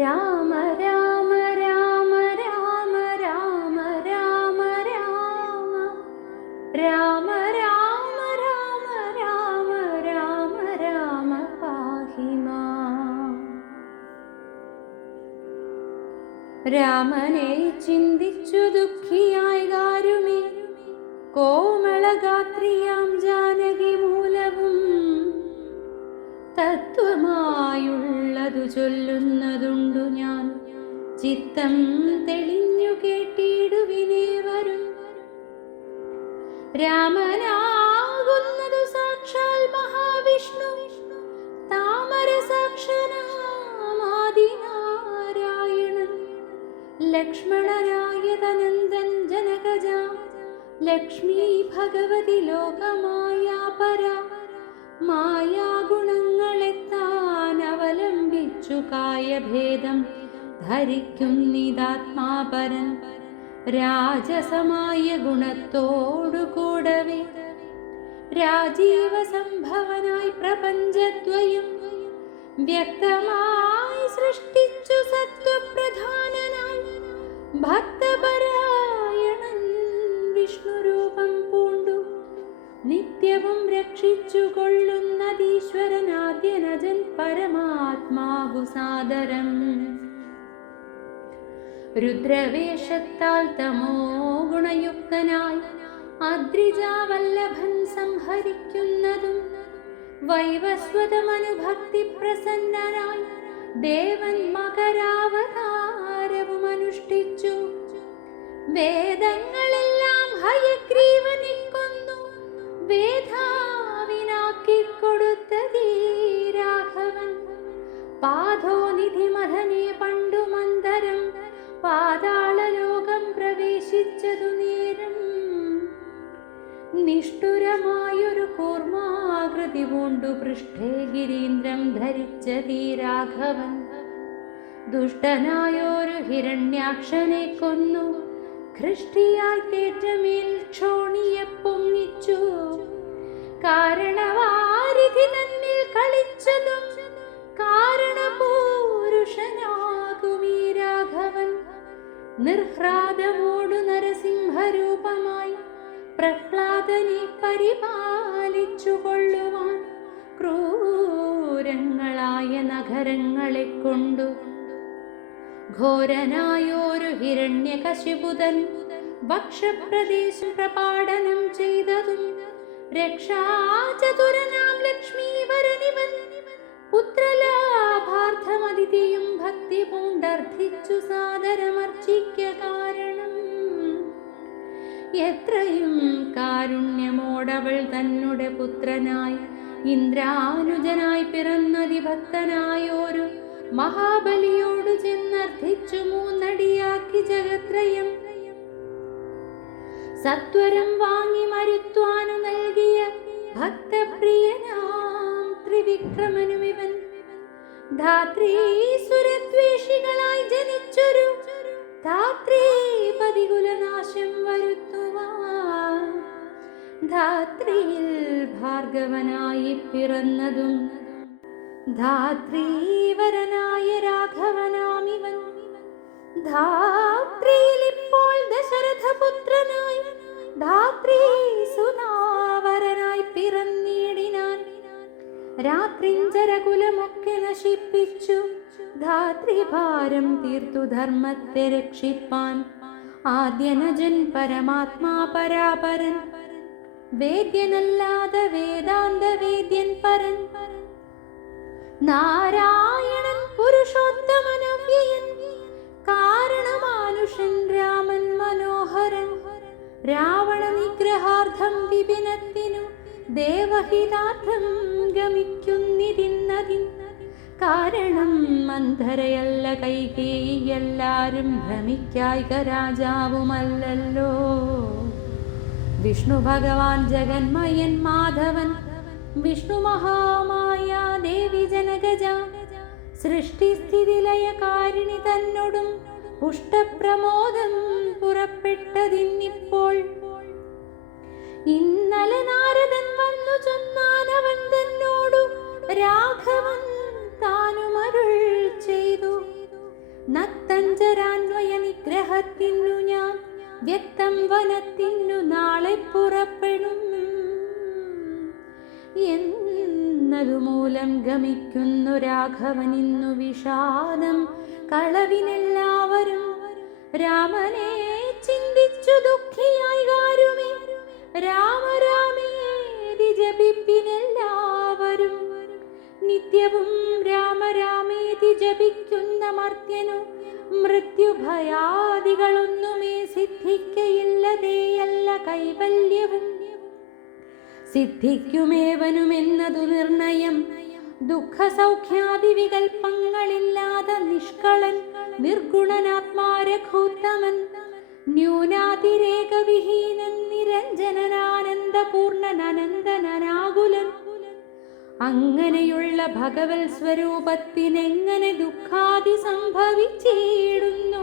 രാമ രാമ രാമ രാമ രാമ രാമ രാമ രാമ രാമ രാമ രാമ രാമ രാമ പാഹി മാം. രാമനെ ചിന്തിച്ചു ദുഃഖിയായി കാരുമേ, കോമളഗാത്രിയാം ജാനകി മൂലവും തത്വമായുള്ളതു ചൊല്ലുന്നതുണ്ടു ഞാൻ. ചിത്തം തെളിഞ്ഞു കേട്ടിടുവിനേ വരും. രാമനാകുന്നതു സാക്ഷാൽ മഹാവിഷ്ണു, താമര സാക്ഷനാമാദിനാരായണൻ. ലക്ഷ്മണനായതനന്ദൻ ജനകജ, ലക്ഷ്മി ഭഗവതി ലോകമായാപര. മായാഗുണങ്ങളെത്താൻ അവലംബിച്ചു കായഭേദം ധരിക്കുന്നിതാത്മാപരൻ. രാജസമായ ഗുണത്തോടു കൂടവേ രാജീവ സംഭവനായി പ്രപഞ്ചദ്വയം വ്യക്തമായി സൃഷ്ടിച്ചു സത്വപ്രധാനനായി. ഭക്തപരായണൻ വിഷ്ണുരൂപം പൂണ്ടു നിത്യവും രക്ഷിച്ചു കൊള്ളുന്നതീശ്വരനാദ്യനജൻ പരമാത്മാവു സാദരം. രുദ്രവേഷത്താൽ തമോ ഗുണയുക്തനായി അദ്രിജാവല്ലഭൻ സംഹരിക്കുന്നതും, വൈവസ്വതമനുഭക്തി പ്രസന്നനായി ദേവൻ മകരാവതാരവും അനുഷ്ഠിച്ചു. വേദങ്ങളെല്ലാം ഹയഗ്രീവനെ കൊന്നു വേദാവിനാക്കിക്കൊടുത്തതീ രാഘവൻ. പാദോനിധി മഥനെ പണ്ടു മന്ദരം പാതാളലോകം പ്രവേശിച്ചതു നേരം. നിഷ്ഠുരമായൊരു കൂർമാകൃതി പൂണ്ടു പൃഷ്ഠേ ഗിരീന്ദ്രം ധരിച്ചതീ രാഘവൻ. ദുഷ്ടനായൊരു ഹിരണ്യാക്ഷനെ കൊന്നു ഘൃഷ്ടിയായി തേറ്റമേൽ ക്ഷോണിയെ പൊങ്ങിച്ചു. കാരണവാരിധി തന്നിൽ കളിച്ചതും കാരണപൂരുഷനാകുമീ രാഘവൻ. നിർഹ്ലാദമോടു നരസിംഹരൂപമായി പ്രഹ്ലാദനെ പരിപാലിച്ചു കൊള്ളുവാൻ ക്രൂരങ്ങളായ നഗരങ്ങളെ കൊണ്ടു ഘോരനായോരു ഹിരണ്യകശിപുതൻ വക്ഷപ്രദേശം പ്രപാടനം ചെയ്തതും. രക്ഷാചതുരനാം ലക്ഷ്മീവരനിവൻ പുത്രലാഭാർത്ഥമതിഥിയും ഭക്തി പൂണ്ടർദ്ധിച്ചു സാദരമർച്ചിക്ക കാരണം. എത്രയും കാരുണ്യമോടവൾ തന്നുടെ പുത്രനായി ഇന്ദ്രാനുജനായി പിറന്നതിഭക്തനായോരു മഹാബലിയോടു ചെന്നർത്ഥിച്ചു മൂന്നടിയാക്കി ജഗത്രയം. സത്വരം വാങ്ങി മരുത്വാനു നൽകിയ ഭക്തപ്രിയനാം ത്രിവിക്രമനുമിവൻ. ധാത്രീസുരദ്വേഷികളായി ജനിച്ചൊരു ധാത്രീപതികുലനാശം വരുത്തുവാൻ ധാത്രിയിൽ ഭാർഗവനായി പിറന്നതും ധാത്രീവരനായ രാഘവനാമിവൻ. ധാത്രിയിലിപ്പോൾ ദശരഥപുത്രനായി ധാത്രീസുനാവരനായി പിറന്നിടിനാൻ. രാത്രിഞ്ചരകുലമൊക്കെ നശിപ്പിച്ചു ധാത്രിഭാരം തീർത്തു ധർമ്മത്തെ രക്ഷിപ്പാൻ. ആദ്യനജൻ പരമാത്മാ പരാപരൻ, വേദ്യനല്ലാതെ വേദാന്ത വേദ്യൻ പരൻ. നാരായണൻ പുരുഷോത്തമനവ്യയൻ, കാരണമാനുഷൻ രാമൻ മനോഹരൻ. രാവണ നിഗ്രഹാർത്ഥം വിപിനത്തിനു ദേവഹിതാർത്ഥം ഗമിക്കുന്നിതിന്നതിൻ. കാരണം മന്ധരയല്ല കൈകേയിയെല്ലാരും ഭ്രമിക്കായിക രാജാവുമല്ലല്ലോ. വിഷ്ണു ഭഗവാൻ ജഗന്മയൻ മാധവൻ, വിഷ്ണു മഹാമായ ദേവി ജനകജ. സൃഷ്ടിസ്ഥിതിലയകാരിണി തന്നോടും പുഷ്ടപ്രമോദം പുറപ്പെട്ടതിന്നിപ്പോൾ. ഇന്നലെ നാരദൻ വന്നു ചൊന്നാനവൻ തന്നോടു രാഘവൻ താനുമരുൾ ചെയ്തു. ഗുഹചരാന്വയ നിഗ്രഹത്തിനു ഞാൻ വ്യക്തം വനത്തിനു നാളെ പുറപ്പെടും എന്നതുമൂലം ഗമിക്കുന്നു രാഘവനിന്നു വിഷാദം കളവിനെല്ലാവരും. രാമനെ ചിന്തിച്ചു ദുഃഖിയായി കാരുമേ രാമ രാമേതി ജപിപ്പിനെല്ലാവരും. നിത്യവും രാമ രാമേതി ജപിക്കുന്ന മർത്യനു മൃത്യുഭയാദികളൊന്നുമേ സിദ്ധിക്കയില്ലതേയല്ല കൈവല്യവും സിദ്ധിക്കുമേവനുമെന്നതു നിർണയം. ദുഃഖസൗഖ്യാദി വികൽപ്പങ്ങളില്ലാതെ നിഷ്കളൻ നിർഗുണനാത്മാരഘൂത്തമൻ ന്യൂനാതിരേകവിഹീനൻ നിരഞ്ജനനാനന്ദപൂർണൻ അനന്തനാകുലൻ. അങ്ങനെയുള്ള ഭഗവത് സ്വരൂപത്തിനെങ്ങനെ ദുഃഖാദി സംഭവിച്ചിടുന്നു?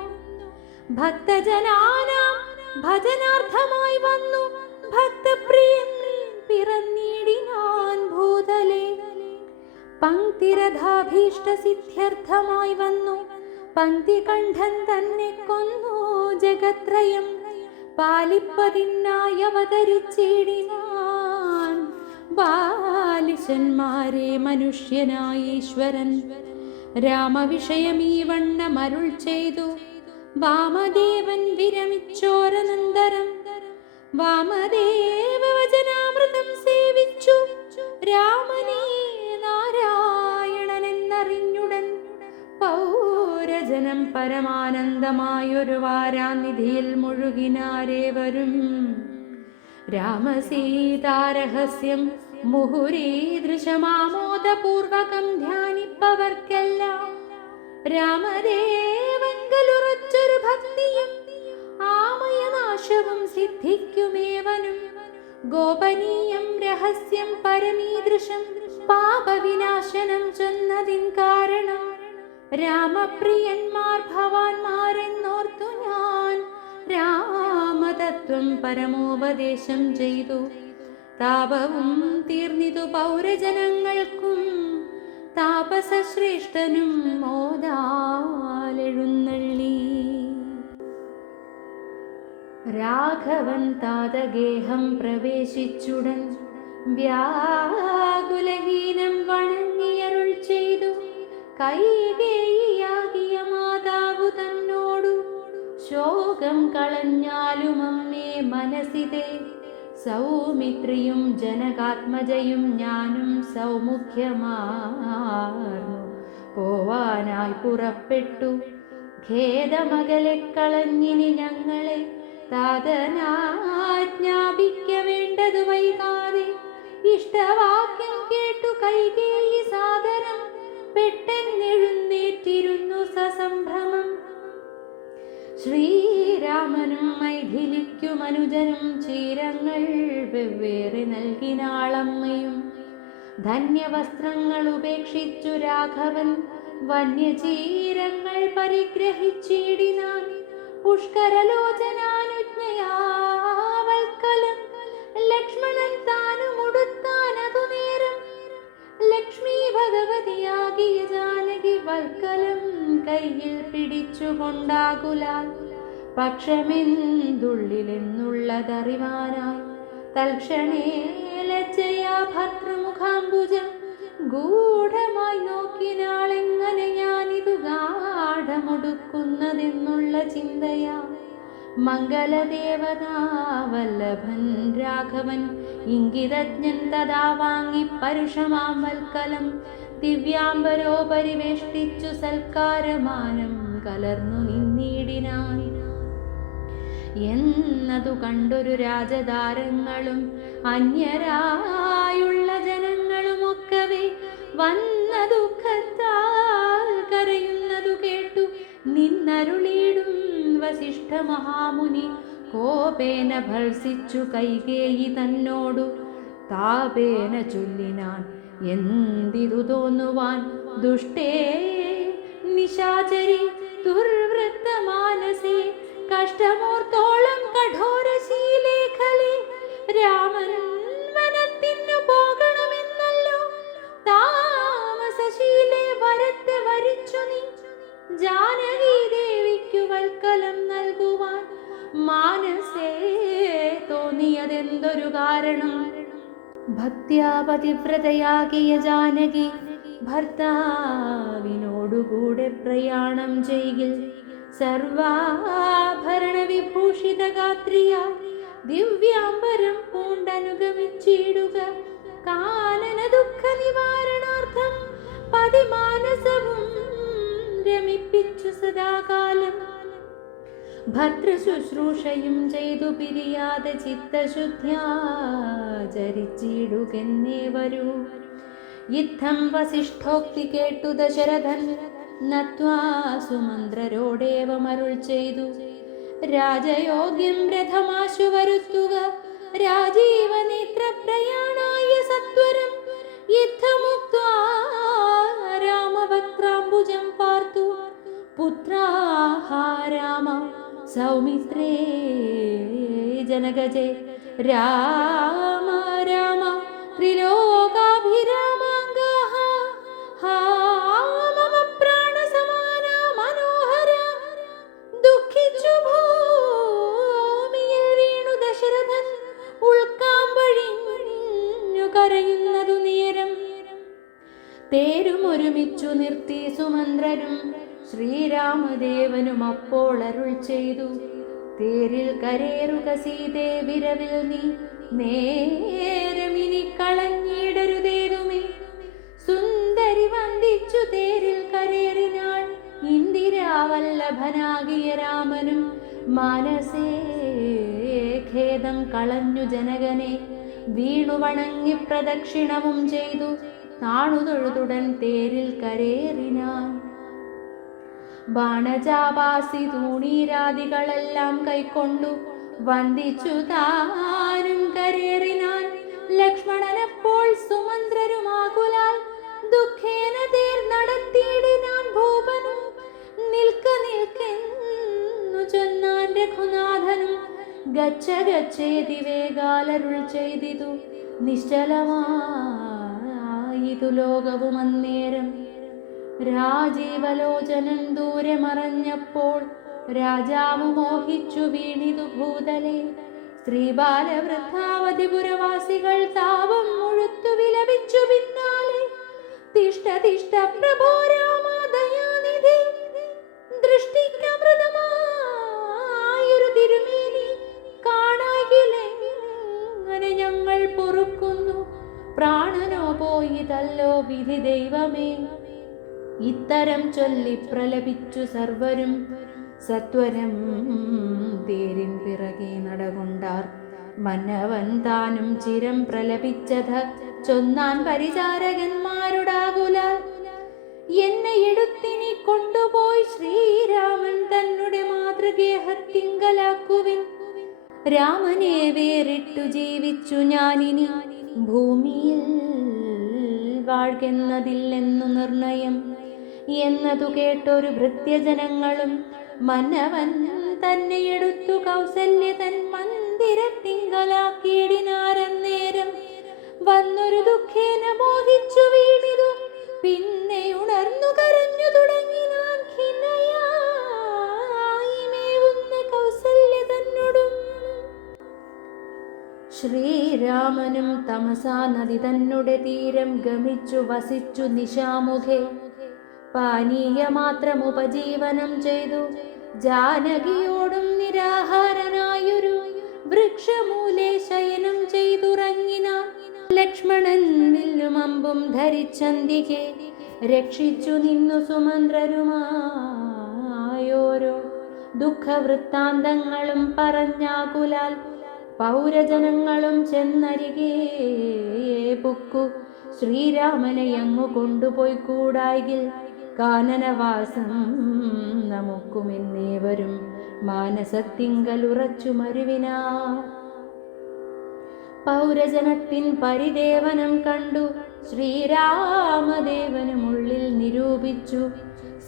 ഭക്തജനാനാം ഭജനാർത്ഥമായി വന്നു ഭക്തപ്രിയൻ പിറന്നിടിനാൻ ഭൂതലേ. പങ്ക്തിരഥാഭീഷ്ട സിദ്ധ്യർത്ഥമായി വന്നു പങ്ക്തികണ്ഠൻ തന്നെ കൊന്നു ജഗത്രയം പാലിപ്പതിനായി അവതരിച്ചിടിനാൻ. ബാലിശന്മാരെ മനുഷ്യനായ ഈശ്വരൻ രാമവിഷയമീ വണ്ണമരുൾ ചെയ്തു. വാമദേവൻ വിരമിച്ചോരനന്തരം വാമദേവ വചനാമൃതം സേവിച്ചു രാമനേ നാരായണൻ എന്നറിഞ്ഞുടൻ പൗരജനം പരമാനന്ദമായൊരു വാരാനിധിയിൽ മുഴുകിനാരേവരും. രാമസീതാരഹസ്യം മുഹുരീദൃശമാമോദപൂർവകം ധ്യാനിപ്പവർക്കെല്ലാം രാമദേവങ്കലുറച്ചൊരു ഭക്തിയും ആമയനാശവും സിദ്ധിക്കുമേവനും. ഗോപനീയം രഹസ്യം പരമീദൃശം പാപവിനാശനം ചൊന്നതിൻ കാരണം രാമപ്രിയന്മാർ ഭവാന്മാരെന്നോർത്തു ഞാൻ രാമതത്വം പരമോപദേശം ചെയ്തു. താപവും തീർന്നിതു പൗരജനങ്ങൾക്കും താപസശ്രേഷ്ഠനും മോദാലെഴുന്നള്ളി. രാഘവൻ താതഗേഹം പ്രവേശിച്ചുടൻ വ്യാകുലഹീനം വണങ്ങിയരുൾ ചെയ്തു. കൈകേയിയാകിയ മാതാവു തന്നോടു ശോകം കളഞ്ഞാലും അമ്മേ മനസ്സിതേ സൗമിത്രിയും ജനകാത്മജയും ഞാനും സൗമുഖ്യമാർന്നു പോവാനായി പുറപ്പെട്ടു. ഖേദമകലെ കളഞ്ഞിനി ഞങ്ങളെ താതനാജ്ഞാപിക്ക വേണ്ടതു വൈകാതെ. ഇഷ്ടവാക്യം കേട്ടു കൈകേയി സാദരം പെട്ടെന്നെഴുന്നേറ്റിരുന്നു സസംഭ്രമം. ശ്രീരാമനും മൈഥിലിക്കും അനുജനും ചീരങ്ങൾ വെവ്വേറെ നൽകിനാളമ്മയും. ധന്യവസ്ത്രങ്ങൾ ഉപേക്ഷിച്ചു രാഘവൻ വന്യചീരങ്ങൾ പരിഗ്രഹിച്ചിടിനാൻ. പുഷ്കരലോചനാനുജ്ഞയാവൽക്കലം ലക്ഷ്മണൻ താനും ഉടുത്താനതു നേരം. ലക്ഷ്മി ഭഗവതിയാകിയ ജാനകി വൽക്കലം കയ്യിൽ പിടിച്ചുകൊണ്ടാകുലാൽ പക്ഷമെന്തുള്ളിലെന്നുള്ളതറിവാനായി തൽക്ഷണേ ലജ്ജയാ ഭർത്തൃമുഖാംബുജം ഗൂഢമായി നോക്കിനാളെങ്ങനെ ഞാനിതു ഗാഠമൊടുക്കുന്നതെന്നുള്ള ചിന്തയാ. മംഗലദേവതാ വല്ലഭൻ രാഘവൻ ഇംഗിതജ്ഞൻ തഥാ വാങ്ങി പരുഷമാം വൽക്കലം ദിവ്യാംബരോ പരിവേഷ്ടിച്ചു സൽക്കാരമാനം കലർന്നു നിന്നിടിനാൻ. എന്നതു കണ്ടൊരു രാജതാരങ്ങളും അന്യരായുള്ള ജനങ്ങളുമൊക്കവേ വന്ന ദുഃഖത്താൽ കരയുന്നതു കേട്ടു നിന്നരുളിയിടും വസിഷ്ഠ മഹാമുനി. കോപേന ഭർസിച്ചു കൈകേയി തന്നോടു താപേന ചൊല്ലിനാൻ. എന്തിതു തോന്നുവാൻ ദുഷ്ടേ നിശാചരി ദുർവൃത്തമാനസേ കഷ്ടമോർത്തോളം കഠോരശീലേഖലേ. രാമൻ വനത്തിനു പോകണമെന്നല്ലോ താമസശീലേ വരത്തെ വരിച്ചു നീ. ജാനകി ദേവിക്കു നീ അതെന്തൊരു കാരണം? ഭക്ത്യാ പതിവ്രതയാകിയ ജാനകി ഭർത്താവിനോടുകൂടെ പ്രയാണം ചെയ്യിൽ സർവാഭരണ വിഭൂഷിത ഗാത്രിയ ദിവ്യാംബരം പൂണ്ടനുഗമിച്ചിടുക. കാനന ദുഃഖ നിവാരണാർത്ഥം പതിമാനസവും രമിപ്പിച്ചു സദാകാലം ഭർതൃശുശ്രൂഷയും ചെയ്തു പിരിയാതെ ചിത്തശുദ്ധ്യാചരിച്ചിടുകെന്നേ വരൂ. യുദ്ധം വസിഷ്ഠോക്തി കേട്ടു ദശരഥൻ നത്വാ സുമന്ത്രരോടേവമരുൾ ചെയ്തു. രാജയോഗ്യം രഥമാശു വരുത്തുക, രാജീവനേത്ര പ്രയാണായ സത്വരം. യുദ്ധമുക്ത്വാ രാമവക്ത്രാംബുജം പാർത്തു പുത്രാഹാരാമ സൗമിത്രേ ജനകജേ. രാമ രാമ ത്രിലോകാഭിരാമാംഗാഃ മമ പ്രാണസമാന മനോഹര. ദുഃഖിച്ചു ഭൂമിയിൽ വീണു ദശരഥൻ ഉൾക്കാമ്പഴിഞ്ഞു കരയുന്നതു നേരം. തേരുമൊരുമിച്ചു നിർത്തി സുമന്ത്രരും ശ്രീരാമദേവനും അപ്പോൾ അരുൾ ചെയ്തു. തേരിൽ കരേറുക സീതേ വിരവിൽ നീ, നേരമിനി കളഞ്ഞിടരുതേതുമേ. സുന്ദരി വന്ദിച്ചു തേരിൽ കരേറിനാൾ ഇന്ദിരാവല്ലഭനാകിയ രാമനും. മാനസേ ഖേദം കളഞ്ഞു ജനകനെ വീണു വണങ്ങി പ്രദക്ഷിണവും ചെയ്തു താണുതൊഴുതുടൻ തേരിൽ കരേറിനാൻ. ബാണജാപാസി തൂണീരാദികളെല്ലാം കൈക്കൊണ്ടു വന്ദിച്ചു താനും കരേറിനാൻ. ലക്ഷ്മണനപ്പോൾ സുമന്ത്രരുമാകുലാൽ ദുഃഖേന തേർ നടത്തിയിടിനാൻ ഭൂപനും. നിൽക്ക നിൽക്കെന്നു ചൊന്നാൻ രഘുനാഥനും. ഗച്ഛ ഗച്ഛേതി വേഗാലരുൾ ചെയ്തിതു. നിശ്ചലമായിതു ലോകവും അന്നേരം. രാജീവലോചനൻ ദൂരെ മറഞ്ഞപ്പോൾ രാജാവ് മോഹിച്ചു വീണിതു ഭൂതലെ. സ്ത്രീബാലവൃദ്ധാവതിപുരവാസികൾ താപം മുഴുത്തു വിലപിച്ചു പിന്നാലെ. തിഷ്ട തിഷ്ട പ്രഭോ രാമ ദയാനിധി, ദൃഷ്ടിക്കമൃതമായൊരു തിരുമേനി കാണാകിലെങ്ങനെ ഞങ്ങൾ പൊറുക്കുന്നു. പ്രാണനോ പോയിതല്ലോ വിധി ദൈവമേ. ഇത്തരം ചൊല്ലി പ്രലപിച്ചു സർവരും സത്വരം തേരിൻ പിറകെ നടകൊണ്ടാർ. മന്നവൻ താനും ചിരം പ്രലപിച്ചത് ചൊന്നാൻ പരിചാരകന്മാരുടാകുലാൽ. എന്നെ എടുത്തിനി കൊണ്ടുപോയി ശ്രീരാമൻ തന്നെ മാതൃഗേഹത്തിങ്കലാക്കുവിൻ. രാമനെ വേറിട്ടു ജീവിച്ചു ഞാനിനി ഭൂമിയിൽ വാഴ്കെന്നതില്ലെന്നു നിർണയം എന്നതു കേട്ടൊരു ഭൃത്യജനങ്ങളും മന്നവൻ തന്നെ എടുത്തു കൗസല്യ തൻ മന്ദിരത്തിങ്കലാക്കിയിടിനാരന്നേരം. വന്നൊരു ദുഃഖേന മോഹിച്ചു വീണിതു, പിന്നെ ഉണർന്നു കരഞ്ഞു തുടങ്ങിനാൻ ഖിന്നയായി മേവുന്ന കൗസല്യ തന്നോടും. ശ്രീരാമനും തമസാ നദി തന്നെ തീരം ഗമിച്ചു വസിച്ചു നിശാമുഖേ. പാനീയമാത്രം ഉപജീവനം ചെയ്തു ജാനകിയോടും നിരാഹാരനായൊരു വൃക്ഷമൂലെ ശയനം ചെയ്തുറങ്ങിനാൻ. ലക്ഷ്മണൻ വില്ലും അമ്പും ധരിച്ചന്തികെ രക്ഷിച്ചു നിന്നു സുമന്ത്രരുമായോരോ ദുഃഖവൃത്താന്തങ്ങളും പറഞ്ഞാകുലാൽ. പൗരജനങ്ങളും ചെന്നരികെ പുക്കു ശ്രീരാമനെ അങ്ങു കൊണ്ടുപോയി കൂടായിൽ. കാനനവാസം നമുക്കുമെന്നേവരും മാനസത്തിങ്കലുറച്ചു മരുവിനാ. പൗരജനത്തിൻ പരിദേവനം കണ്ടു ശ്രീരാമദേവനും ഉള്ളിൽ നിരൂപിച്ചു.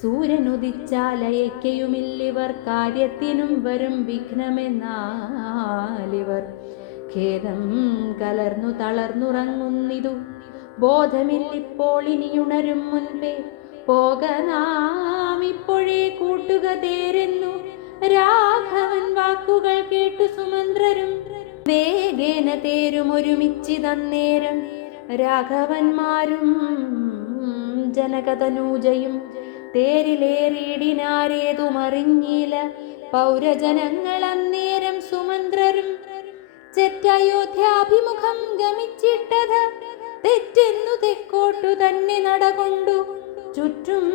സൂര്യനുദിച്ചാലയക്കയുമില്ലിവർ കാര്യത്തിനും വരും വിഘ്നമെന്നാലിവർ ഖേദം കലർന്നു തളർന്നുറങ്ങുന്നിതു. ബോധമില്ലിപ്പോൾ ഇനിയുണരും മുൻപേ പോക നാം ഇപ്പോഴേ കൂട്ടുക തേരെന്നു രാഘവൻ വാക്കുകൾ കേട്ടു സുമന്ത്രരും വേഗേന തേരുമൊരുമിച്ചിതന്നേരം രാഘവന്മാരും ജനകതനൂജയും തേരിലേറിയിടിനാരേതുമറിഞ്ഞില്ല. പൗരജനങ്ങൾ അന്നേരം സുമന്ത്രരും ചെറ്റയോധ്യാഭിമുഖം ഗമിച്ചിട്ടത് തെറ്റെന്നു തെക്കോട്ടു തന്നെ നടകൊണ്ടു. ചുറ്റും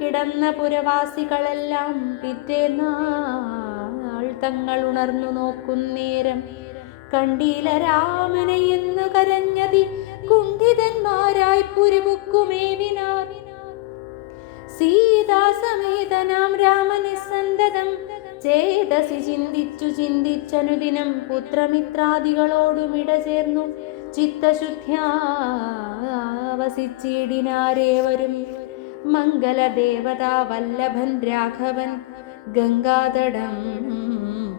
കിടന്ന പുരവാസികളെല്ലാം പിറ്റേന്നാൾ തങ്ങൾ ഉണർന്നു നോക്കുന്നേരം കണ്ടീല രാമനെ എന്നു കരഞ്ഞതി കുണ്ഠിതന്മാരായി പുരിപുക്കുമേവിനാർ. സീതാസമേതനാം രാമനെ സന്തതം ചേതസി ചിന്തിച്ചനുദിനം പുത്രമിത്രാദികളോടുമിട ചേർന്നു ചിത്തശുദ്ധ്യാ വസിച്ചിടിനാരേവരും. മംഗലദേവതാ വല്ലഭൻ രാഘവൻ ഗംഗാതടം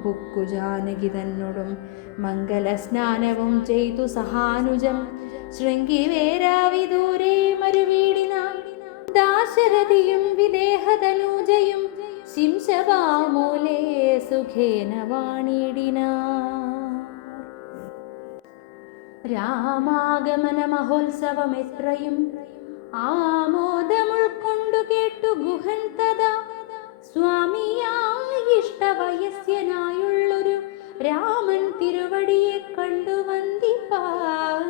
പുക്കു ജാനകി തന്നോടും മംഗലസ്നാനവും ചെയ്തു സഹാനുജം ശൃംഗിവേരാവിദൂരെ മരുവീടിനാൻ. ദാശരഥിയും വിദേഹതനൂജയും ശിംശവാമൂലേ സുഖേന വാണിടിനാർ. രാമാഗമന മഹോത്സവമെത്രയും ആമോദമുൾക്കൊണ്ടു കേട്ടു ഗുഹൻ തഥാ. സ്വാമിയായി ഇഷ്ടവയസ്യനായുള്ളൊരു രാമൻ തിരുവടിയെ കണ്ടു വന്ദിപ്പാൻ.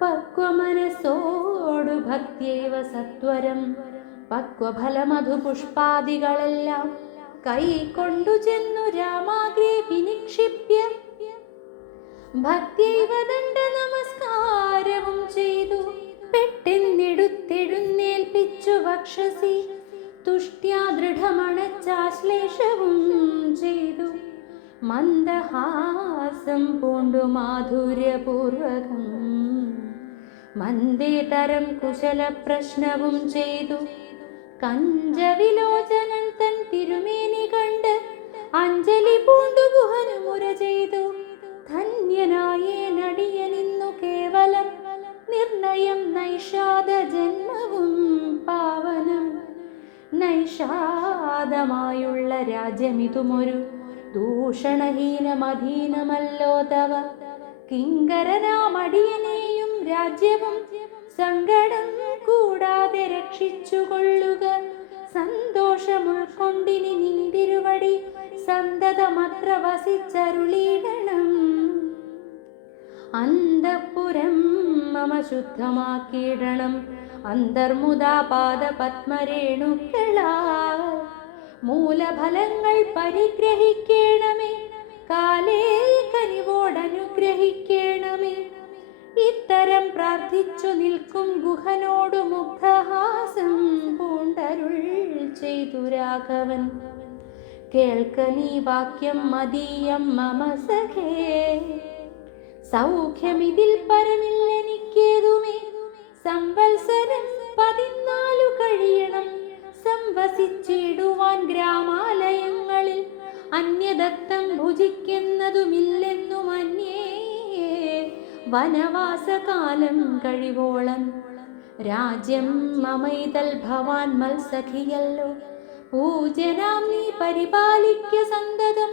പക്വമനസ്സോടു ഭക്തിയൈവ സത്വരം പക്വഫലമധുപുഷ്പാദികളെല്ലാം കൈകൊണ്ടു ചെന്നു രാമാഗ്രേ വിനിക്ഷിപ്യ ഭക്തിയൈവ ദണ്ഡ നമസ്കാരവും ചെയ്തു. പെട്ടെന്നെടുത്തെഴുന്നേൽപ്പിച്ചു വക്ഷസി തുഷ്ട്യാ ദൃഢമണച്ചാശ്ലേഷവും ചെയ്തു. മന്ദഹാസം പൂണ്ടു മാധുര്യപൂർവകം മന്ദേതരം കുശല പ്രശ്നവും ചെയ്തു. കഞ്ചവിലോചനൻ തൻ തിരുമേനി കണ്ട് അഞ്ജലി പൂണ്ടു ഗുഹനു മുര ചെയ്തു. ധന്യനായേ നടിയനിന്നു കേവലം നിർണയം നൈഷാദ ജന്മവും പാവനം. നൈഷാദമായുള്ള രാജ്യമിതുമൊരു ദൂഷണഹീനമധീനമല്ലോ തവ. കിങ്കരനാമടിയനെയും രാജ്യവും സങ്കടം കൂടാതെ രക്ഷിച്ചുകൊള്ളുക. സന്തോഷമുൾക്കൊണ്ടിനി നിന്തിരുവടി സന്തതമത്ര വസിച്ചരുളിയിടണം. അന്തഃപുരം മമ ശുദ്ധമാക്കിയിടണം അന്തർമുദാ പാദപത്മരേണുക്കളാൽ. മൂലഫലങ്ങൾ പരിഗ്രഹിക്കേണമേ കാലേ കനിവോടനുഗ്രഹിക്കേണമേ. ഇത്തരം പ്രാർത്ഥിച്ചു നിൽക്കും ഗുഹനോടു മുഗ്ധഹാസം പൂണ്ടരുൾ ചെയ്തു രാഘവൻ. കേൾക്ക നീ വാക്യം മദീയം മമ സഖേ. സൗഖ്യമിതിൽ പരമില്ലെനിക്കേതുമേ. സംവത്സരം 14 കഴിയണം സംവസിച്ചിടുവാൻ ഗ്രാമാലയങ്ങളിൽ. അന്യദത്തം ഭുജിക്കുന്നതുമില്ലെന്നു മന്യേ വനവാസകാലം കഴിവോളം. രാജ്യം മമൈതൽ ഭവാൻ മത്സഖിയല്ലോ. പൂജനാം നീ പരിപാലിക്ക സന്തതം.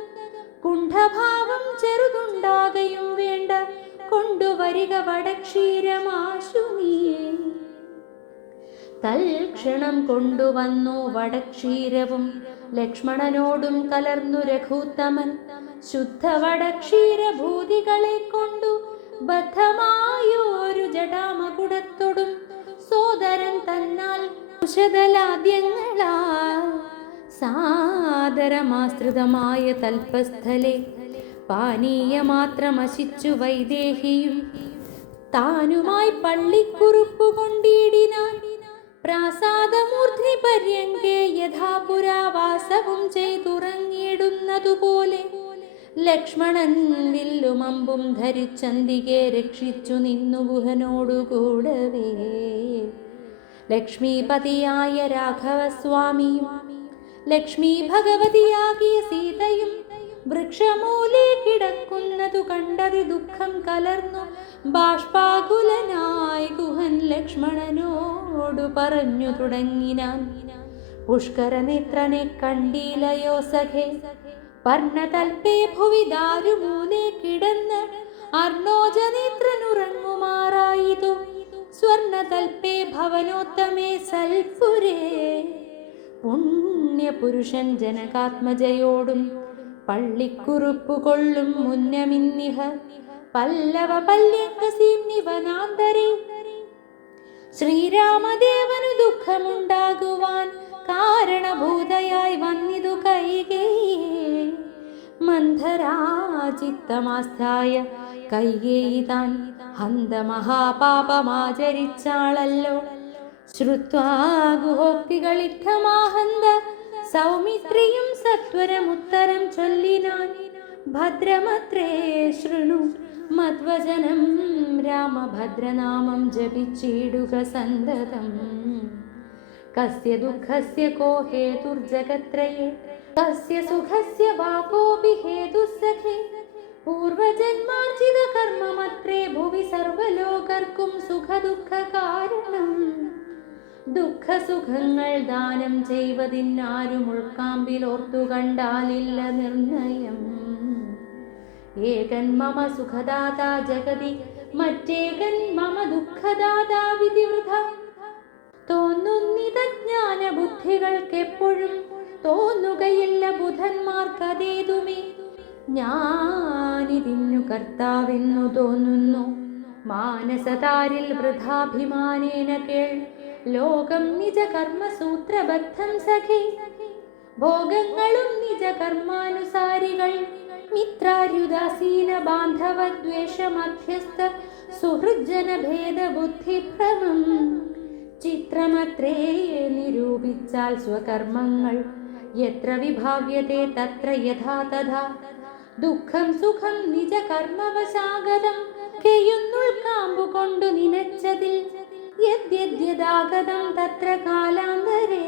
കുണ്ഠഭാവം ചെറുതുണ്ടാകയും വേണ്ട. കൊണ്ടുവരിക വടക്ഷീരമാശു നീ. തൽക്ഷണം കൊണ്ടുവന്നു വടക്ഷീരവും ലക്ഷ്മണനോടും കലർന്നു രഘുത്തമൻ. ശുദ്ധ വടക്ഷീരഭൂതികളെ കൊണ്ടു ബദ്ധമായൊരു ജടാമകുടത്തോടും സോദരൻ തന്നാൽ കുശതലാദ്യങ്ങളാൽ സാദരമാശ്രിതമായ തൽപസ്ഥലെ പാനീയമാത്രമശിച്ചു വൈദേഹിയും താനുമായി പള്ളിക്കുറുപ്പു കൊണ്ടിടിനാൻ. പ്രാസാദമൂർധ്നി പര്യങ്കേ യഥാപുരാവാസവും ചെയ്തുറങ്ങിയിടുന്നതുപോലെ ലക്ഷ്മണൻ വില്ലും അമ്പും ധരിച്ചന്തികെ രക്ഷിച്ചു നിന്നു ഗുഹനോടുകൂടവേ. ലക്ഷ്മീപതിയായ രാഘവസ്വാമിയും ലക്ഷ്മി ഭഗവതിയാകിയ സീതയും വൃക്ഷമൂലേ കിടക്കുന്നതു കണ്ടതി ദുഃഖം കലർന്നു ബാഷ്പാകുലനായി ഗുഹൻ ലക്ഷ്മണനോടു പറഞ്ഞു തുടങ്ങിനാൻ. പുഷ്കരനേത്രനെ കണ്ടീലയോ സഖേ. പർണതൽപേ ഭുവി ദാരുമൂലേ കിടന്ന് അർണോജനേത്രനുറങ്ങുമാറായിതു. സ്വർണതൽപേ ഭവനോത്തമേ സൽപുരേ പുണ്യപുരുഷൻ ജനകാത്മജയോടും പള്ളിക്കുറുപ്പു കൊള്ളും മുന്നമിന്നിഹ പല്ലവ പല്യങ്കസീംനിവനാന്തരേ. ശ്രീരാമദേവനു ദുഃഖമുണ്ടാകുവാൻ കാരണഭൂതയായി വന്നിതു കൈകേയീ. മന്ധരാചിത്തമാസ്ഥായ കൈകേയി താൻ ഹന്ത മഹാപാപമാചരിച്ചാളല്ലോ. ശ്രുത്വാ ഗുഹോക്തികളിത്തമാഹന്ത സൗമിത്രിയും സത്വരമുത്തരം ചൊല്ലിനാൻ. ഭദ്രമത്രേ ശൃണു മദ്വചനം രാമഭദ്രനാമം ജപിച്ചിടുക സന്തതം. കസ്യ ദുഃഖസ്യ കോ ഹേതുർജഗത്രയേ കസ്യ സുഖസ്യ വാ കോപി ഹേതുഃ സഖേ. പൂർവജന്മാർജിത കർമ്മമത്രേ ഭുവി സർവലോകർക്കും സുഖദുഃഖ കാരണം. ദുഃഖസുഖങ്ങൾ ദാനം ചെയ്വതിനാരും ഉൾക്കാമ്പിലോർത്തു കണ്ടാലില്ല നിർണയം. ഏകൻ മമ സുഖദാതാ ജഗതി മറ്റേകൻ മമ ദുഃഖദാതാ വിധിവൃഥ. തോന്നുന്നിത ജ്ഞാന ബുദ്ധികൾക്കെപ്പോഴും തോന്നുകയില്ല ബുധന്മാർക്കതേതുമേ. ഞാനിതിന്നു കർത്താവെന്നു തോന്നുന്നു മാനസതാരിൽ വൃഥാഭിമാനേന കേൾ. ലോകം നിജ കർമ്മസൂത്രബദ്ധം സഖേ. ഭോഗങ്ങളും നിജ കർമാനുസാരികൾ. മിത്രാര്യുദാസീന ബാന്ധവദ്വേഷ മധ്യസ്ഥ സുഹൃജ്ജന ഭേദ ബുദ്ധിഭ്രമം. ചിത്രമത്രേ നിരൂപിച്ചാൽ സ്വകർമ്മങ്ങൾ യത്ര വിഭാവ്യത്തെ തത്ര യഥാ തഥാ. ദുഃഖം സുഖം നിജ കർമ്മവശാഗതം കെയ്യുന്നുൾക്കാമ്പു കൊണ്ടു നിനച്ചതിൽ. യദ്യദ്യദാഗതം തത്ര കാലാന്തരേ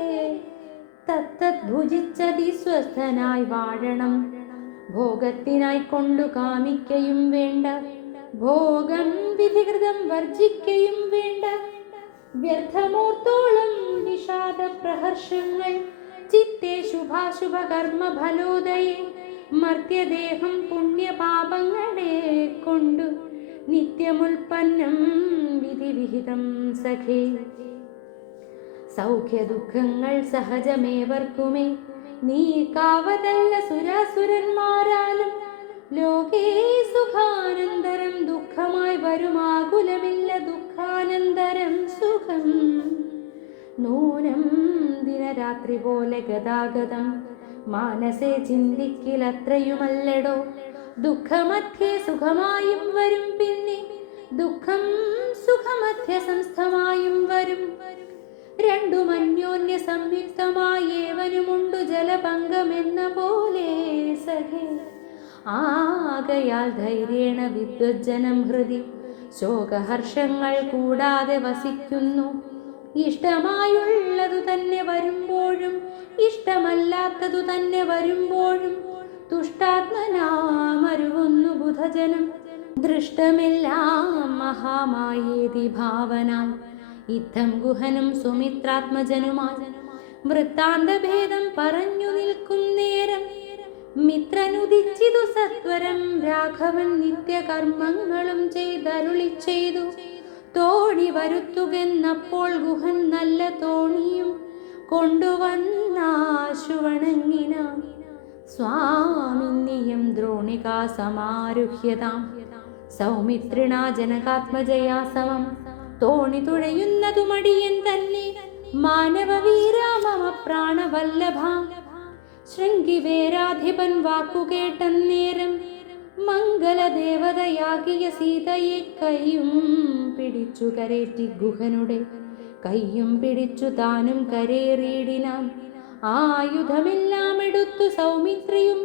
തത്തത് ഭുജിച്ചതി സ്വസ്ഥനായി വാഴണം. ഭോഗത്തിനായി കൊണ്ടു കാമിക്കയും വേണ്ട, ഭോഗം വിധികൃതം വർജിക്കയും വേണ്ട. വ്യർത്ഥമോർത്തോളം വിഷാദ പ്രഹർഷങ്ങൾ ചിത്തേ ശുഭാശുഭ കർമ്മ ഫലോദയേ. മർത്യദേഹം പുണ്യപാപങ്ങളെ കൊണ്ടു നിത്യമുൽപ്പന്നം വിധിവിഹിതം സഖേ. സൗഖ്യ ദുഃഖങ്ങൾ സഹജമേവർക്കുമേ നീക്കാവതല്ല സുരാസുരന്മാരാലും. ലോകേ സുഖാനന്തരം ദുഃഖമായി വരുമാകുലമില്ല ദുഃഖാനന്തരം സുഖം. നൂനം ദിനരാത്രി പോലെ ഗതാഗതം മാനസേ ചിന്തിക്കിലത്രയുമല്ലടോ. ദുഃഖമധ്യേ സുഖമായും വരും, പിന്നെ ദുഃഖം സുഖമധ്യ സംസ്ഥമായും വരും. രണ്ടും അന്യോന്യ സംയുക്തമായി ഏവനുമുണ്ടു ജലഭംഗമെന്ന പോലെ സഖേ. ആകയാൽ ധൈര്യേണ വിദ്വജ്ജനം ഹൃദി ശോകഹർഷങ്ങൾ കൂടാതെ വസിക്കുന്നു. ഇഷ്ടമായുള്ളതു തന്നെ വരുമ്പോഴും ഇഷ്ടമല്ലാത്തതു തന്നെ വരുമ്പോഴും തുഷ്ടാത്മനാമരുവുന്നു ബുധജനം. ദൃഷ്ടമെല്ലാം മഹാമായേതി ഭാവന. ഇത്തം ഗുഹനും സുമിത്രാത്മജനുമായി വൃത്താന്തഭേദം പറഞ്ഞു നിൽക്കും നേരം മിത്രനുദിച്ചിതു സത്വരം. രാഘവൻ നിത്യകർമ്മങ്ങളും ചെയ്തരുളി ചെയ്തു. തോണി വരുത്തുകെന്നപ്പോൾ ഗുഹൻ നല്ല തോണിയും കൊണ്ടുവന്നാശു വണങ്ങിനാൻ. സ്വാമിന്യം ദ്രോണികാ സമാരുഹ്യതാം സൗമിത്രിണാ ജനകാത്മജയാ സമം. തോണി തുഴയുന്നതു മടിയൻ തന്നെ മാനവവീരാ മമ പ്രാണവല്ലഭ. ശൃംഗിവേരാധിപൻ വാക്കുകേട്ടന്നേരം മംഗലദേവതയാകിയ സീതയെ കയ്യും പിടിച്ചു കരേറ്റി ഗുഹനുടെ കയ്യും പിടിച്ചു താനും കരേറിയിടിനാൻ. ആയുധമെല്ലാം എടുത്തു സൗമിത്രിയും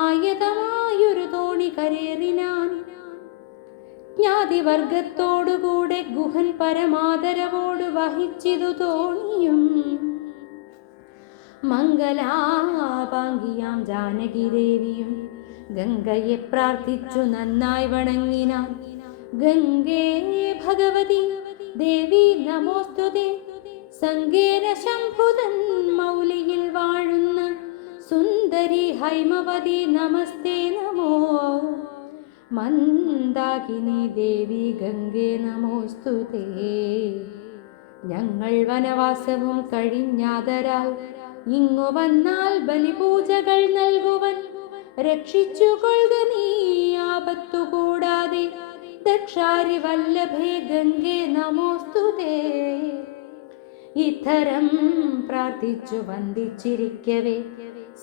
ആയതമായൊരു തോണി കരേറിനാൻ. ജ്ഞാതിവർഗത്തോടുകൂടെ ഗുഹൻ പരമാദരവോട് വഹിച്ചിതു തോണിയും. മംഗലാപാംഗിയാം ജാനകിദേവിയും ഗംഗയെ പ്രാർത്ഥിച്ചു നന്നായി വണങ്ങിനാൻ. ഗംഗേ ഭഗവതി ദേവി നമോസ്തുതേ. സംഗേന ശംഭുതൻ മൗലിയിൽ വാഴുന്ന സുന്ദരി ഹൈമവതി നമസ്തേ നമോ. മന്ദാകിനി ദേവി ഗംഗേ നമോസ്തുതേ. ഞങ്ങൾ വനവാസവും കഴിഞ്ഞാതരാൽ ഇങ്ങു വന്നാൽ ബലിപൂജകൾ നൽകുവൻ. രക്ഷിച്ചു കൊള്ളുക നീ ആപത്തു കൂടാതെ. ദക്ഷാരി വല്ലഭേ ഗംഗേ നമോസ്തുതേ. ഇത്തരം പ്രാർത്ഥിച്ചു വന്ദിച്ചിരിക്കവേ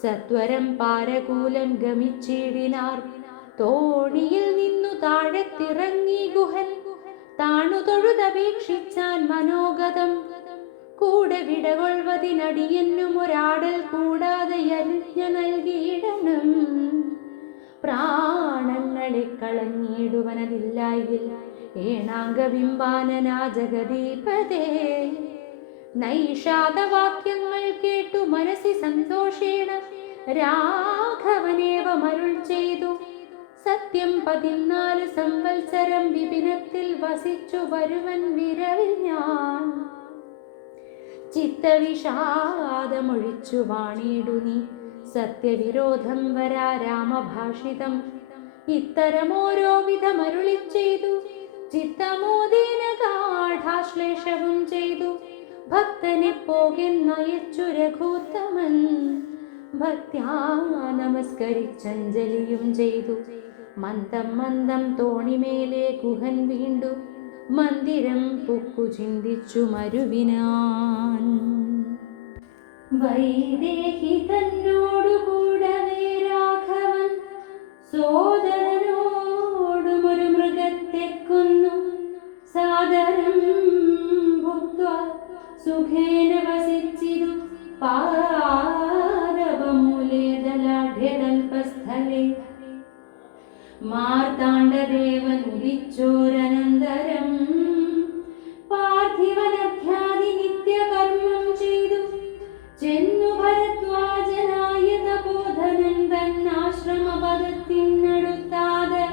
സത്വരം പാരകൂലം ഗമിച്ചിടിനാർ. തോണിയിൽ നിന്നു താഴത്തിറങ്ങി ഗുഹൻ. താണു തൊഴുതപേക്ഷിച്ചാൻ മനോഗതം. കൂടെ വിടകൊള്ളുവതിനടിയനും ഒരാടൽ കൂടാതെ യജ്ഞ നൽകിയിടണം. പ്രാണങ്ങളെ കളഞ്ഞിടുവനതില്ലായിൽ ഏണാംഗബിംബാനനാ ജഗദീപതേ. നൈഷാദവാക്യങ്ങൾ കേട്ടു മനസ്സി സന്തോഷേണ രാഘവനേവമരുൾ ചെയ്തു. സത്യം 14 സംവത്സരം വിപിനത്തിൽ വസിച്ചു വരുവൻ വിരവിൽ ഞാൻ. ചിത്തവിഷാദമൊഴിച്ചു വാണിടു നീ. സത്യവിരോധം വരാ രാമഭാഷിതം. ഇത്തരമോരോ വിധമരുളി ചെയ്തു. ചിത്തമോദേന ഗാഢാശ്ലേഷവും ചെയ്തു. ഭക്തനെ പോകെന്നയച്ചു രഘുത്തമൻ. ഭക്ത്യാ നമസ്കരിച്ചഞ്ജലിയും ചെയ്തു. മന്ദം മന്ദം തോണിമേലെ ഗുഹൻ വീണ്ടു. മന്ദിരം പൊക്കു ചിന്തിച്ചു മരുവിനാൻ. വൈദേഹി തന്നോടുകൂടവേ രാഘവൻ സോദരനോടുമൊരു മൃഗത്തെ കൊന്നു. സാദരം ഭുക്ത്വാ സുഖേന വസിച്ചിതു. പാദവമൂലേ ദലാഢ്യതൽപസ്ഥലേ. മാർത്താണ്ഡദേവൻ ഉദിച്ചോരനന്തരം പാർത്ഥിവനഖ്യാതി നിത്യകർമ്മം ചെയ്തു. ചെന്നു ഭരദ്വാജനായ തപോധനൻ തന്നാശ്രമപദത്തിനടുത്താദര.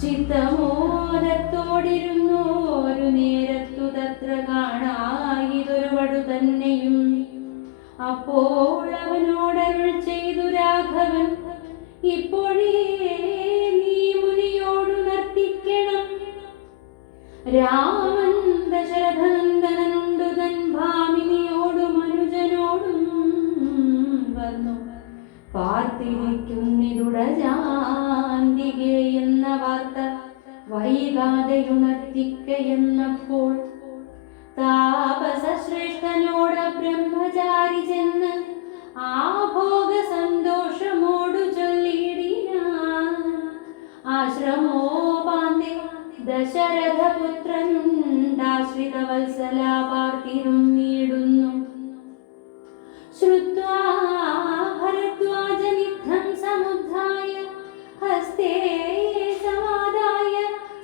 ചിത്തമോദത്തോടിരുന്നു ഒരു നേരത്തു തത്ര കാണായിതൊരു വടു തന്നെയും. അപ്പോൾ അവനോടരുൾ ചെയ്തു രാഘവൻ. ഇപ്പോഴേ നീ മുനിയോടു നർത്തിക്കണം. രാമൻ ദശരഥനന്ദനുണ്ടു തൻ ഭാമിനിയോടും അനുജനോടും വന്നു. പാർത്തിരിക്കുന്നിതുടജാന്തികേ എന്ന വാർത്ത വൈകാതെയുണർത്തിക്കയെന്നപ്പോൾ താപസശ്രേഷ്ഠനോട് ബ്രഹ്മചാരി ചെന്ന് ആ ഭോഗ സന്തോഷമോടു ചൊല്ലിയിടിനാൻ. ആശ്രമോപാന്തേ ദശരഥപുത്രനുണ്ടാശ്രിത വത്സലാ പാർത്തിരും നീടുന്നു. ശ്രുത്വാ ഭരദ്വാജനിദ്ധം സമുദ്ധായ ഹസ്തേ സമാദായ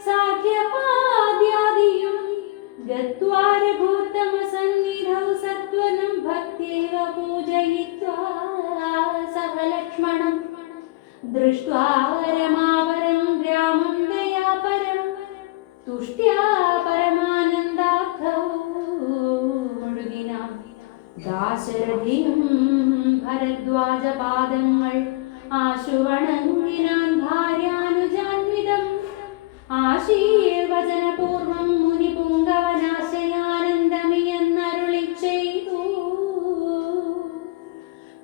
സാഖ്യപാദ്യാദിയും ഗത്വാ രഘുത്തമസന്നിധൗ സത്വനം ഭക്ത്യേവ പൂജയിത്വാ സഹ ലക്ഷ്മണം. ദൃഷ്ട്വാ രമാപരം ഗ്രാമം ദയാപരം തുഷ്ട്യാ പരമാനന്ദാർത്ഥൗ മുഴുകിനാം. ദാശരഥിയും ഭരദ്വാജപാദങ്ങൾ ആശുവണങ്ങിനാൻ ഭാര്യാനുജാന്വിതം. ആശീർവചനപൂർവം മുനി പുങ്കവനാശയാനന്ദമിയെന്നരുളി ചെയ്തു.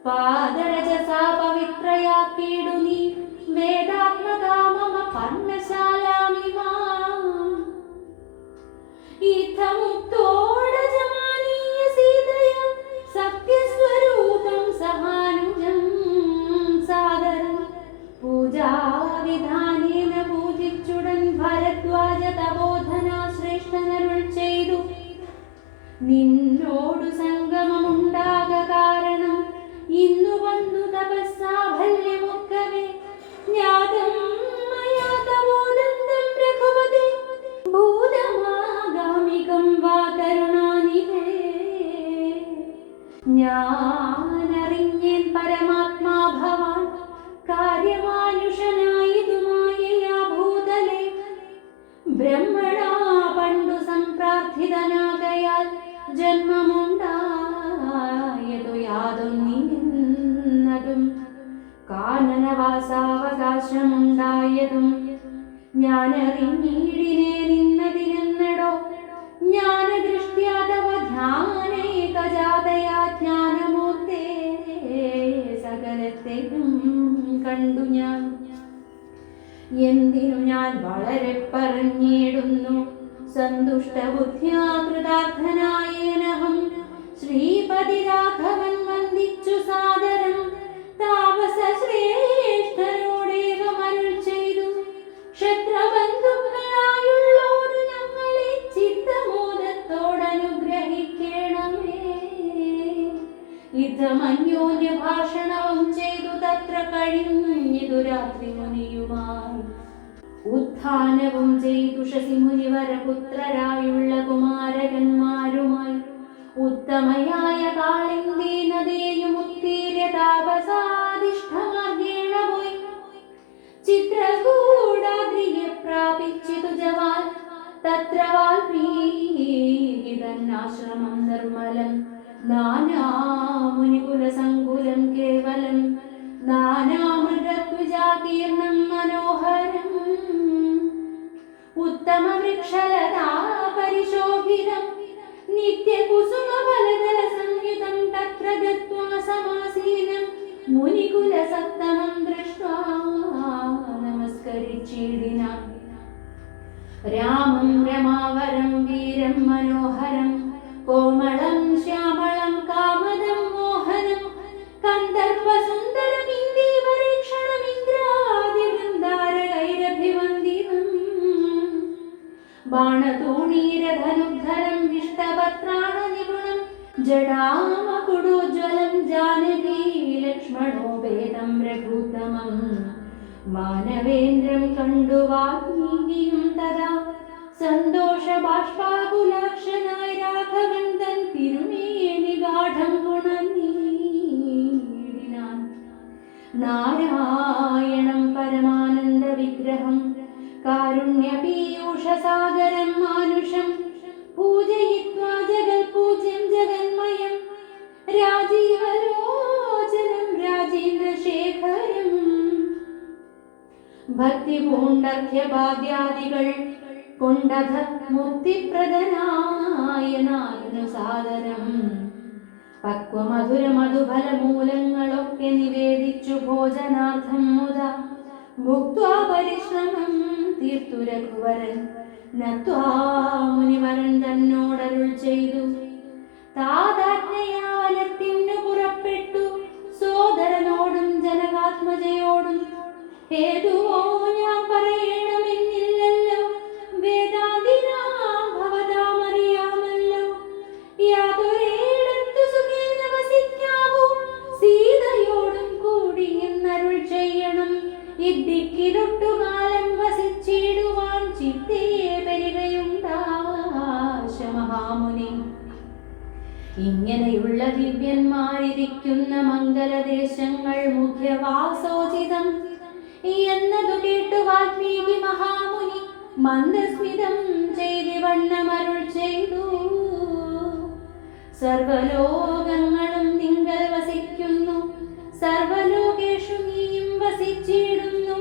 പാദരജസാ പവിത്രയാക്കിയിടു നീ വേദാത്മകാമമ പർണശാലാമിമാം. ഇത്തമുക്തോടജമാനീയ സീതയ സത്യസ്വരൂപം സഹാനുജം സാദരം പൂജാവിധാനേന പൂജിച്ചുടൻ ഭരദ്വാജ തപോധനാ ശ്രേഷ്ഠനരുൾ ചെയ്തു. നിന്നോടു സംഗമമുണ്ടാക കാരണം ഇന്നു വന്നു തപസ്സാഫല്യമൊക്കവേ. ജ്ഞാതം മയാ തപോനന്ദം രഘുപതേ ഭൂതമാഗാമികം വാ കരുണാനിധേ. ഞാനറിഞ്ഞേൻ പരമാത്മാ ഭവാൻ കാര്യമാനുഷനായിതുമായയാ ഭൂതലേ. ബ്രഹ്മണാ പണ്ടു സംപ്രാർത്ഥിതനാകയാൽ ജന്മമുണ്ടായതു യാതൊരു കാനനവാസാവകാശമുണ്ടായതും ഞാനറിഞ്ഞീടിനെ നിന്നതിനെന്നടോ ജ്ഞാനദൃഷ്ട്യാതവ ധ്യാനേകജാതയാ ജ്ഞാനമൂർത്തേ സകലത്തെയും കണ്ടു ഞാൻ. എന്തിനു ഞാൻ വളരെ പറഞ്ഞിടുന്നു സന്തുഷ്ടബുദ്ധ്യാ കൃതാർത്ഥനായേനഹം ശ്രീപതി രാഘവൻ വന്ദിച്ചു സാദരം താപസ ശ്രേഷ്ഠനോടേകമരുൾ ചെയ്തു ക്ഷത്രബന്ധുക്കളായുള്ളോരു ഞങ്ങളെ ചിത്തമോദത്തോടനുഗ്രഹിക്കണമേ. യുദ്ധമന്യോന്യ ഭാഷണവും ചെയ്തു തത്ര കഴിഞ്ഞിതു രാത്രി മുനിയുമായി ഉത്ഥാനവും ചെയ്തു ശശിമുനിവരപുത്രരായുള്ള കുമാരകന്മാരുമായി ഉത്തമയായ കാളിന്ദീ നദിയും ഉത്തീര്യ താപസാധിഷ്ഠമാർഗേണ പോയി ചിത്രകൂടാദ്രിയെ പ്രാപിച്ചിതു ജവാൻ തത്ര വാൽമീകിതന്നാശ്രമം നിർമ്മലം നാനാമുനികുലസങ്കുലം കേവലം നാനാമൃഗത്വജാകീർണം മനോഹരം ഉത്തമവൃക്ഷലതാ പരിശോഭിതം നിത്യകുസുമഫലദല സംയുതം തത്ര ഗത്വാ സമാസീനം മുനികുലസത്തമം ദൃഷ്ട്വാ നമസ്കരിച്ചിടിനാൻ. രാമം രമാവരം വീരം മനോഹരം കോമളം ശ്യാമളം കാമദം മോഹനം കന്ദർപ്പസുന്ദരമിന്ദീവരീക്ഷണമിന്ദ്രാദിവൃന്ദാരകൈരഭിവന്ദിതം ബാണതൂണീരധനുദ്ധരം വിഷ്ടപത്രാണനിപുണം ജടാമകുടോജ്വലം ജാനകീ ലക്ഷ്മണോപേതം രഘുത്തമം മാനവേന്ദ്രം കണ്ടു വാൽമീകിയും തഥാ സന്തോഷബാഷ്പാകുലാക്ഷനായി രാഘവൻ തൻ തിരുമേനി ഗാഠം പുണർന്നീടിനാൻ. നാരായണം പരമാനന്ദ വിഗ്രഹം കാരുണ്യപീയൂഷസാഗരം മാനുഷം പൂജയിത്വാ ജഗൽപൂജ്യം ജഗന്മയം രാജീവലോചനം രാജേന്ദ്രശേഖരം ഭക്തിപൂണ്ടർഘ്യഭാഗ്യാദികൾ കൊണ്ടധ മുക്തിപ്രദനായ നാഥനു സാദരം പക്വമധുര മധുഫലമൂലങ്ങളൊക്കെ നിവേദിച്ചു ഭോജനാർത്ഥം മുത ഭുക്ത്വാ പരിശ്രമം തീർത്തു രഘുവരൻ നത്വാ മുനിവരൻ തന്നോടരുൾ ചെയ്തു താതാജ്ഞയാ വനത്തിനു പുറപ്പെട്ടു സോദരനോടും ജനകാത്മജയോടും ഹേതുവോ ഞാൻ പറയണമെന്നില്ലല്ലോ വേദാന്തിനാം ഭവതാമറിയാമല്ലോ യാതൊരേടത്തു സുഖേന വസിക്കാവൂ സീതയോടും കൂടി എന്നരുൾ ചെയ്യണം ഇദ്ദിക്കിതൊട്ടുകാലം വസിച്ചിടുവാൻ ചിത്തേ പെരുകയുണ്ടാശ മഹാമുനി. ഇങ്ങനെയുള്ള ദിവ്യന്മാരിരിക്കുന്ന മംഗലദേശങ്ങൾ മുഖ്യവാസോചിതം എന്നതു കേട്ടു വാൽമീകി മഹാമുനി മന്ദസ്മിതം ചെയ്തിവണ്ണമരുൾ ചെയ്തു സർവലോകങ്ങളും നിങ്ങൾ വസിക്കുന്നു സർവലോകേഷു നീയും വസിച്ചിടുന്നു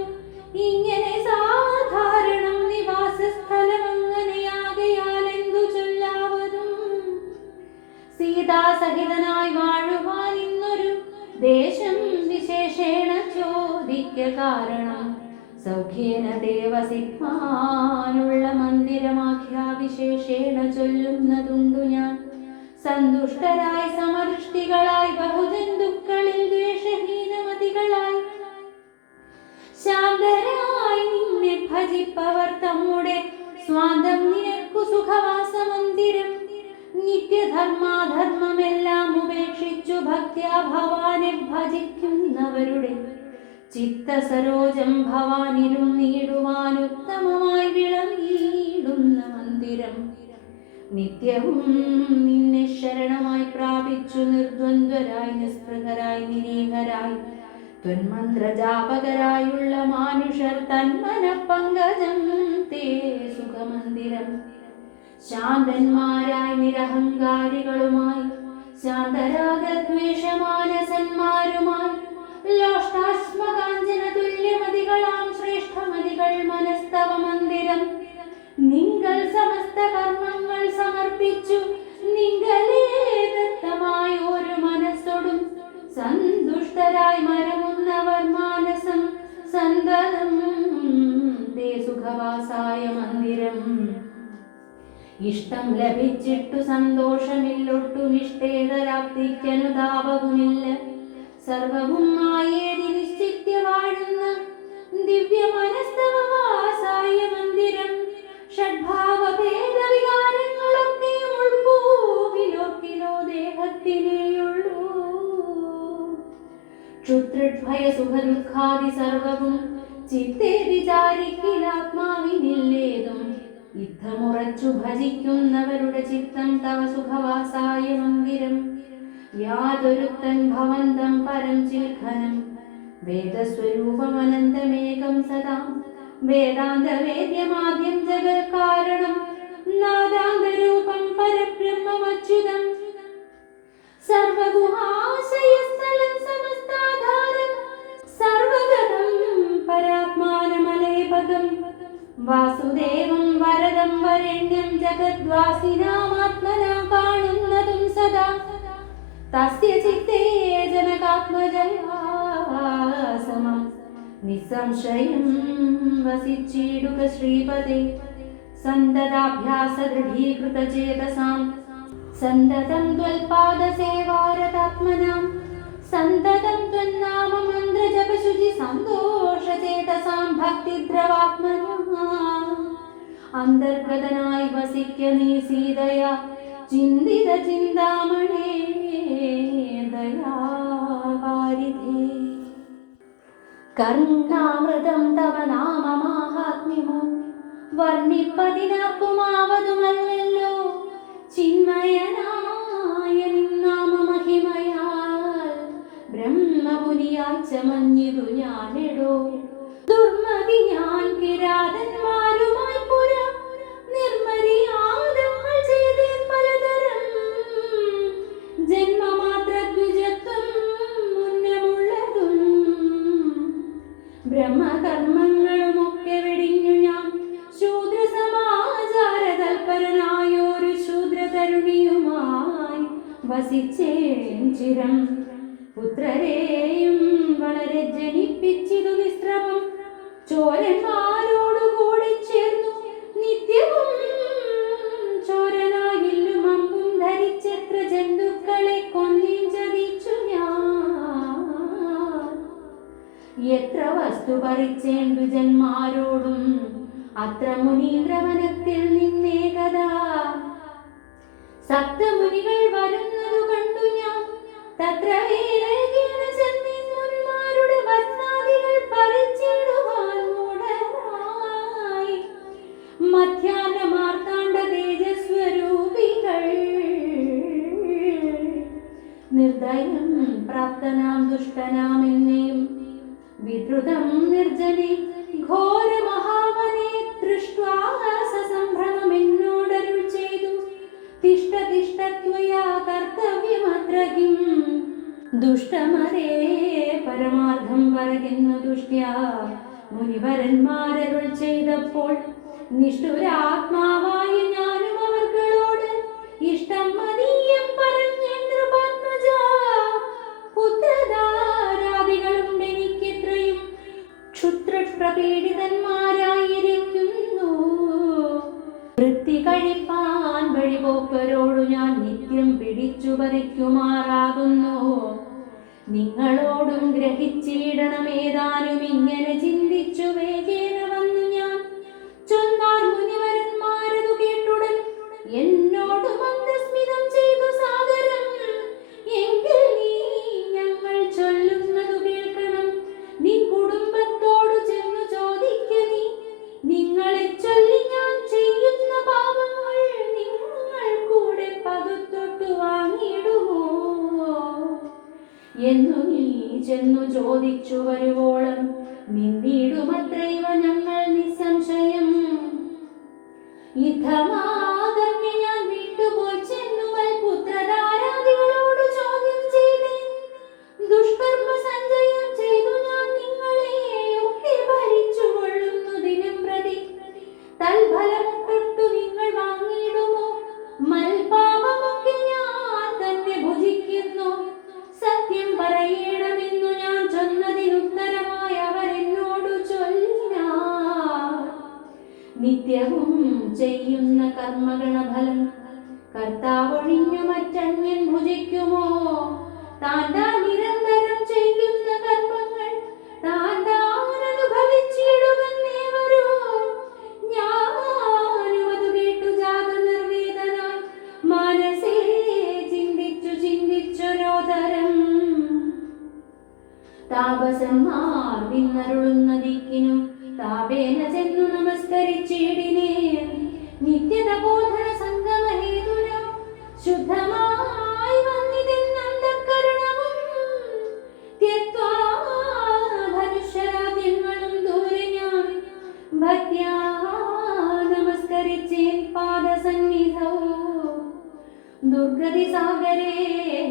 ഇങ്ങനെ സാധാരണം നിവാസസ്ഥലം അങ്ങനെയാകയാൽ എന്തു ചൊല്ലാവതും സീതാസഹിതനായി വാഴുവാൻ ഇന്നൊരു ദേശം വിശേഷേണ ചോദിക്ക കാരണം സൗഖ്യേന ദേവസിഗ്മാനുള്ള മന്ദിരമാഖ്യാവിശേഷേണ ചൊല്ലുന്നതുണ്ടു ഞാൻ. സന്തുഷ്ടരായി സമദൃഷ്ടികളായി ബഹുജന്തുക്കളിൽ ദ്വേഷഹീനമതികളായി ശാന്തരായി നിന്നെ ഭജിപ്പവർ തമ്മുടെ സ്വാന്തം നിനക്കു സുഖവാസമന്ദിരം നിത്യധർമാധർമ്മമെല്ലാം ഉപേക്ഷിച്ചു ഭക്ത്യാ ഭവാനെ ഭജിക്കുന്നവരുടെ ചിത്തസരോജം ഭവാനിരുന്നീടുവാൻ ഉത്തമമായി വിളങ്ങിയിടുന്ന മന്ദിരം നിത്യവും നിന്നെ ശരണമായി പ്രാപിച്ചു നിർദ്വന്ദ്വരായി നിസ്പൃഹരായി നിരീഹരായി ത്വന്മന്ത്രജാപകരായുള്ള മാനുഷർ തന്മന പങ്കജം തേ സുഖമന്ദിരം ശാന്തന്മാരായി നിരഹങ്കാരികളുമായി ശാന്തരാഗദ്വേഷമാനസന്മാരുമായി ലോഷ്ടാശ്മകാഞ്ചന തുല്യമതികളാം ശ്രേഷ്ഠമതികൾ മനസ്തവ മന്ദിരം നിങ്ങൾ സമസ്ത കർമ്മങ്ങൾ സമർപ്പിച്ചു നിങ്ങളേ ദത്തമായ ഒരു മനസ്സോടും സന്തുഷ്ടരായി മരമുന്നവർ മാനസം സന്തതം തേ സുഖവാസായ മന്ദിരം ഇഷ്ടം ലഭിച്ചിട്ടു സന്തോഷമില്ലൊട്ടും ഇഷ്ടേതരാപ്തിക്കനുതാപവുമില്ല സർവവും മായേതി നിശ്ചിത്യ വാഴുന്ന ദിവ്യ മനസ്തവവാസായ മന്ദിരം ഷഡ്ഭാവഭേദവികാരങ്ങളൊക്കെയും ഉൾഭൂവിലോക്കിലോ ദേഹത്തിനേയുള്ളൂ ക്ഷുദ്രഭയ സുഖദുഃഖാദി സർവവും ചിത്തേ വിചാരിക്കിലാത്മാവിനില്ലേതും യുദ്ധമുറച്ചു ഭജിക്കുന്നവരുടെ ചിത്തം തവ സുഖവാസായ മന്ദിരം യാതൊരുത്തൻ ഭവന്തം പരം ചിൽഖനം വേദസ്വരൂപമനന്തമേകം സദാ വേദാന്തവേദ്യമാദ്യം ജഗൽക്കാരണം നാദാന്തരൂപം പരബ്രഹ്മമച്യുതം സർവഗുഹാശയസ്ഥലം സമസ്താധാരം സർവഗതം പരാത്മാനമലേപകം വാസുദേവം വരദം വരണ്യം ജഗദ്വാസിനാമാത്മനാ കാണുന്നതും സദാ തസ്യ ചിത്തേ ജനകാത്മജയാസമം നിസ്സംശയം വസിച്ചിടുക ശ്രീപദേ സന്തതാഭ്യാസ ദൃഢീകൃത ചേതസാം സന്തതം ത്വൽപാദസേവാരതാത്മനാം സന്തതം ത്വന്നാമ മന്ത്രജപശുചി സന്തോഷചേതസാം ഭക്തിദ്രവാത്മനാ അന്തർഗതനായി വസിക്ക നീ സീതയാ ചിന്തിത ചിന്താമണേ ദയാവാരിധേ കർണാമൃതം തവ നാമമാഹാത്മ്യമോ വർണ്ണിപ്പതിനാർക്കുമാവതുമല്ലല്ലോ ചിന്മയനായ നിന്നാമ മഹിമയാൽ ബ്രഹ്മമുനിയായി ചമഞ്ഞിതു ഞാനെടോ ദുർമതി ഞാൻ കിരാതന്മാരുമായി പുര നിർമര്യാദങ്ങൾ ചെയ്തേൻ പലതരം ജന്മമാത്ര ദ്വിജത്വം മുന്നമുള്ളതും ബ്രഹ്മകർമ്മങ്ങളുമൊക്കെ വെടിഞ്ഞു ഞാൻ ശൂദ്ര സമാചാര തൽപരനായൊരു ശൂദ്ര തരുണിയുമായി വസിച്ചേൻ ചിരം പുത്രരെയും വളരെ ജനിപ്പിച്ചിതു വിശ്രമം ചോരന്മാരോടുകൂടി ചേർന്നു നിത്യവും ചോരനായില്ലും അമ്പും ധരിച്ചെത്ര ജന്തുക്കളെ കൊന്നേം ചതിച്ചു ഞാൻ എത്ര വസ്തു പറിച്ചേണ്ടു ജന്മാരോടും അത്ര മുനീന്ദ്രവനത്തിൽ നിന്നേകതാ സപ്തമുനികൾ വരുന്നതു കണ്ടു ഞാൻ തത്ര വേഗേന ചെന്നീൻ മുനിമാരുടെ ഭസ്മാദികൾ പറിച്ചിടുവാൻ മൂഢരായി മധ്യാഹ്ന മാർത്താണ്ഡ തേജസ്വരൂപികൾ നിർദയം പ്രാപ്തനാം ദുഷ്ടനാമെന്നെയും വിദ്രുതം നിർജ്ജനെ ഘോര മഹാവനെ ദൃഷ്ട്വാ സസംഭ്രമമെന്നോടരുൾ ചെയ്തു തിഷ്ഠ തിഷ്ഠ ത്വയാ കർത്തവ്യമത്ര കിം ദുഷ്ടമരേ പരമാർത്ഥം പറയുന്നു ദുഷ്ട്യാ മുനിവരന്മാരരുൾ ചെയ്തപ്പോൾ നിഷ്ഠുരാത്മാവായ ഞാനും അവർകളോട് ഇഷ്ടം മതീയം പറഞ്ഞേന്ദ്രപാത്മജ പുത്രധാരാദികളുണ്ട് എനിക്കെത്രയും ക്ഷുദ്രപ്രപീഡിതന്മാരായിരിക്കുന്നു വൃത്തി കഴിപ്പാൻ വഴിപോക്കരോടു ഞാൻ നിത്യം പിടിച്ചു പറിക്കുമാറാകുന്നു നിങ്ങളോടും ഗ്രഹിച്ചിടണമേതാനും ഇങ്ങനെ ചിന്തിച്ചു വേഗേന വന്നു ഞാൻ ചൊന്നാർ മുനിവരന്മാരതു കേട്ടുടൻ എന്നോട് മന്ദസ്മിതം ചെയ്തു സാദരം എങ്കിൽ നീ ഞങ്ങൾ ചൊല്ലുന്നതു കേൾക്കണം നിൻ കുടുംബത്തോടു ചെന്നു ചോദിക്ക നീ നിങ്ങളെ ചൊല്ലി ഞാൻ ചെയ്യുന്ന പാപങ്ങൾ നിങ്ങൾ കൂടെ പകുത്തൊട്ടു വാങ്ങിയിടുമോ എന്നു നീ ചെന്നു ചോദിച്ചു വരുവോളം നിന്നിടുമത്രൈവ ഞങ്ങൾ നിസ്സംശയം യുദ്ധമാകർമ്മി ഞാൻ വിട്ടുപോയി ചെന്നുവൽ പുത്രധാരാദികളോട് ചോദ്യം ചെയ്തേ ദുഷ്കർമ്മ സഞ്ചയം നിത്യവും ചെയ്യുന്ന കർമ്മഗണഫലം കർത്താവൊഴിഞ്ഞു മറ്റന്യൻ ഭുജിക്കുമോ? താൻ നിരന്തരം ചെയ്യുന്ന കർമ്മങ്ങൾ താൻ അനുഭവിച്ചിടുമെന്നേവരോ. ഞാനും അത് കേട്ടു ജാത നിർവേദനായി മനസ്സേ ചിന്തിച്ചൊരോതരം. താപസന്മാർ വിന്നരുളുന്ന ദിക്കിനു താപേന ചെന്നു നമസ്കരിച്ചിടിനേ. നിത്യത ബോധന സംഗമഹേതുന ശുദ്ധമായി വന്നിതെന്നന്തഃകരണവും ത്യക്ത്വാ ധനുഷ്യരാജ്യങ്ങളും ദൂരെ ഞാൻ ഭക്ത്യാ നമസ്കരിച്ചേൻ പാദസന്നിധൗ. ദുർഗതി സാഗരേ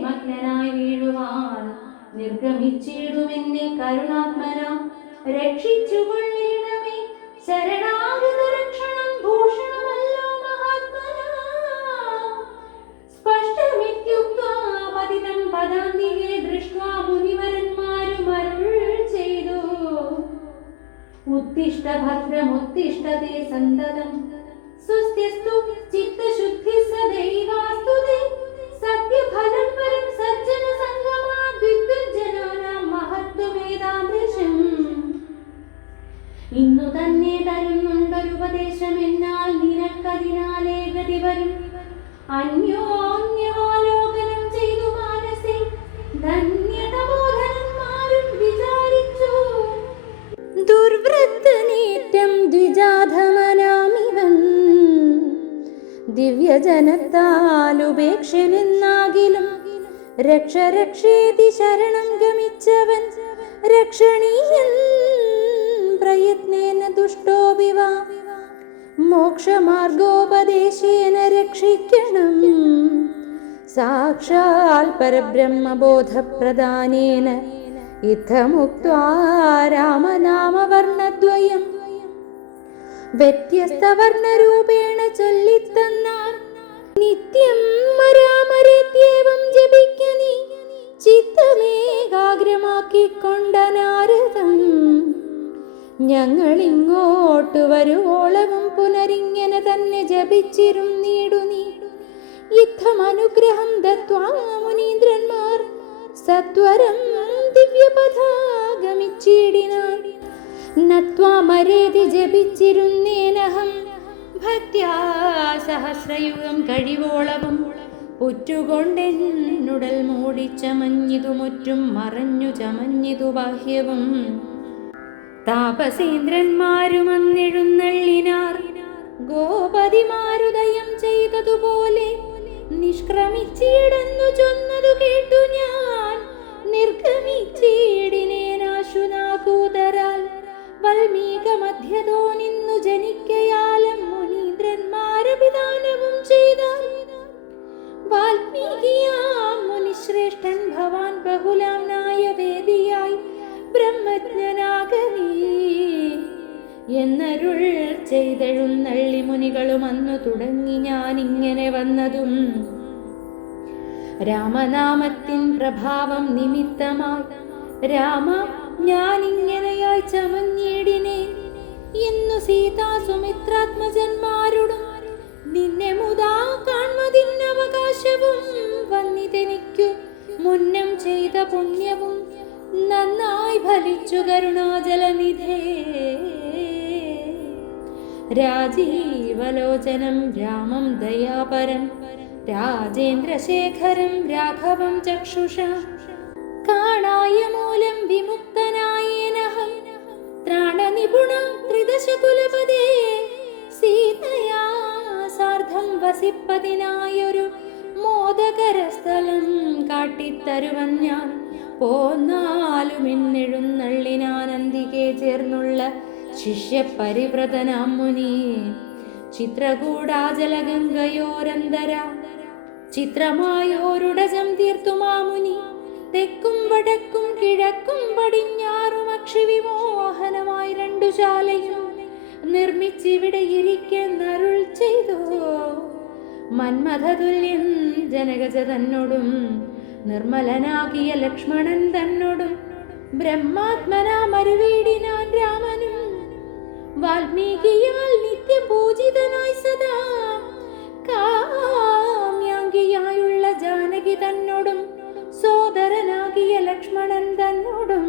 മഗ്നനായി വീഴുവാൻ നിർഗമിച്ചിടുമെന്നെ കരുണാത്മന രക്ഷിച്ചുകൊള്ളണമേ. ശരണാഗത രക്ഷണം ഭൂഷണമല്ലോ മഹാത്മനാ. സ്പഷ്ടമിത്യുക്ത്വാ പതിതം പദാന്തികേ ദൃഷ്ട്വാ മുനിവരന്മാരുമരുൾ ചെയ്തു. ഉത്തിഷ്ഠ ഭദ്രമുത്തിഷ്ഠതേ സന്തതം സ്വസ്ത്യസ്തു ചിത്തശുദ്ധി സദൈവാസ്തു തേ. സത്യഫലം പരം സജ്ജന സംഗമാദ്വിദ്വജ്ജനാനാം മഹത്വമേതാദൃശം. ഇന്നു തന്നെ തരുന്നുണ്ടൊരുപദേശം എന്നാൽ നിനക്കതിനാലേ ഗതി വരും. അന്യോന്യമാലോകനം ചെയ്തു മാനസേ ധന്യതബോധനന്മാരും വിചാരിച്ചു. ദുർവൃത്തനേറ്റം ദ്വിജാധമനാമിവൻ ദിവ്യജനത്താലുപേക്ഷനെന്നാകിലും രക്ഷരക്ഷേതി ശരണം ഗമിച്ചവൻ രക്ഷണീയൻ പ്രയത്നേന ദുഷ്ടോപിവ. മോക്ഷമാർഗോപദേശേന രക്ഷിക്കണം സാക്ഷാൽ പരബ്രഹ്മബോധപ്രദാനേന ഇത്തമുക്ത്വാ രാമനാമവർണ്ണദ്വയം വ്യത്യസ്തവർണ്ണരൂപേണ ചൊല്ലിത്തന്നാർ. നിത്യം രാമരേത്യേവം ജപിക്ക നീ ചിത്തമേകാഗ്രമാക്കിക്കൊണ്ട നാരദം. ഞങ്ങളിങ്ങോട്ട് വരുവോളവും പുനരിങ്ങനെ തന്നെ ജപിച്ചിരുന്നീടു നീ. യുദ്ധമനുഗ്രഹം ദത്വാ മുനീന്ദ്രന്മാർ സത്വരം ദിവ്യപഥാഗമിച്ചിടിനാർ. നത്വാമരേതി ജപിച്ചിരുന്നേനഹം ഭക്ത്യാ സഹസ്രയുഗം കഴിവോളവും. പുറ്റുകൊണ്ടെന്നുടൽ മൂടിച്ചമഞ്ഞിതു മുറ്റും മറഞ്ഞു ചമഞ്ഞിതു ബാഹ്യവും. താപസേന്ദ്രന്മാരുമന്നെഴുന്നള്ളിനാർ ഗോപതിമാരുദയം ചെയ്തതുപോലെ. നിഷ്ക്രമിച്ചിടന്നു ചൊന്നതു കേട്ടു ഞാൻ നിർഗമിച്ചിടിനേനാശുനാകൂതരാൽ. വൽമീക മധ്യതോ നിന്നു ജനിക്കയാലും മുനീന്ദ്രന്മാരഭിദാനവും ചെയ്താൽ. വാൽമീകിയാം മുനിശ്രേഷ്ഠൻ ഭവാൻ ബഹുലാംനായ വേദിയായി ബ്രഹ്മജ്ഞനാകവീ എന്നരുൾ ചെയ്തെഴുന്നള്ളി മുനികളും അന്നു തുടങ്ങി ഞാൻ ഇങ്ങനെ വന്നതും. രാമനാമത്തിൻ പ്രഭാവം നിമിത്തമായി രാമ ഞാനിങ്ങനെയായി ചമഞ്ഞിടിനെ. ഇന്നു സീതാ സുമിത്രാത്മജന്മാരോടും നിന്നെ മുതാ കാൺമതിന്നവകാശവും വന്നിതെനിക്കു മുന്നം ചെയ്ത പുണ്യവും നന്നായി ഫലിച്ചു കരുണാജലനിധേ. രാജീവലോചനം രാമം ദയാപരം രാജേന്ദ്രശേഖരം രാഘവം ചക്ഷുഷ. കാണായ മൂലം വിമുക്തനായേനഹം ത്രാണനിപുണം ത്രിദശകുലപദേ. സീതയാ സാർദ്ധം വസിപ്പതിനായൊരു മോദകരസ്ഥലം കാട്ടിത്തരുവൻ ഞാൻ. പോന്നാലും എന്നെഴുന്നള്ളിനാനന്ദികെ ചേർന്നുള്ള ശിഷ്യപരിവ്രതനാം മുനി. ചിത്രകൂടാജലഗംഗയോരന്തര ചിത്രമായോരുടജം തീർത്തുമാമുനി. തെക്കും വടക്കും കിഴക്കും പടിഞ്ഞാറും അക്ഷിവിമോഹനമായി രണ്ടു ശാലയും നിർമ്മിച്ചിവിടെ ഇരിക്കെന്നരുൾ ചെയ്തു. മന്മഥതുല്യൻ ജനകജ തന്നോടും നിർമ്മലനാകിയ ലക്ഷ്മണൻ തന്നോടും ബ്രഹ്മാത്മനാ മരുവീടിനാൻ രാമനും. വാൽമീകിയാൽ നിത്യപൂജിതനായി സദാ കാമ്യാംഗിയായുള്ള ജാനകി തന്നോടും സോദരനാകിയ ലക്ഷ്മണൻ തന്നോടും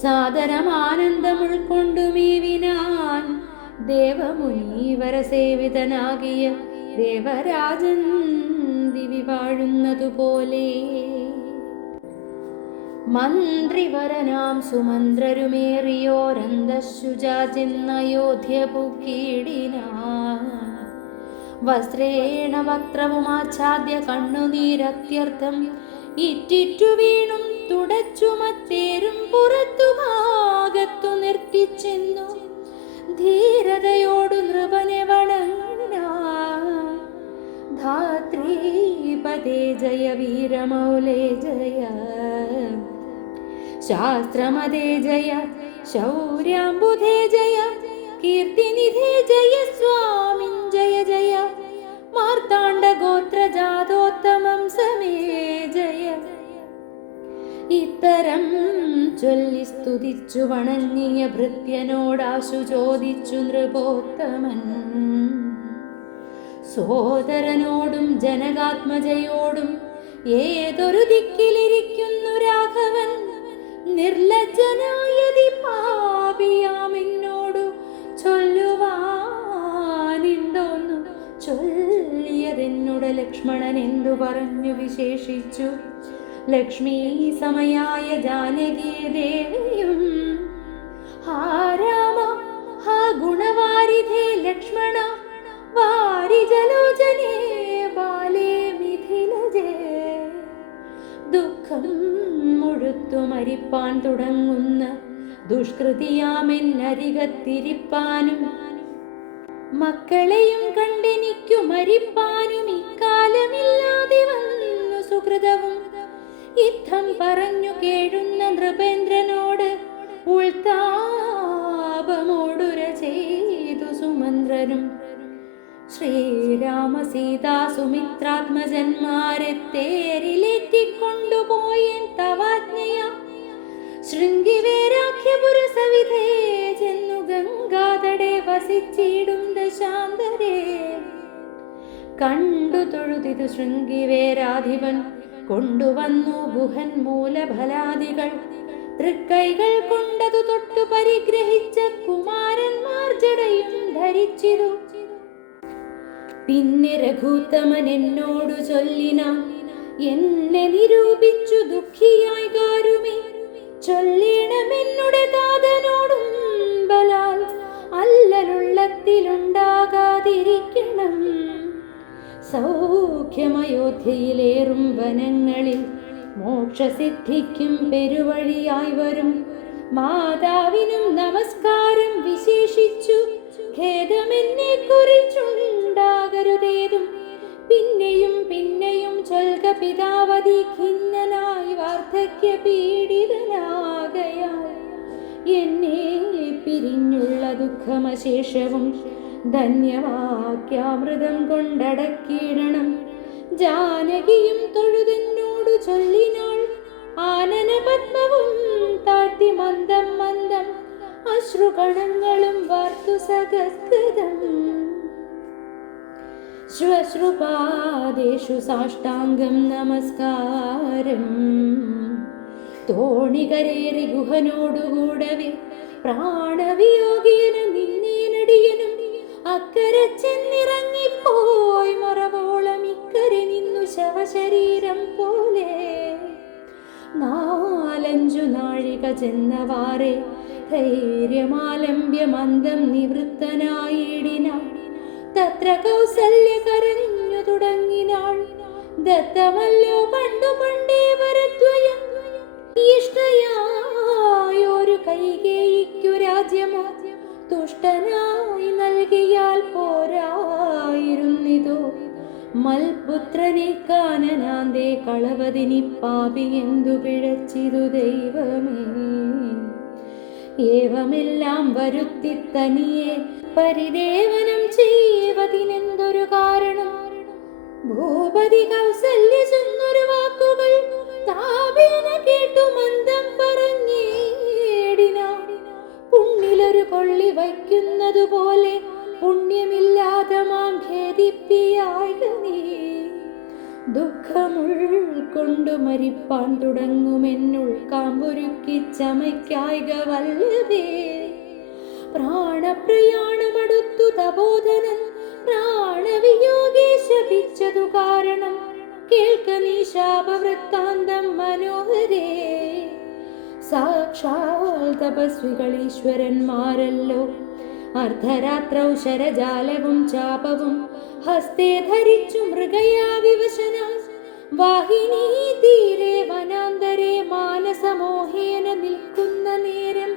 സാദരമാനന്ദം ഉൾക്കൊണ്ടുമീവിനാൻ ദേവമുനീവര സേവിതനാകിയ ദേവരാജൻ ദിവി വാഴുന്നതുപോലെ. മന്ത്രിവരനാം സുമന്ത്രരുമേറിയോരന്തശുചാചെന്നയോധ്യ പുക്കീടിനാൻ. വസ്ത്രേണ വക്രവുമാച്ഛാദ്യ കണ്ണുനീരത്യർത്ഥം ഇറ്റിറ്റു വീണും തുടച്ചു മത്തേരും പുറത്തു ഭാഗത്തു നിർത്തിച്ചെന്നു ധീരതയോടു നൃപനെ വണങ്ങിനാൻ. ധാത്രീപദേ ജയ വീരമൗലേ ജയ, ശാസ്ത്രമതേ ജയ, ശൗര്യാംബുധേ ജയ, കീർത്തിനിധേ ജയ, സ്വാമിൻ ജയ ജയ, മാർത്താണ്ഡഗോത്രജാതോത്തമം സമേ ജയ. ഇത്തരം ചൊല്ലി സ്തുതിച്ചു വണങ്ങിയ ഭൃത്യനോടാശു ചോദിച്ചു നൃപോത്തമൻ. സോദരനോടും ജനകാത്മജയോടും ഏതൊരു ദിക്കിലിരിക്കുന്നു രാഘവൻ, നിർലജ്ജനായതി പാപിയാമെന്നോടു ചൊല്ലുവാനിണ്ടോന്നു ചൊല്ലിയതെന്നുടെ ലക്ഷ്മണൻ എന്തു പറഞ്ഞു വിശേഷിച്ചു. ലക്ഷ്മീ സമയായ ജാനകിയെ ദേവിയും ഹാ രാമ ഹാ ഗുണവാരിധേ ലക്ഷ്മണ വാരിജലോചനേ ബാലേ മിഥിലജേ. ദുഃഖം മുഴുത്തു മരിപ്പാൻ തുടങ്ങുന്ന ദുഷ്കൃതിയാമെന്നരികത്തിരിപ്പാനും മക്കളെയും കണ്ടെനിക്കു മരിപ്പാനും ഇക്കാലമില്ലാതെ വന്നു സുഹൃതവും. ഇത്തം പറഞ്ഞു കേഴുന്ന നൃപേന്ദ്രനോട് ഉൾത്താപമോടുര ചെയ്തു സുമന്ത്രനും. ശ്രീരാമ സീതാ സുമിത്രാത്മജന്മാരെ തേരിലേറ്റിക്കൊണ്ടുപോയേൻ തവാജ്ഞയ. ശൃംഗിവേരാഖ്യപുര സവിധേ ചെന്നു ഗംഗാതടേ വസിച്ചിടും ദശാന്തരേ. കണ്ടു തൊഴുതിതു ശൃംഗിവേരാധിപൻ കൊണ്ടുവന്നു ഗുഹൻ മൂലഫലാദികൾ. തൃക്കൈകൾ കൊണ്ടതു തൊട്ടു പരിഗ്രഹിച്ച കുമാരന്മാർ ജടയും ധരിച്ചിതു. പിന്നെ രഘുത്തമൻ എന്നോടു ചൊല്ലിനാൻ, എന്നെ നിരൂപിച്ചു ദുഃഖിയായി കാരുമേ ചൊല്ലിണമെന്നുടെ താതനോടും ബലാൽ അല്ലലുള്ളത്തിലുണ്ടാകാതിരിക്കണം. സൗഖ്യമയോധ്യയിലേറും വനങ്ങളിൽ മോക്ഷസിദ്ധിക്കും പെരുവഴിയായി വരും മാതാവിനും നമസ്കാരം വിശേഷിച്ചു. ഖേദമെന്നെ കുറിച്ചുണ്ടാകരുതേതും പിന്നെയും പിന്നെയും ചൊൽക പിതാവതി ഖിന്നനായി വാർദ്ധക്യ പീഡിതനാകയാൽ. എന്നെ പിരിഞ്ഞുള്ള ദുഃഖമശേഷവും ധന്യവാക്യാമൃതം കൊണ്ടടക്കിയിടണം. ജാനകിയും തൊഴുതെന്നോടു ചൊല്ലിനാൾ. ആനന പത്മവും താഴ്ത്തി മന്ദം മന്ദം അശ്രുകണങ്ങളും വാർത്തു സഗദ്ഗതം. ശ്വശ്രുപാദേഷു സാഷ്ടാംഗം നമസ്കാരം. തോണികരേറി ഗുഹനോടുകൂടവേ പ്രാണവിയോഗിയന നിന്നേനടിയനും. അക്കരെ ചെന്നിറങ്ങിപ്പോയി മറവോളം ഇക്കരെ നിന്നു ശവശരീരം പോലെ. 4-5 നാഴിക ചെന്നവാറെ ധൈര്യമാലംബ്യ മന്ദം നിവൃത്തനായിടിനാൾ. തത്ര കൗസല്യ കരഞ്ഞു തുടങ്ങിനാൾ. ദത്തമല്ലോ പണ്ടു പണ്ടേ വരദ്വയം ഇഷ്ടയായൊരു കൈകേയിക്കു രാജ്യമോ തുഷ്ടനായി നൽകിയാൽ പോരായിരുന്നിതോ. മൽപുത്രനെ കാനനാന്തേ കളവതിനി പാപി എന്തു പിഴച്ചിതു ദൈവമേ. ഏവമെല്ലാം വരുത്തി തനിയെ പരിദേവനം ചെയ്വതിനെന്തൊരു കാരണം. ഭൂപതി കൗസല്യ ചെന്നൊരു വാക്കുകൾ താപേന കേട്ടു മന്ദം പറഞ്ഞേടിനാ. പുണ്ണിലൊരു കൊള്ളി വയ്ക്കുന്നതുപോലെ പുണ്യമില്ലാതെ മാം ഖേദിപ്പിയായ നീ. ദുഃഖമുൾക്കൊണ്ടു മരിപ്പാൻ തുടങ്ങുമെന്നുൾ കാമ്പൊരുക്കി ചമയ്ക്കായിക വല്ലഭേ. പ്രാണപ്രയാണമടുത്തു തപോധനൻ പ്രാണവിയോഗേ ശപിച്ചതു കാരണം കേൾക്ക നീ ശാപവൃത്താന്തം മനോഹരേ. സാക്ഷാൽ തപസ്വികൾ ഈശ്വരന്മാരല്ലോ, അർദ്ധരാത്രൗ ശരജാലവും ചാപവും ഹസ്തേ ധരിച്ചു മൃഗയാ വിവശനായി വാഹിനീ തീരെ വനാന്തരെ മാനസമോഹേന നിൽക്കുന്ന നേരം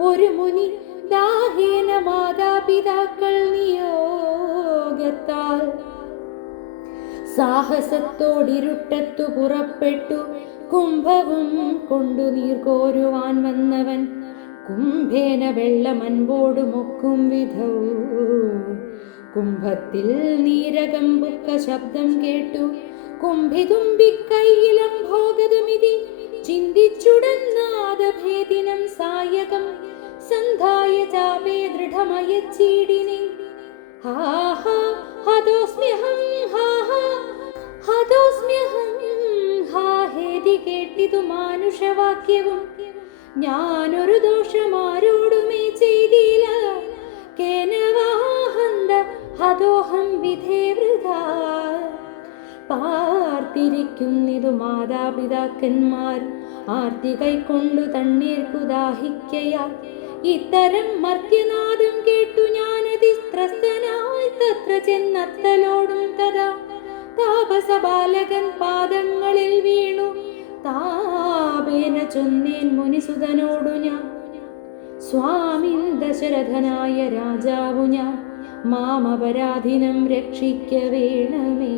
ഒരു മുനി ദാഹേന മാതാപിതാക്കൾ നിയോഗത്താൽ സാഹസത്തോടിരുട്ടത്തു പുറപ്പെട്ടു കുംഭവും കൊണ്ടു നീർകോരുവാൻ വന്നവൻ കുംഭേന വെള്ളമൻപോടു മൊക്കും വിധൗ. കുംഭത്തിൽ നീരകമ്പുക്ക ശബ്ദം കേട്ടു കുംഭിതുമ്പിക്കൈയിലം ഭോഗതമിതി ചിന്തിച്ചുടന്നാദഭേദിനം സായകം സന്ധായ ചാപേ ദൃഢമയച്ചീടിനെ. ഹാഹാ ഹതോസ്മ്യഹം ഹാഹാ ഹതോസ്മ്യഹം ഹാ ഹേതി കേട്ടിതു മാനുഷവാക്യവും ഞാനൊരു ദോഷമാരോടുമേ ചെയ്തില്ല. കേനവാഹന്ത ഹതോഹം വിധേ വൃഥാ. പാർത്തിരിക്കുന്നിതു മാതാപിതാക്കന്മാർ ആർത്തി കൈക്കൊണ്ടു തണ്ണീർക്കു ദാഹിക്കയാ. ഇത്തരം മർത്യനാദം കേട്ടു ഞാനതിസ്ത്രസ്തനായി തത്ര ചെന്നത്തലോടും തഥാ താപസബാലകൻ പാദങ്ങളിൽ വീണു താപേന ചൊന്നേൻ മുനിസുതനോടു ഞാൻ. സ്വാമിൻ ദശരഥനായ രാജാവു ഞാൻ, മാമപരാധിനം രക്ഷിക്ക വേണമേ.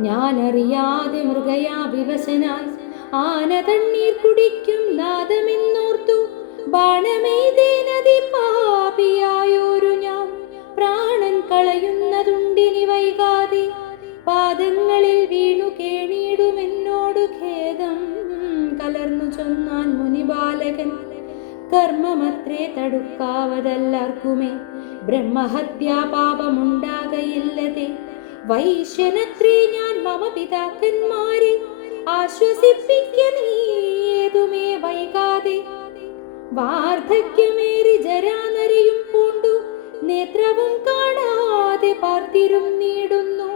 ഞാനറിയാതെ മൃഗയാ വിവശനായി ആന തണ്ണീർ കുടിക്കും നാദമെന്നോർത്തു ബാണമെയ്തേനതി പാപിയായോരു ഞാൻ. പ്രാണൻ കളയുന്നതുണ്ടിനി വൈകാതെ പാദങ്ങളിൽ വീണു കേണിയിടുമെന്നോടു ഖേദം കലർന്നു ചൊന്നാൻ മുനിബാലകൻ. കർമ്മമത്രേ തടുക്കാവതല്ലാർക്കുമേ ബ്രഹ്മഹത്യാ പാപമുണ്ടാകയില്ലതേ. വൈശ്യനത്രേ ഞാൻ മമ പിതാക്കന്മാരെ ആശ്വസിപ്പിക്ക നീതുമേ വൈകാതെ. വാർദ്ധക്യമേറി ജരാനരയും പൂണ്ടു നേത്രവും കാണാതെ പാർത്തിരും നീടുന്നു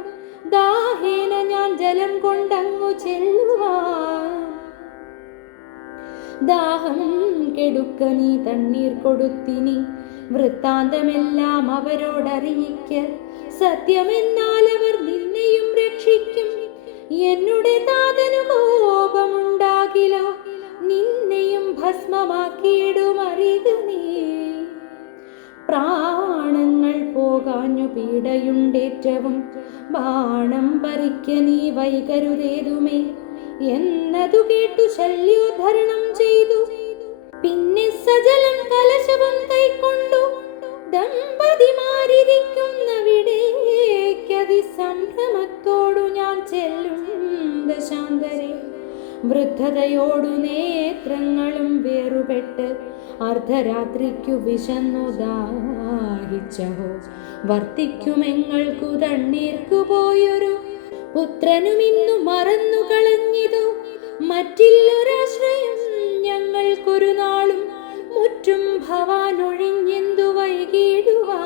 ദാഹേന ഞാൻ ജലം കൊണ്ടങ്ങു ചെല്ലുവാൻ. ദാഹം കെടുക്ക നീ തണ്ണീർ കൊടുത്തിനി വൃത്താന്തമെല്ലാം അവരോടറിയിക്ക. സത്യമെന്നാൽ അവർ നിന്നെയും രക്ഷിക്കും. എന്നുടെ താതനു കോപമുണ്ടാകിലോ നിന്നെയും ഭസ്മമാക്കിയിടുമറിക നീ. പ്രാണങ്ങൾ പോകാഞ്ഞു പീഡയുണ്ടേറ്റവും ബാണം പറിക്ക നീ വൈകരുതേതുമേ എന്നതു കേട്ടു ശല്യോദ്ധരണം ചെയ്തു. പിന്നെ സജലം കലശവും കൈക്കൊണ്ടു ദമ്പതിമാരിരിക്കുന്നവിടേക്കതി സംഭ്രമത്തോടു ഞാൻ ചെല്ലും ദശാന്തരെ. വൃദ്ധതയോടു നേത്രങ്ങളും വേറുപെട്ട് അർദ്ധരാത്രിക്കു വിശന്നു ദാഹിച്ചഹോ വർത്തിക്കുമെങ്ങൾക്കു തണ്ണീർക്കു പോയൊരു പുത്രനുമിന്നു മറന്നു കളഞ്ഞിതു. മറ്റില്ലൊരാശ്രയം ഞങ്ങൾക്കൊരു നാളും മുറ്റും ഭവാനൊഴിഞ്ഞെന്തു വൈകിടുവാ.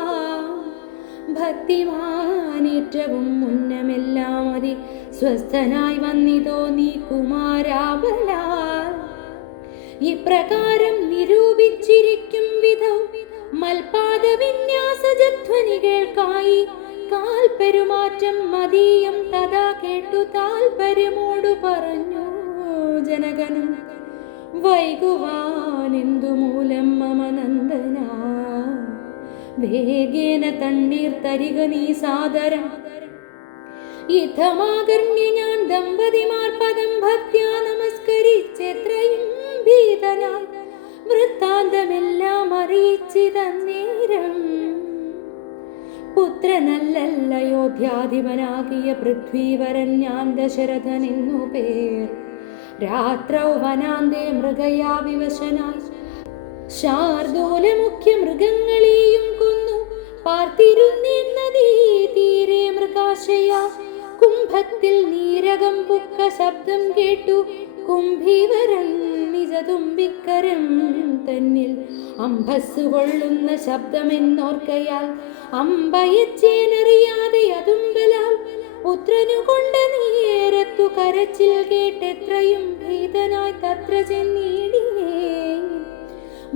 ഭക്തിമാനേറ്റവും മുന്നമെല്ലാം അതി സ്വസ്ഥനായി വന്നിതോ നീ കുമാരാബല. ഇപ്രകാരം നിരൂപിച്ചിരിക്കും വിധം മൽപാദ വിന്യാസജധ്വനികൾക്കായി കാൽപെരുമാറ്റം മതീയം തഥാ കേട്ടു താൽപര്യമോടു പറഞ്ഞു ജനകനും. വൈകുവാനെന്തു മൂലം മമ നന്ദന വേഗേന തണ്ണീർ തരിക നീ സാദരം. ഇഥമാകർണ്യ ഞാൻ ദമ്പതിമാർ പദം ഭക്ത്യാ നമസ്കരിച്ചെത്രയും ഭീതനായി വൃത്താന്തമെല്ലാം അറിയിച്ചിതന്നേരം. പുത്രനല്ലയോധ്യാധിപനാകിയ പൃഥ്വീവരൻ ഞാൻ ദശരഥൻ എന്നു പേർ. രാത്രൗ വനാന്തേ മൃഗയാ വിവശനായി ശാർദൂല മുഖ്യ മൃഗങ്ങളെയും കൊന്നു പാർത്തിരുന്നീ തീരെ മൃഗാശയ. കുംഭത്തിൽ നീരകം പുക്ക ശബ്ദം കേട്ടു കുംഭീവരൻ നിജതുമ്പിക്കരം തന്നിൽ അംഭസ്സു കൊള്ളുന്ന ശബ്ദമെന്നോർക്കയാൽ അമ്പയച്ചേനറിയാതെ അതുമ്പലാൽ പുത്രനു കൊണ്ട നേരത്തു കരച്ചിൽ കേട്ടെത്രയും ഭീതനായി തത്ര ചെന്നീടിനേ.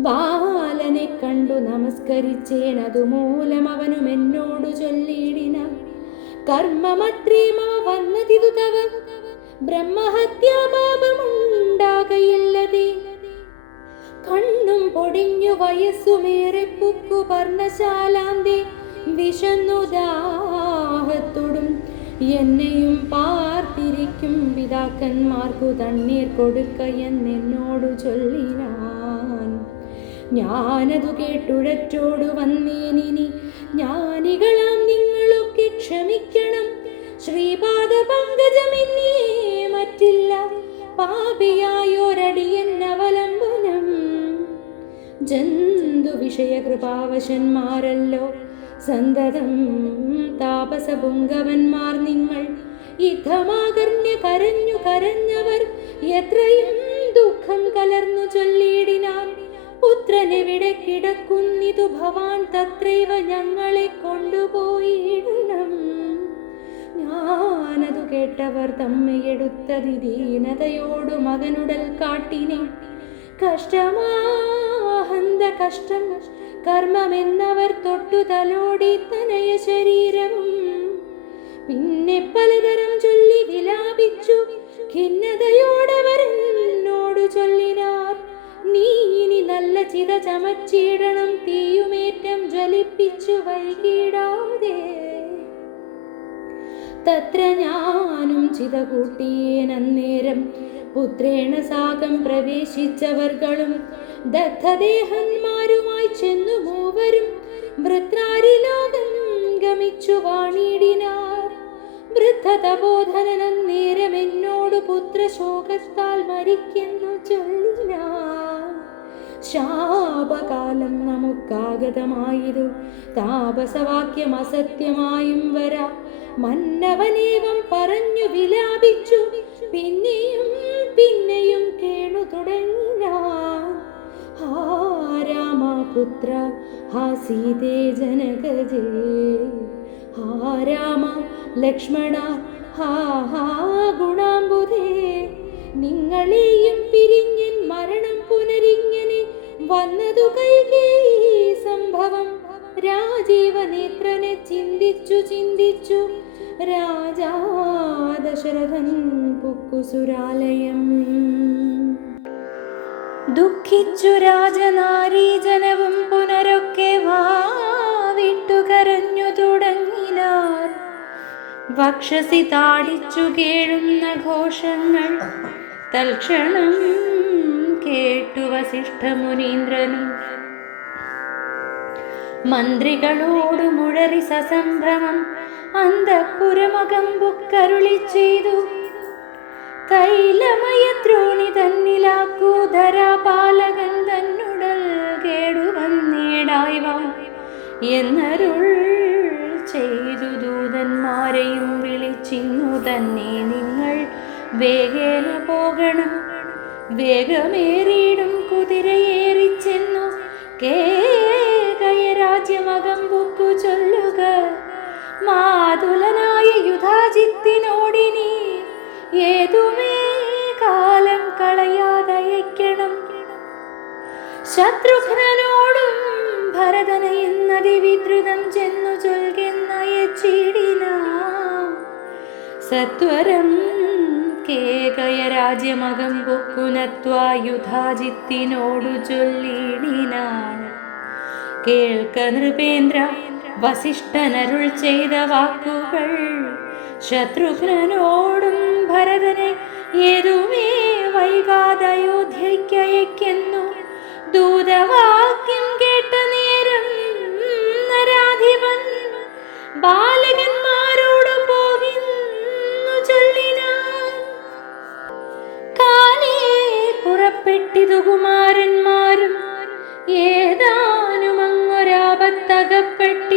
ബാലനെ കണ്ടു നമസ്കരിച്ചേൻ, അതുമൂലം അവനും എന്നോടു ചൊല്ലിയിടിന കർമ്മമത്രേ മമ വന്നതിതു തവ ബ്രഹ്മഹത്യാപാപമുണ്ടാകയില്ലതേ. കണ്ണും പൊടിഞ്ഞു വയസ്സുമേറെ പുക്കു പർണശാലാന്തേ വിശന്നുദാഹത്തോടും എന്നെയും പാർത്തിരിക്കും പിതാക്കന്മാർക്കു തണ്ണീർ കൊടുക്ക എന്നോടു ചൊല്ലിനാൻ. ഞാനതു കേട്ടുഴറ്റോടു വന്നേനിനി ജ്ഞാനികളാം നിങ്ങളൊക്കെ ക്ഷമിക്കണം. ശ്രീപാദ പങ്കജമെന്നേ മറ്റില്ല പാപിയായോരടിയെന്നവലംബനം. ജന്തു വിഷയ കൃപാവശന്മാരല്ലോ സന്തതം താപസപുങ്കവന്മാർ നിങ്ങൾ. യുദ്ധമാകർണ്യ കരഞ്ഞു കരഞ്ഞവർ എത്രയും ദുഃഖം കലർന്നു ചൊല്ലിയിടിനാൻ. പുത്രനെവിടെ കിടക്കുന്നിതു ഭവാൻ തത്രൈവ ഞങ്ങളെ കൊണ്ടുപോയിടണം. ഞാനതു കേട്ടവർ തമ്മയെടുത്തതി ദീനതയോടു മകനുടൽ കാട്ടിനെ. കഷ്ടമാഹന്ത കഷ്ടം കർമ്മമെന്നവർ തൊട്ടു തലോടി തനയ ശരീരവും. പിന്നെ പലതരം ചൊല്ലി വിലാപിച്ചു ഖിന്നതയോടവർ എന്നോടു ചൊല്ലിനാർ. നീ ഇനി നല്ല ചിത ചമച്ചിടണം, തീയുമേറ്റം ജ്വലിപ്പിച്ചു വൈകിടാതെ. തത്ര ഞാനും ചിത കൂട്ടിയേനന്നേരം പുത്രേണ സാകം പ്രവേശിച്ചവർകളും ദഗ്ധദേഹന്മാരുമായി ചെന്നു മൂവരും വൃത്രാരിലോകം ഗമിച്ചു വാണിടിനാർ. വൃദ്ധതബോധനന്നേരം എന്നോട് പുത്രശോകത്താൽ മരിക്കുന്നു ചൊല്ലിനാർ. ശാപകാലം നമുക്കാഗതമായതു താപസവാക്യം അസത്യമായും വരാ. മന്നവനേവം പറഞ്ഞു വിലാപിച്ചു പിന്നെയും പിന്നെയും കേണു തുടങ്ങിനാൻ. ഹാ രാമപുത്ര ഹാ സീതേ ജനകജേ, ഹാ രാമ ലക്ഷ്മണ ഹാ ഹാ ഗുണാംബുധേ. നിങ്ങളെയും പിരിഞ്ഞൻ മരണം പുനരിങ്ങനെ വന്നതു കൈകേയി സംഭവം. രാജീവനേത്രനെ ചിന്തിച്ചു ചിന്തിച്ചു രാജാ ദശരഥൻ പുക്കുസുരാലയം. ദുഃഖിച്ചു രാജനാരീജനവും പുനരൊക്കെ വാവിട്ടു കരഞ്ഞു തുടങ്ങിനാർ. വക്ഷസി താടിച്ചു കേഴുന്ന ഘോഷങ്ങൾ തൽക്ഷണം കേട്ടു വസിഷ്ഠമുനീന്ദ്രനും. മന്ത്രികളോടു മുഴറി സസംഭ്രമം അന്തഃപുരമകമ്പുക്കരുളി ചെയ്തു. തൈലമയ ദ്രോണി തന്നിലാക്കൂ ധരാപാലകൻ തന്നുടൽ കേടുവന്നേടായ്വാൻ എന്നരുൾ ചെയ്തു. ദൂതന്മാരെയും വിളിച്ചിന്നു തന്നെ നിങ്ങൾ വേഗേന പോകണം. വേഗമേറിയിടും കുതിരയേറിച്ചെന്നു രാജ്യമകമ്പുക്കു ചൊല്ലുക. മാതുലനായ യുധാജിത്തിനോടിനി ഏതുമേ കാലം കളയാതയക്കണം. ശത്രുഘ്നോടും ഭരതന എന്നതിവിദ്രുതം ചെന്നു ചൊൽകെന്നയച്ചിടിനാം. സത്വരം കേകയ രാജ്യമകമ്പുക്കുനത്വാ യുധാജിത്തിനോടു ചൊല്ലിടിനാൻ. കേൾക്ക നൃപേന്ദ്ര വസിഷ്ഠനരുൾ ചെയ്ത വാക്കുകൾ. ശത്രുഘ്നോടും ഭരതനെ ഏതുമേ വൈകാതയോധ്യയ്ക്കയക്കുന്നു. ദൂതവാക്യം കേട്ട നേരം നരാധിപൻ ബാലകന്മാരോടു പോകിന്നു ചൊല്ലിനാൻ. കാലേ പുറപ്പെട്ടിതു കുമാരന്മാരും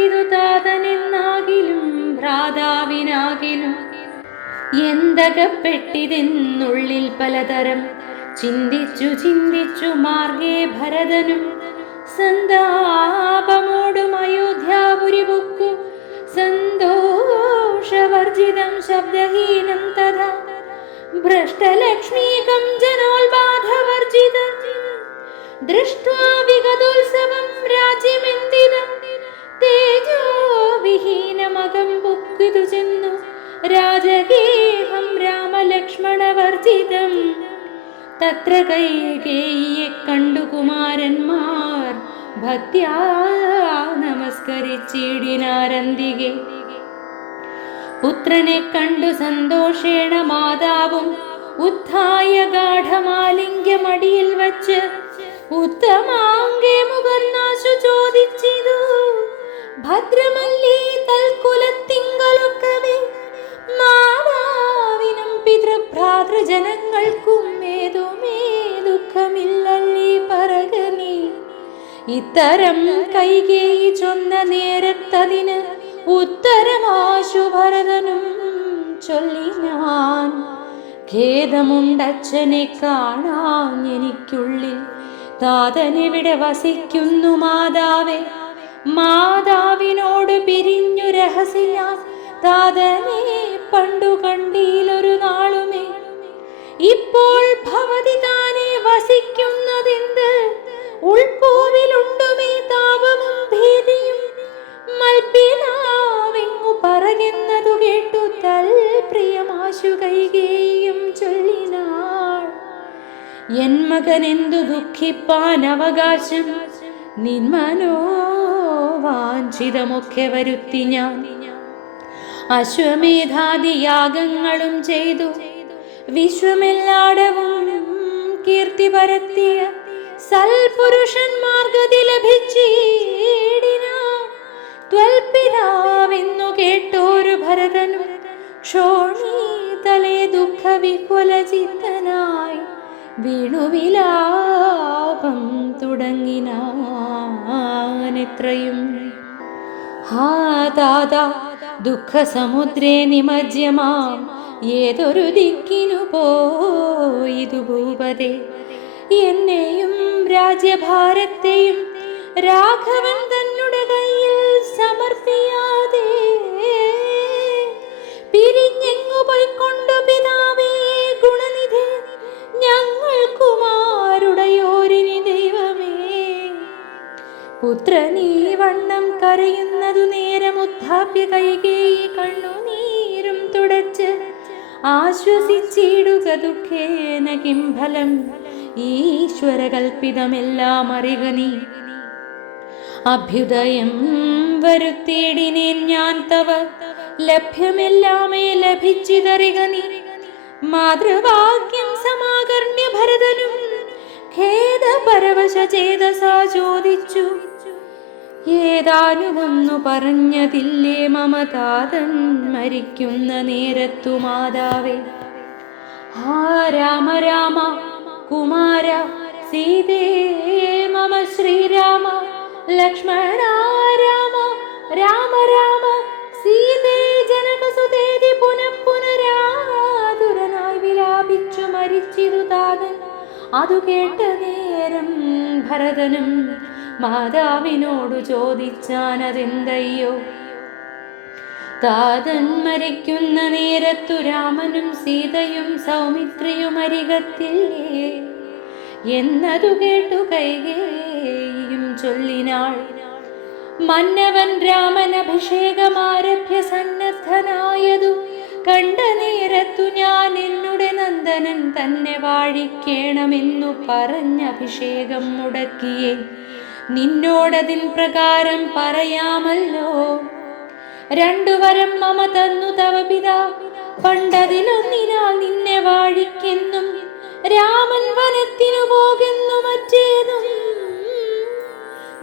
ചെയ്തു താതനെന്നാകിലും ഭ്രാതാവിനാകിലും എന്തകപ്പെട്ടിതെന്നുള്ളിൽ പലതരം ചിന്തിച്ചു ചിന്തിച്ചു മാർഗേ ഭരതനും സന്താപമോടും അയോധ്യാപുരി പൊക്കു സന്തോഷവർജിതം ശബ്ദഹീനം തഥാ ഭ്രഷ്ടലക്ഷ്മീകം ജനോൽബാധവർജിതം ദൃഷ്ട്വാ വിഗതോത്സവം രാജ്യമെന്തിതം തേജോ വിഹീനമകം പൊക്കിതു ചെന്നു രാജഗേഹം രാമലക്ഷ്മണവർജിതം തത്ര കൈകേയിയെ കണ്ടു കുമാരന്മാർ ഭക്ത്യാ നമസ്കരിച്ചിടിനാരന്തികെ പുത്രനെ കണ്ടു സന്തോഷേണ മാതാവും ഉത്ഥായ ഗാഠമാലിംഗ്യമടിയിൽ വച്ച് ഉത്തമാംഗേ മുകർന്നാശു ചോദിച്ചിതു ഭദ്രമല്ലീ തൽക്കുലത്തിങ്കളൊക്കവേ മാതാവിനും പിതൃഭ്രാതൃജനങ്ങൾക്കും ഏതുമേ ദുഃഖമില്ലല്ലീ പറകനീ ഇത്തരം കൈകേയി ചൊന്ന നേരത്തതിന് ഉത്തരമാശു ഭരതനും ചൊല്ലിനാൻ ഖേദമുണ്ടച്ഛനെ കാണാൻ എനിക്കുള്ളിൽ താതനെവിടെ വസിക്കുന്നു മാതാവേ മാതാവിനോട് പിരിഞ്ഞു രഹസ്യാൻ താതനെ പണ്ടു കണ്ടീലൊരു നാളുമേ ഇപ്പോൾ ഭവതി താനെ വസിക്കുന്നതെന്ത് ഉൾപ്പൂവിലുണ്ടുമേ താപവും ഭീതിയും മൽപ്പിനാവിങ്ങു പറയുന്നതു കേട്ടു തൽപ്രിയമാശു കൈകേയും ചൊല്ലിനാൾ എൻ മകനെന്തു ദുഃഖിപ്പാൻ അവകാശം നിന്മനോവാഞ്ചിതമൊക്കെ വരുത്തി ഞാൻ അശ്വമേധാദിയാഗങ്ങളും ചെയ്തു വിശ്വമെല്ലാടവും കീർത്തി പരത്തിയ സൽപുരുഷന്മാർഗതി ലഭിച്ചിടിന ത്വൽപിതാവെന്നു കേട്ടോരു ഭരതനും ക്ഷോണീതലേ ദുഃഖവിഹ്വലചിത്തനായി വീണുവിലാപം തുടങ്ങിനാനെത്രയും ഹാ താതാ ദുഃഖസമുദ്രേ നിമജ്യമാം ഏതൊരു ദിക്കിനു പോയിതു ഭൂപതേ എന്നെയും രാജ്യഭാരത്തെയും രാഘവൻ തന്നുടെ കയ്യിൽ സമർപ്പിയാതെ പിരിഞ്ഞെങ്ങു പോയിക്കൊണ്ടു പിതാവേ ഗുണനിധി ഞങ്ങൾ കുമാരുടയോരിനി ദൈവമേ പുത്രനീ വണ്ണം കരയുന്നതു നേരമുദ്ധാപ്യ കൈകേയി കണ്ണുനീരും തുടച്ച് ആശ്വസിച്ചിടുക ദുഃഖേന കിം ഫലം ഈശ്വര കൽപ്പിതമെല്ലാം അറിക നീ അഭ്യുദയം വരുത്തിയിടിനേൻ ഞാൻ തവ ലഭ്യമെല്ലാമേ ലഭിച്ചിതറിക നീ മാതൃവാക്യം സമാകർണ്യ ഭരതനും ഖേദപരവശ ചേതസാ ചോദിച്ചു ഏതാനുമൊന്നു പറഞ്ഞതില്ലേ മമ താതൻ മരിക്കുന്ന നേരത്തു മാതാവേ ഹാ രാമ രാമ കുമാര സീതേ മമ ശ്രീരാമ ലക്ഷ്മണ രാമ രാമ രാമ സീതേ ജനകസുതേതി പുനഃപുനരാതുരനായി വിലാപിച്ചു മരിച്ചിരു താതൻ അതു കേട്ട നേരം ഭരതനും മാതാവിനോടു ചോദിച്ചാനതെന്തയ്യോ താതൻ മരിക്കുന്ന നേരത്തു രാമനും സീതയും സൗമിത്രിയും അരികത്തില്ലേ എന്നതു കേട്ടു കൈകേയിയും ചൊല്ലിനാൾ മന്നവൻ രാമൻ അഭിഷേകമാരഭ്യ സന്നദ്ധനായതു കണ്ട നേരത്തു ഞാൻ എന്നുടെ നന്ദനൻ തന്നെ വാഴിക്കേണമെന്നു പറഞ്ഞ അഭിഷേകം മുടക്കിയേ നിന്നോടതിൻ പ്രകാരം പറയാമല്ലോ രണ്ടു വരം മമ തന്നു തവ പിതാ പണ്ടതിലൊന്നിനാൽ നിന്നെ വാഴിക്കെന്നും രാമൻ വനത്തിനു പോകുന്നു മറ്റേതും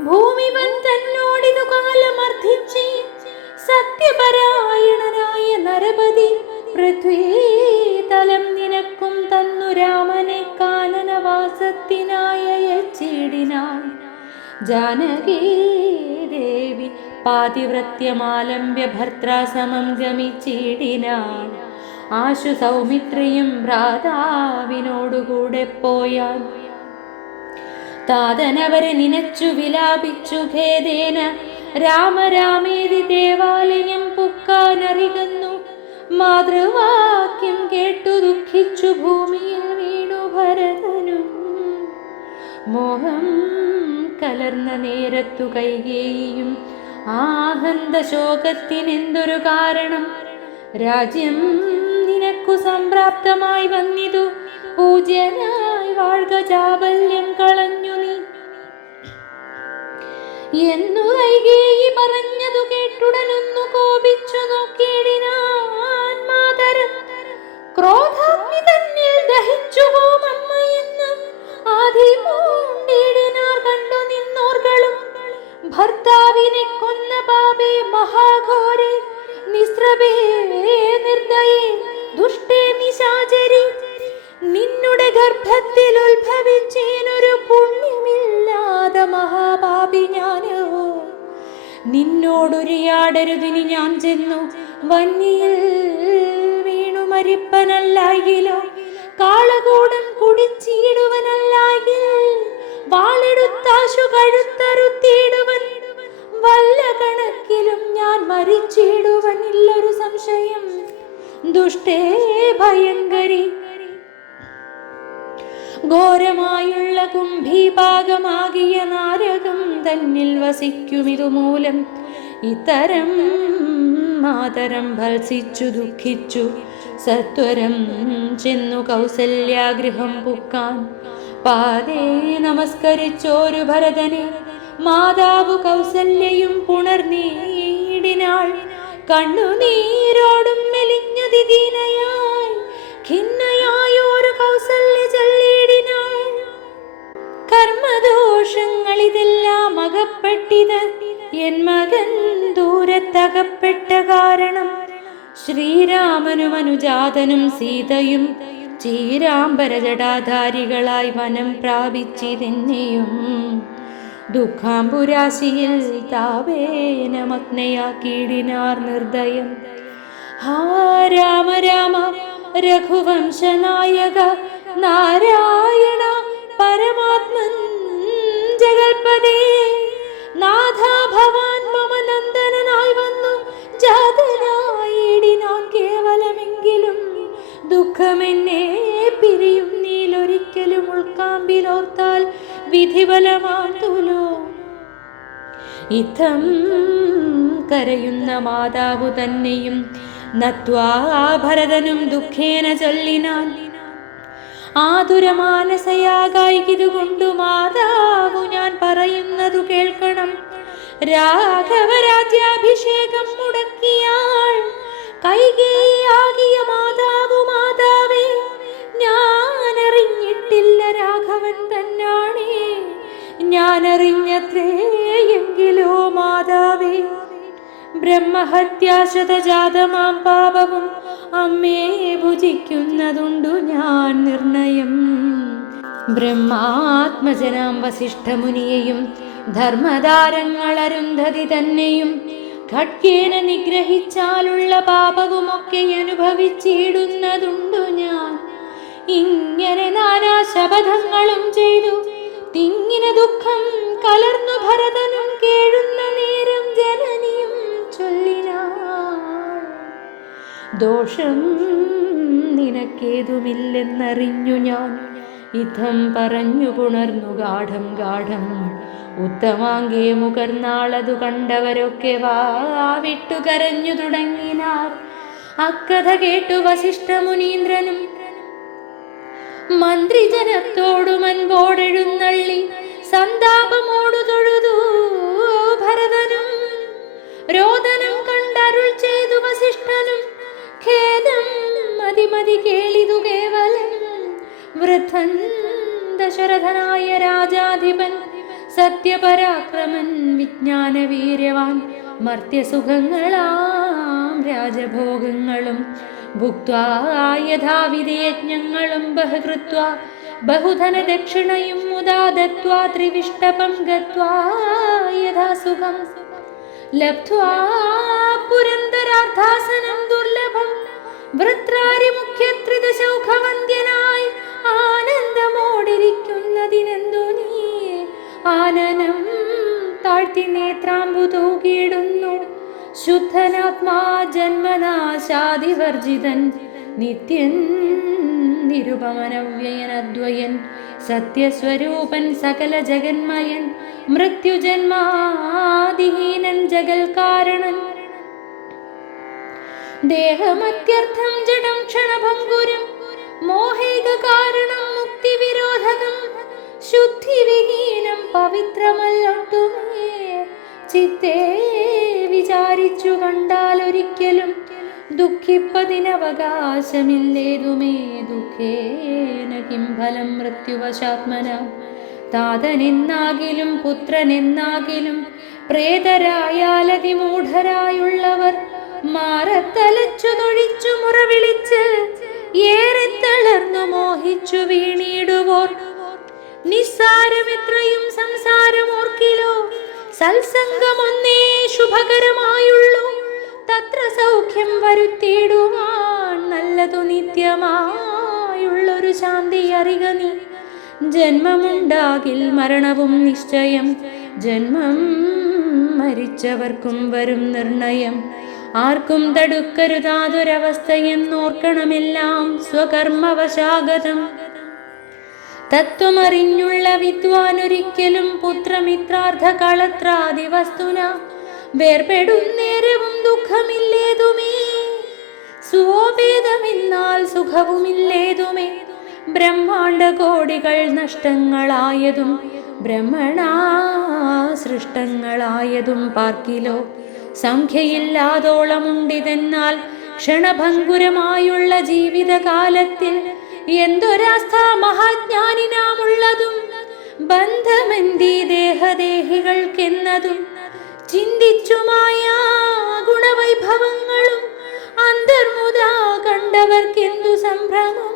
ഭൂമിവൻ തന്നോടിതു കാലമർദ്ദിച്ചേ സത്യപരായണനായ നരപതി പൃഥ്വീതലം നിനക്കും തന്നു രാമനെ കാനനവാസത്തിനായ യച്ചിടിനാൻ ജാനകീ ദേവി പാതിവ്രത്യമാലംബ്യ ഭർത്താസമം ഗമിച്ചിടിനാൻ. ആശു സൗമിത്രിയും ഭ്രാതാവിനോടുകൂടെ പോയാൻ. താതനവരെ നിനച്ചു വിലാപിച്ചു ഖേദേന രാമരാമേതി ദേവാലയം പുക്കാനറികന്നു. മാതൃവാക്യം കേട്ടു ദുഃഖിച്ചു ഭൂമിയിൽ വീണു ഭരതനും. മോഹം കലർന്ന നേരത്തു കൈകേയിയും ആഹന്ത ശോകത്തിനെന്തൊരു കാരണം. രാജ്യം നിനക്കു സംപ്രാപ്തമായി വന്നിതു, പൂജ്യനായി വാഴ്ക ചാബല്യം കളഞ്ഞു നീ എന്നു കൈകേയി പറഞ്ഞതു കേട്ടുടനൊന്നു കോപിച്ചു നോക്കിയിടിനാൻ മാതരം. ക്രോധാഗ്നി തന്നിൽ ദഹിച്ചു പോമമ്മയെന്ന് ആധിപൂണ്ടിടിനാർ കണ്ടു നിന്നോർകളും. ഭർത്താവിനെ കൊന്ന പാപേ മഹാഘോരെ, നിസ്രഭേ നിർദയേ ദുഷ്ടേ നിശാചരി. നിന്നുടെ ഗർഭത്തിൽ ഉത്ഭവിച്ചേനൊരു പുണ്യമില്ലാത മഹാപാപി ഞാനോ. നിന്നോടുരിയാടരുതിനി ഞാൻ ചെന്നു വന്യയിൽ വീണു മരിപ്പനല്ലായിലോ. കാളകൂടം കുടിച്ചിടുവനല്ലായിൽ വാളെടുത്താശു കഴുത്തറുത്തിടുവൻ. വല്ല കണക്കിലും ഞാൻ മരിച്ചിടുവനില്ലൊരു സംശയം. ദുഷ്ടേ ഭയങ്കരി, ഘോരമായുള്ള കുംഭീപാകമാകിയ നാരകം തന്നിൽ വസിക്കുമിതുമൂലം. ഇത്തരം മാതരം ഭത്സിച്ചു ദുഃഖിച്ചു സത്വരം ചെന്നു കൗസല്യാഗൃഹം പുക്കാൻ. പാദേ നമസ്കരിച്ചോരു ഭരതനെ മാതാവു കൗസല്യയും പുണർനീടിനാൾ. കണ്ണുനീരോടും മെലിഞ്ഞതിദീനയായി ഖിന്നയായോരു കൗസല്യ ചൊല്ലിടിനാൾ. കർമ്മദോഷങ്ങളിതെല്ലാം അകപ്പെട്ടിത് എൻ മകൻ ദൂരത്തകപ്പെട്ട കാരണം. ശ്രീരാമനും അനുജാതനും സീതയും ചീരാംബരജടാധാരികളായി വനം പ്രാപിച്ചിതെന്നെയും ദുഃഖാംബുരാശിയിൽ താപേന മഗ്നയാക്കിയിടിനാർ നിർദ്ദയം. ഹാ രാമ രാമ രഘുവംശനായക നാരായണ പരമാത്മൻ ജഗൽപദേ. നാഥ ഭവാൻ മമ നന്ദനായി വന്നു ജാതനായിടിനാൻ കേവലമെങ്കിലും. ദുഃഖമെന്നെ പിരിയും നീലൊരിക്കലും ഉൾക്കാമ്പിലോർത്താൽ വിധിബലമാതുലോ. ഇത്തം കരയുന്ന മാതാവു തന്നെയും നത്വാ ഭരതനും ദുഃഖേന ചൊല്ലിനാൻ. ആതുരമാനസയാകായികിതുകൊണ്ടു മാതാവു ഞാൻ പറയുന്നതു കേൾക്കണം. രാഘവരാജ്യാഭിഷേകം മുടക്കിയാൾ കൈകേയിയാകിയ മാതാവു മാതാവേ. ഞാനറിഞ്ഞിട്ടില്ല രാഘവൻ തന്നാണേ, ഞാനറിഞ്ഞത്രേ എങ്കിലോ മാതാവേ. ബ്രഹ്മഹത്യാശതജാതമാം പാപവും അമ്മേ ഭുജിക്കുന്നതുണ്ടു ഞാൻ നിർണയം. ബ്രഹ്മാത്മജനാം വസിഷ്ഠമുനിയെയും ധർമ്മധാരങ്ങൾ അരുന്ധതി തന്നെയും ഖഡ്ഗേന നിഗ്രഹിച്ചാലുള്ള പാപവുമൊക്കെ അനുഭവിച്ചിടുന്നതുണ്ടു ഞാൻ. ഇങ്ങനെ നാനാ ശപഥങ്ങളും ചെയ്തു തിങ്ങിന ദുഃഖം കലർന്നു ഭരതനും കേഴുന്ന നേരം ജനനിയും ചൊല്ലിനാൾ. ദോഷം നിനക്കേതുമില്ലെന്നറിഞ്ഞു ഞാൻ ഇത്തം പറഞ്ഞു പുണർന്നു ഗാഠം ഗാഠം. ഉത്തമാങ്കേ മുകർന്നാളതു കണ്ടവരൊക്കെ വാവിട്ടു കരഞ്ഞു തുടങ്ങിനാർ. അക്കഥ കേട്ടു വസിഷ്ഠമുനീന്ദ്രനും മന്ത്രിജനത്തോടു മൻപോടെഴുന്നള്ളി സന്താപമോടു തൊഴുതു ഭരതനും. രോദനം കണ്ടരുൾ ചെയ്തു വസിഷ്ഠനും ഖേദം മതിമതി കേളിതു കേവലം. വൃദ്ധൻ ദശരഥനായ രാജാധിപൻ സത്യപരാക്രമൻ വിജ്ഞാനവീര്യവാൻ മർത്യസുഖങ്ങളാം രാജഭോഗങ്ങളും ഭുക്ത്വാ യഥാവിധി യജ്ഞങ്ങളും ബഹുകൃത്വാ ബഹുധന ദക്ഷിണയും മുദാ ദത്വാ ത്രിവിഷ്ടപം ഗത്വാ യഥാസുഖം. ലബ്ധ്വാ പുരന്ദരാർത്ഥാസനം ദുർലഭം വൃത്രാരിമുഖ്യത്രിതശൗഖവന്ദ്യനായി ആനന്ദമോടിരിക്കുന്നതിനെന്തു നീ ആനനം താഴ്ത്തി നേത്രാംബു തൂകിയിടുന്നു. ശുദ്ധനാത്മാ ജന്മനാശാദിവർജിതൻ നിത്യൻ നിരുപമനവ്യയൻ അദ്വയൻ സത്യസ്വരൂപൻ സകല ജഗന്മയൻ മൃത്യുജന്മാദിഹീനൻ ജഗൽ കാരണൻ. ദേഹമത്യർത്ഥം ജഡം ക്ഷണഭംഗുരം മോഹൈക കാരണം മുക്തിവിരോധകം ശുദ്ധിവിഹീനം പവിത്രമല്ലൊട്ടുമേ ചിത്തേ വിചാരിച്ചു കണ്ടാലൊരിക്കലും ദുഃഖിപ്പതിനവകാശമില്ലേതുമേ. ദുഃഖേന കിം ഫലം മൃത്യുവശാത്മന താതനെന്നാകിലും പുത്രനെന്നാകിലും പ്രേതരായാലതിമൂഢരായുള്ളവർ മാറത്തലച്ചു തൊഴിച്ചു മുറവിളിച്ച് ഏറെ തളർന്നു മോഹിച്ചു വീണിടുവോർ. നിസ്സാരമെത്രയും സംസാരമോർക്കിലോ സത്സംഗമൊന്നേ ശുഭകരമായുള്ളൂ. തത്ര സൗഖ്യം വരുത്തിയിടുവാൻ നല്ലതു നിത്യമായുള്ളൊരു ശാന്തി അറിക നീ. ജന്മമുണ്ടാകിൽ മരണവും നിശ്ചയം ജന്മം മരിച്ചവർക്കും വരും നിർണയം. ആർക്കും തടുക്കരുതാതൊരവസ്ഥയെന്നോർക്കണമെല്ലാം സ്വകർമ്മവശാഗതം. തത്വമറിഞ്ഞുള്ള വിദ്വാനൊരിക്കലും പുത്രമിത്രാർത്ഥ കളത്രാദി വസ്തുന വേർപെടുന്നേരവും ദുഃഖമില്ലേതുമേ. സ്വോപേതമെന്നാൽ സുഖവുമില്ലേതുമേ. ബ്രഹ്മാണ്ഡ കോടികൾ നഷ്ടങ്ങളായതും ബ്രഹ്മണാ സൃഷ്ടങ്ങളായതും പാർക്കിലോ സംഖ്യയില്ലാതോളമുണ്ടിതെന്നാൽ ക്ഷണഭംഗുരമായുള്ള ജീവിതകാലത്തിൽ എന്തൊരാസ്ഥ മഹാജ്ഞാനിനാമുള്ളതും ബന്ധമെന്തി ദേഹദേഹികൾക്കെന്നതും ചിന്തിച്ചുമായ ഗുണവൈഭവങ്ങളും അന്തർമുദാ കണ്ടവർക്കെന്തു സംഭ്രമം.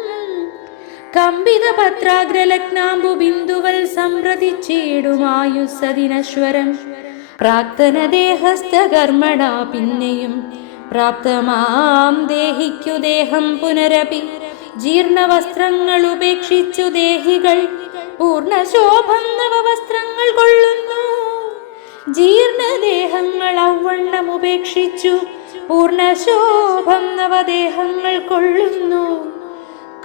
കമ്പിത പത്രാഗ്രലഗ്നാംബു ബിന്ദുവൽ സംപ്രതിച്ചിടുമായുസ്സദിനശ്വരം പ്രാക്തനദേഹസ്ഥ കർമ്മണ പിന്നെയും പ്രാപ്തമാം ദേഹിക്കു ദേഹം പുനരപി. ജീർണവസ്ത്രങ്ങൾ ഉപേക്ഷിച്ചു ദേഹികൾ പൂർണ്ണശോഭം നവവസ്ത്രങ്ങൾ കൊള്ളുന്നു. ജീർണദേഹങ്ങൾ ഔവണ്ണം ഉപേക്ഷിച്ചു പൂർണ്ണശോഭം നവദേഹങ്ങൾ കൊള്ളുന്നു.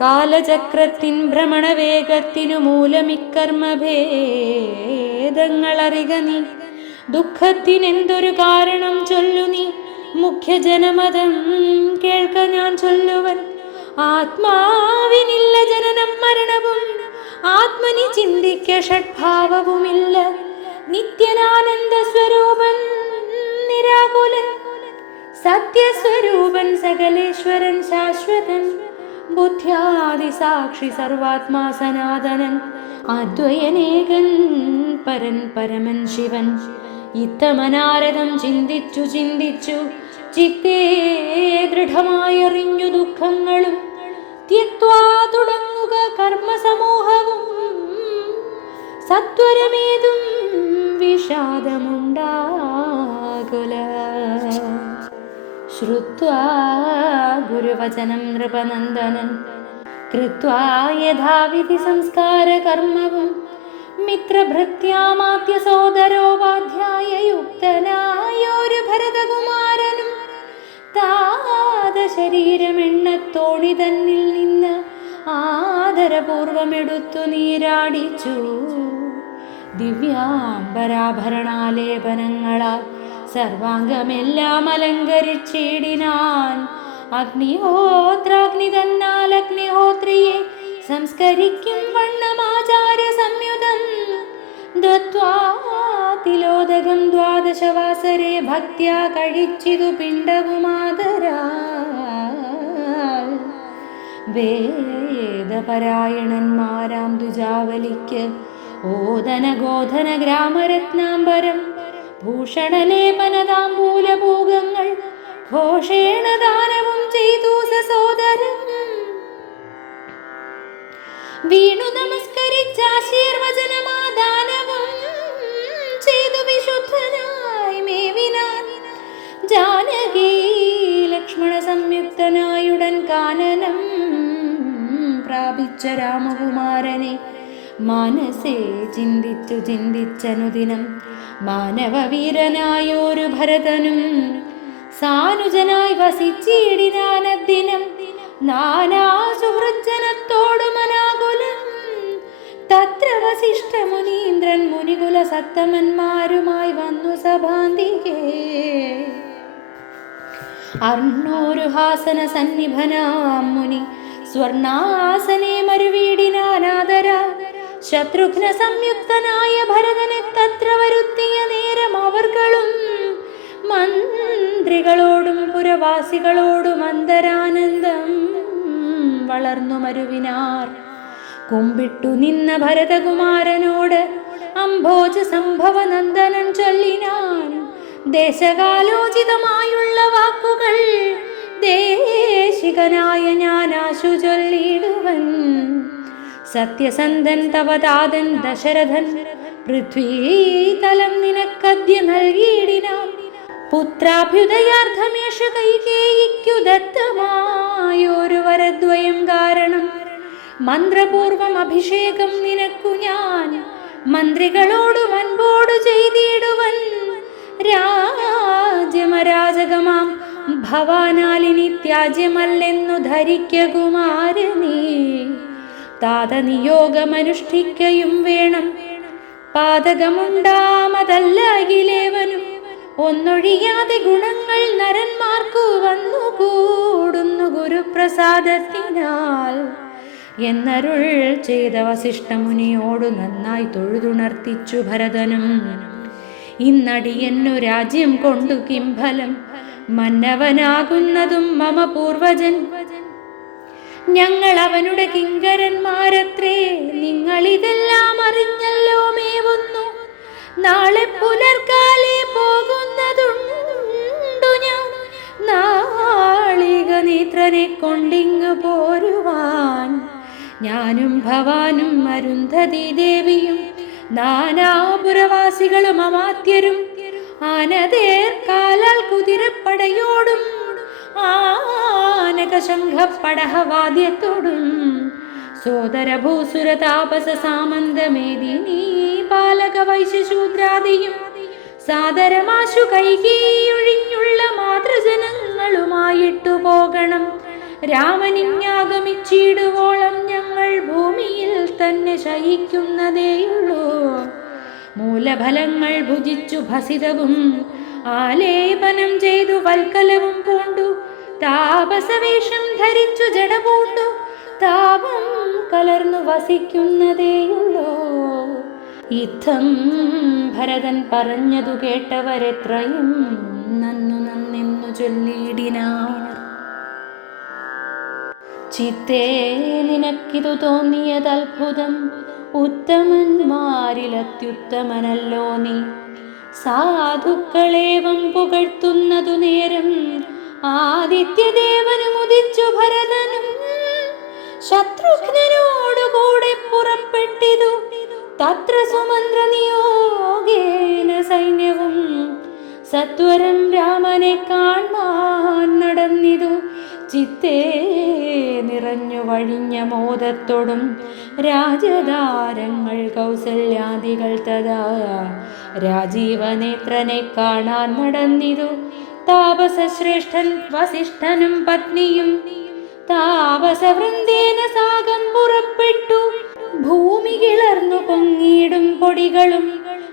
കാലചക്രത്തിൻ ഭ്രമണവേഗത്തിനു മൂലമിക്കർമ്മഭേദങ്ങൾ അറിക നീ. ദുഃഖത്തിനെന്തൊരു കാരണം ചൊല്ലു നീ. മുഖ്യജനമതം കേൾക്ക ഞാൻ ചൊല്ലുവൻ. ആത്മാവിനില്ല ജനനം മരണവും ആത്മനി ചിന്തിക്ക ഷഡ്ഭാവവുമില്ല. നിത്യനാനന്ദ സ്വരൂപൻ നിരാകുലൻ സത്യസ്വരൂപൻ സകലേശ്വരൻ ശാശ്വതൻ ബുദ്ധ്യാദി സാക്ഷി സർവാത്മാ സനാതനൻ അദ്വയനേകൻ പരൻ പരമൻ ശിവൻ. ഇത്തമനാരദം ചിന്തിച്ചു ചിന്തിച്ചു ചിത്തേ ദൃഢമായറിഞ്ഞു ദുഃഖങ്ങളും ത്യക്വാ തുടങ്ങുക കർമ്മസമൂഹവും. സത്വരമേതും വിഷാദമുണ്ടാകുല. ശ്രുത്വാ ഗുരുവചനം നൃപനന്ദനൻ കൃത്വാ യഥാവിധി സംസ്കാര കർമ്മവും മിത്രഭൃത്യാമാത്യ സോദരോപാധ്യായയുക്തനായൊരു ഭരതകുമാരനും താതശരീരമെണ്ണത്തോണി തന്നിൽ നിന്ന് ആദരപൂർവമെടുത്തു നീരാടിച്ചു. ദിവ്യാംബരാഭരണാലേപനങ്ങളാൽ സർവാംഗമെല്ലാം അലങ്കരിച്ചിടിനാൻ. അഗ്നിഹോത്രാഗ്നി തന്നാൽ അഗ്നിഹോത്രിയെ സംസ്കരിക്കും വണ്ണമാചാര്യ സംയുതം ദത്വാതിലോദകം ദ്വാദശവാസരെ ഭക്ത്യാ കഴിച്ചിതു പിണ്ഡവുമാദരാൽ. വേദപരായണന്മാരാം ദുജാവലിക്ക് ഓദന ഗോധന ഗ്രാമരത്നാംബരം ഭൂഷണലേപനതാംബൂലഭോഗങ്ങൾ ഘോഷേണ ദാനവും ചെയ്തു സസോദരം. വീണു നമസ്കരിച്ചാശീർവചനമാദാനവും ചെയ്തു വിശുദ്ധനായി മേവിനാൻ. പ്രാപിച്ച രാമകുമാരനെ മനസ്സേ ചിന്തിച്ചു ചിന്തിച്ചനുദിനം മാനവവീരനായൊരു ഭരതനും സാനുജനായി വസിച്ചിടിനാനദ്ദിനം നാനാ സുഹൃജ്ജനത്തോടു മനാകുലം തത്ര വസിഷ്ഠ മുനീന്ദ്രൻ മുനികുല സത്തമന്മാരുമായി വന്നു സഭാന്തികേ അർണോരുഹാസന സന്നിഭനാം മുനി സ്വർണാസനെ മരുവീടിനാനാദര ശത്രുഘ്ന സംയുക്തനായ ഭരതനെ തത്ര വരുത്തിയ നേരം അവർകളും മന്ത്രികളോടും പുരവാസികളോടും അന്തരാനന്ദം വളർന്നു മരുവിനാർ കുമ്പിട്ടു നിന്ന ഭരതകുമാരനോട് അംഭോജ സംഭവ നന്ദനം ചൊല്ലിനാൻ ദേശകാലോചിതമായുള്ള വാക്കുകൾ ദേശികനായ ഞാനാശു ചൊല്ലിടുവൻ സത്യസന്ധൻ തവതാതൻ ദശരഥൻ പൃഥ്വീതലം നിനക്കദ്യ നൽകിയിടിനാൻ പുത്രാഭ്യുദയാർത്ഥമേഷ കൈകേയിക്കു ദത്തമായൊരു വരദ്വയം കാരണം മന്ത്രപൂർവം അഭിഷേകം നിനക്കു ഞാൻ മന്ത്രികളോടും അൻപോടു ചെയ്തിടുവൻ രാജ്യമരാജകമാം ഭവാനാലിനി ത്യാജ്യമല്ലെന്നു ധരിക്ക കുമാരനീ താതനിയോഗമനുഷ്ഠിക്കയും വേണം പാതകമുണ്ടാമതല്ലാകിലേവനും ഒന്നൊഴിയാതെ ഗുണങ്ങൾ നരന്മാർക്കു വന്നുകൂടുന്നു ഗുരുപ്രസാദത്തിനാൽ എന്നരുൾ ചെയ്ത വസിഷ്ഠമുനിയോടു നന്നായി തൊഴുതുണർത്തിച്ചു ഭരതനും ഇന്നടിയെന്നു രാജ്യം കൊണ്ടു കിംഫലം മന്നവനാകുന്നതും മമ പൂർവജൻ ഞങ്ങൾ അവനുടെ കിങ്കരന്മാരത്രേ നിങ്ങളിതെല്ലാം അറിഞ്ഞല്ലോ മേവുന്നു നാളെ പുലർക്കാലേ പോകുന്നതുണ്ടു ഞാൻ നാളിക നേത്രനെ കൊണ്ടിങ്ങു പോരുവാൻ ഞാനും ഭവാനും അരുന്ധതി ദേവിയും നാനാപുരവാസികളും അമാത്യരും ആനതേർക്കാലാൽ കുതിരപ്പടയോടും ആനകശംഖപ്പടഹവാദ്യത്തോടും സോദരഭൂസുര താപസ സാമന്തമേദിനീ പാലക വൈശ്യശൂദ്രാദിയും സാദരമാശു കൈകീയൊഴിഞ്ഞുള്ള മാതൃജനങ്ങളുമായിട്ടു പോകണം രാമനിഞ്ഞാഗമിച്ചിടുവോളം ഞങ്ങൾ ഭൂമിയിൽ തന്നെ ശയിക്കുന്നതേയുള്ളൂ മൂലഫലങ്ങൾ ഭുജിച്ചു ഭസിതവും ആലേപനം ചെയ്തു വൽക്കലവും പൂണ്ടു താപസവേഷം ധരിച്ചു ജടപൂണ്ടു താപം കലർന്നു വസിക്കുന്നതേയുള്ളൂ ഇത്തം ഭരതൻ പറഞ്ഞതു കേട്ടവരെത്രയും നന്നു നന്നെന്നു ചൊല്ലിയിടിനാർ ചിത്തേ നിനക്കിതു തോന്നിയതത്ഭുതം ഉത്തമന്മാരിലത്യുത്തമനല്ലോ നീ സാധുക്കളേവം പുകഴ്ത്തുന്നതു നേരം ആദിത്യദേവനും ഉദിച്ചു ഭരതനും ശത്രുഘ്നനോടുകൂടെ പുറപ്പെട്ടിതു തത്ര സുമന്ത്ര നിയോഗേന സൈന്യവും സത്വരം രാമനെ കാണാൻ നടന്നിതു ചിത്തേ നിറഞ്ഞു വഴിഞ്ഞ മോദത്തോടും രാജധാരങ്ങൾ കൗസല്യാദികൾ തഥാ രാജീവനേത്രനെ കാണാൻ നടന്നിതു താപസശ്രേഷ്ഠൻ വസിഷ്ഠനും പത്നിയും താപസവൃന്ദേന സാഗം പുറപ്പെട്ടു ഭൂമി കിളർന്നു പൊങ്ങിയിടും പൊടികളും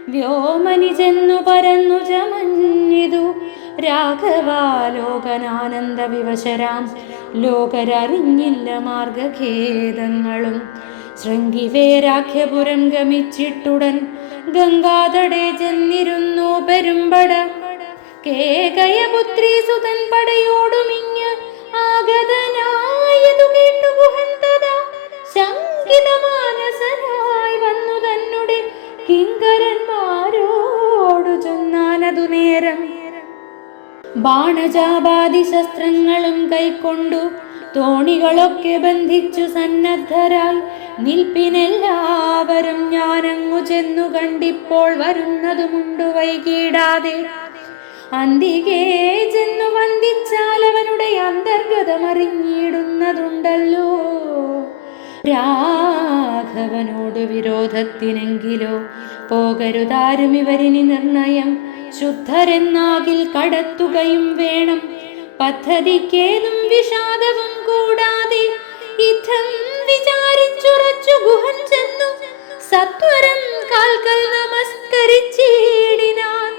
വ്യോമനി ചെന്നു പരന്നു ചമഞ്ഞിതു രാഘവാലോകനാനന്ദ വിവശരാം ലോകരറിഞ്ഞില്ല മാർഗഖേദങ്ങളും ശൃംഗിവേരാഖ്യപുരം ഗമിച്ചിട്ടുടൻ ഗംഗാതടേ ചെന്നിരുന്നു പെരുമ്പട കേകയപുത്രീ സുതൻ പടയോടുമിഞ്ഞ് ആഗതനായതു കേട്ടു ഗുഹന്തദാ ശങ്കിതമാനസനായി വന്നു തന്നെ കിങ്കരന്മാരോടു ചൊന്നാനതു നേരം ബാണജാപാദി ശസ്ത്രങ്ങളും കൈക്കൊണ്ടു തോണികളൊക്കെ ബന്ധിച്ചു സന്നദ്ധരായി നിൽപ്പിനെല്ലാവരും ഞാനങ്ങു ചെന്നു കണ്ടിപ്പോൾ വരുന്നതുമുണ്ടു വൈകിടാതെ അന്തികേ ചെന്നു വന്ദിച്ചാൽ അവനുടെ അന്തർഗതമറിഞ്ഞിടുന്നതുണ്ടല്ലോ രാഘവനോടു വിരോധത്തിനെങ്കിലോ പോകരുതാരും ഇവരിനി നിർണയം. ശുദ്ധരെന്നാകിൽ കടത്തുകയും വേണം, പദ്ധതിക്കേതും വിഷാദവും കൂടാതെ. യുദ്ധം വിചാരിച്ചുറച്ചു ഗുഹൻ ചെന്നു, സത്വരം കാൽക്കൽ നമസ്കരിച്ചിടിനാൻ.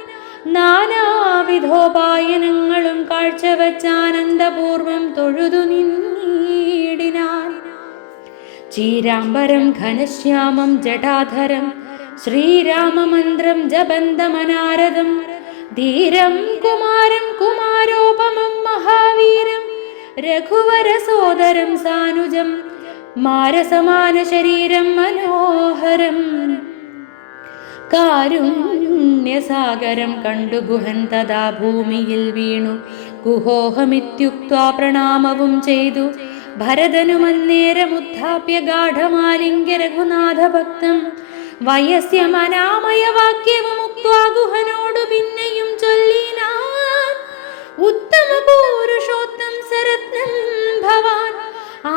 നാനാവിധോപായനങ്ങളും കാഴ്ചവച്ചാനന്ദപൂർവം തൊഴുതു നിന്നിടിനാൻ. ചീരാംബരം ഘനശ്യാമം ജടാധരം, ശ്രീരാമമന്ത്രം ജപന്തമനാരദം. ധീരം കുമാരം കുമാരോപമം മഹാവീരം, രഘുവരസോദരം സാനുജം. മാരസമാന ശരീരം മനോഹരം, കാരുണ്യസാഗരം കണ്ടു ഗുഹൻ തഥാ ഭൂമിയിൽ വീണു. ഗുഹോഹമിത്യുക്ത്വാ പ്രണാമവും ചെയ്തു. ഭരതനുമന്നേരമുദ്ധാപ്യ ഗാഠമാലിംഗ്യ രഘുനാഥ ഭക്തം. വയസ്യമനാമയ വാക്യവും ഉക്ത്വാ ഗുഹനോടു പിന്നെയും ചൊല്ലിനാൻ. ഉത്തമ പുരുഷോത്തം സരത്നം ഭവാൻ,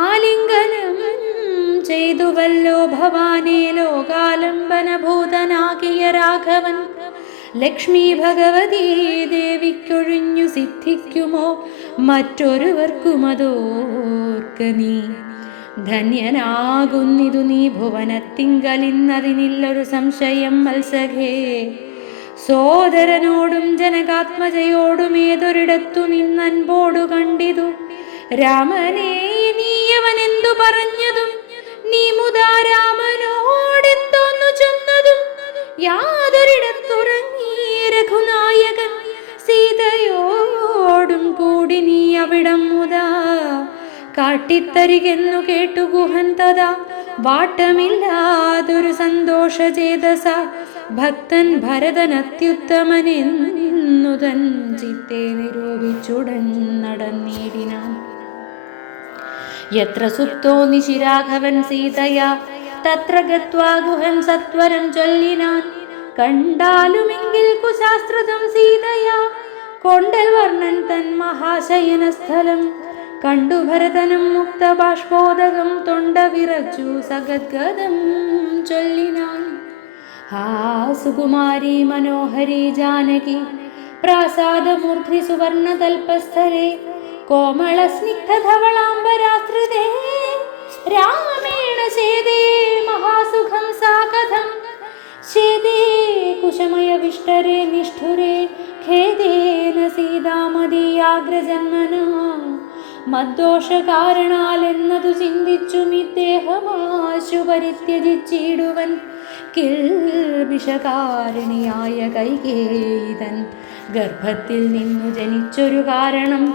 ആലിംഗനം ചെയ്തുവല്ലോ ഭവാനെ ലോകാലംബനഭൂതനാകിയ രാഘവൻ. ലക്ഷ്മി ഭഗവതീ ദേവിക്കൊഴിഞ്ഞു സിദ്ധിക്കുമോ മറ്റൊരുവർക്കുമതോർക്ക നീ. ധന്യനാകുന്നിതു നീ ഭുവനത്തിങ്കലിന്നതിനില്ലൊരു സംശയം മത്സഖേ. സോദരനോടും ജനകാത്മജയോടും ഏതൊരിടത്തു നിന്നൻപോടു കണ്ടിതു. രാമനെ നീയവനെന്തു പറഞ്ഞതും നീ മുതാ രാമനോടെന്തോന്നു ചെന്നതും. യാതൊരിടത്തുറങ്ങി രഘുനായകൻ സീതയോടും കൂടി നീ അവിടം മുതാ കാട്ടിത്തരികെന്നു കേട്ടു ഗുഹൻ തഥാ. വാട്ടമില്ലാതൊരു സന്തോഷചേതസ ഭക്തൻ ഭരതൻ അത്യുത്തമനെന്നു തൻ ചിത്തെ നിരൂപിച്ചുടൻ നടന്നിടിനാൻ. യത്ര സുപ്തോ നിശിരാഘവൻ സീതയാ തത്ര ഗത്വാ ഗുഹൻ സത്വരം ചൊല്ലിനാൻ. കണ്ടാലുമെങ്കിൽ കുശാസ്ത്രതം സീതയാ കൊണ്ടൽ വർണ്ണൻ തൻ മഹാശയനസ്ഥലം. കണ്ടു ഭരതനും മുക്തബാഷ്പോദകം തൊണ്ട വിറച്ചു സഗദ്ഗദം ചൊല്ലിനാൻ. ഹാ സുകുമാരി മനോഹരി ജാനകി പ്രാസാദമൂർധ്നി സുവർണതൽപസ്ഥലേ കോമള സ്നിഗ്ധധവളാംബരാശ്രിതേ. രാമേണ ചേതേ മഹാസുഖം സാ കഥം. ചേതേ കുശമയ വിഷ്ടരേ നിഷ്ഠുരേ ഖേദേന സീതാമതീയാഗ്രജന്മനാ. മദ്ദോഷകാരണാലെന്നതു ചിന്തിച്ചുമിദ്ദേഹമാശു പരിത്യജിച്ചിടുവൻ. കിൽബിഷകാരിണിയായ കൈകേയിതൻ ഗർഭത്തിൽ നിന്നു ജനിച്ചൊരു കാരണം.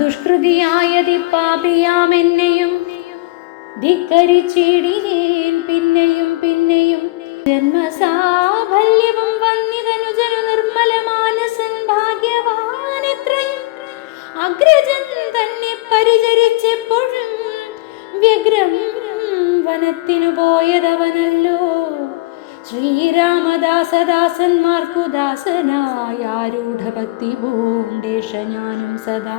ദുഷ്കൃതിയായതി പാപിയാമെന്നെയും ധിക്കരിച്ചിടിനേൻ പിന്നെയും പിന്നെയും. ജന്മസാഫല്യവും വന്നിതനുജനു നിർമ്മല മാനസൻ ഭാഗ്യവാൻ എത്രയും. അഗ്രജൻ തന്നെ പരിചരിച്ചെപ്പോഴും വ്യഗ്രം വനത്തിനു പോയതവനല്ലോ. ശ്രീരാമദാസദാസന്മാർക്കു ദാസനായാരൂഢഭക്തി പൂണ്ടേഷ ഞാനും സദാ.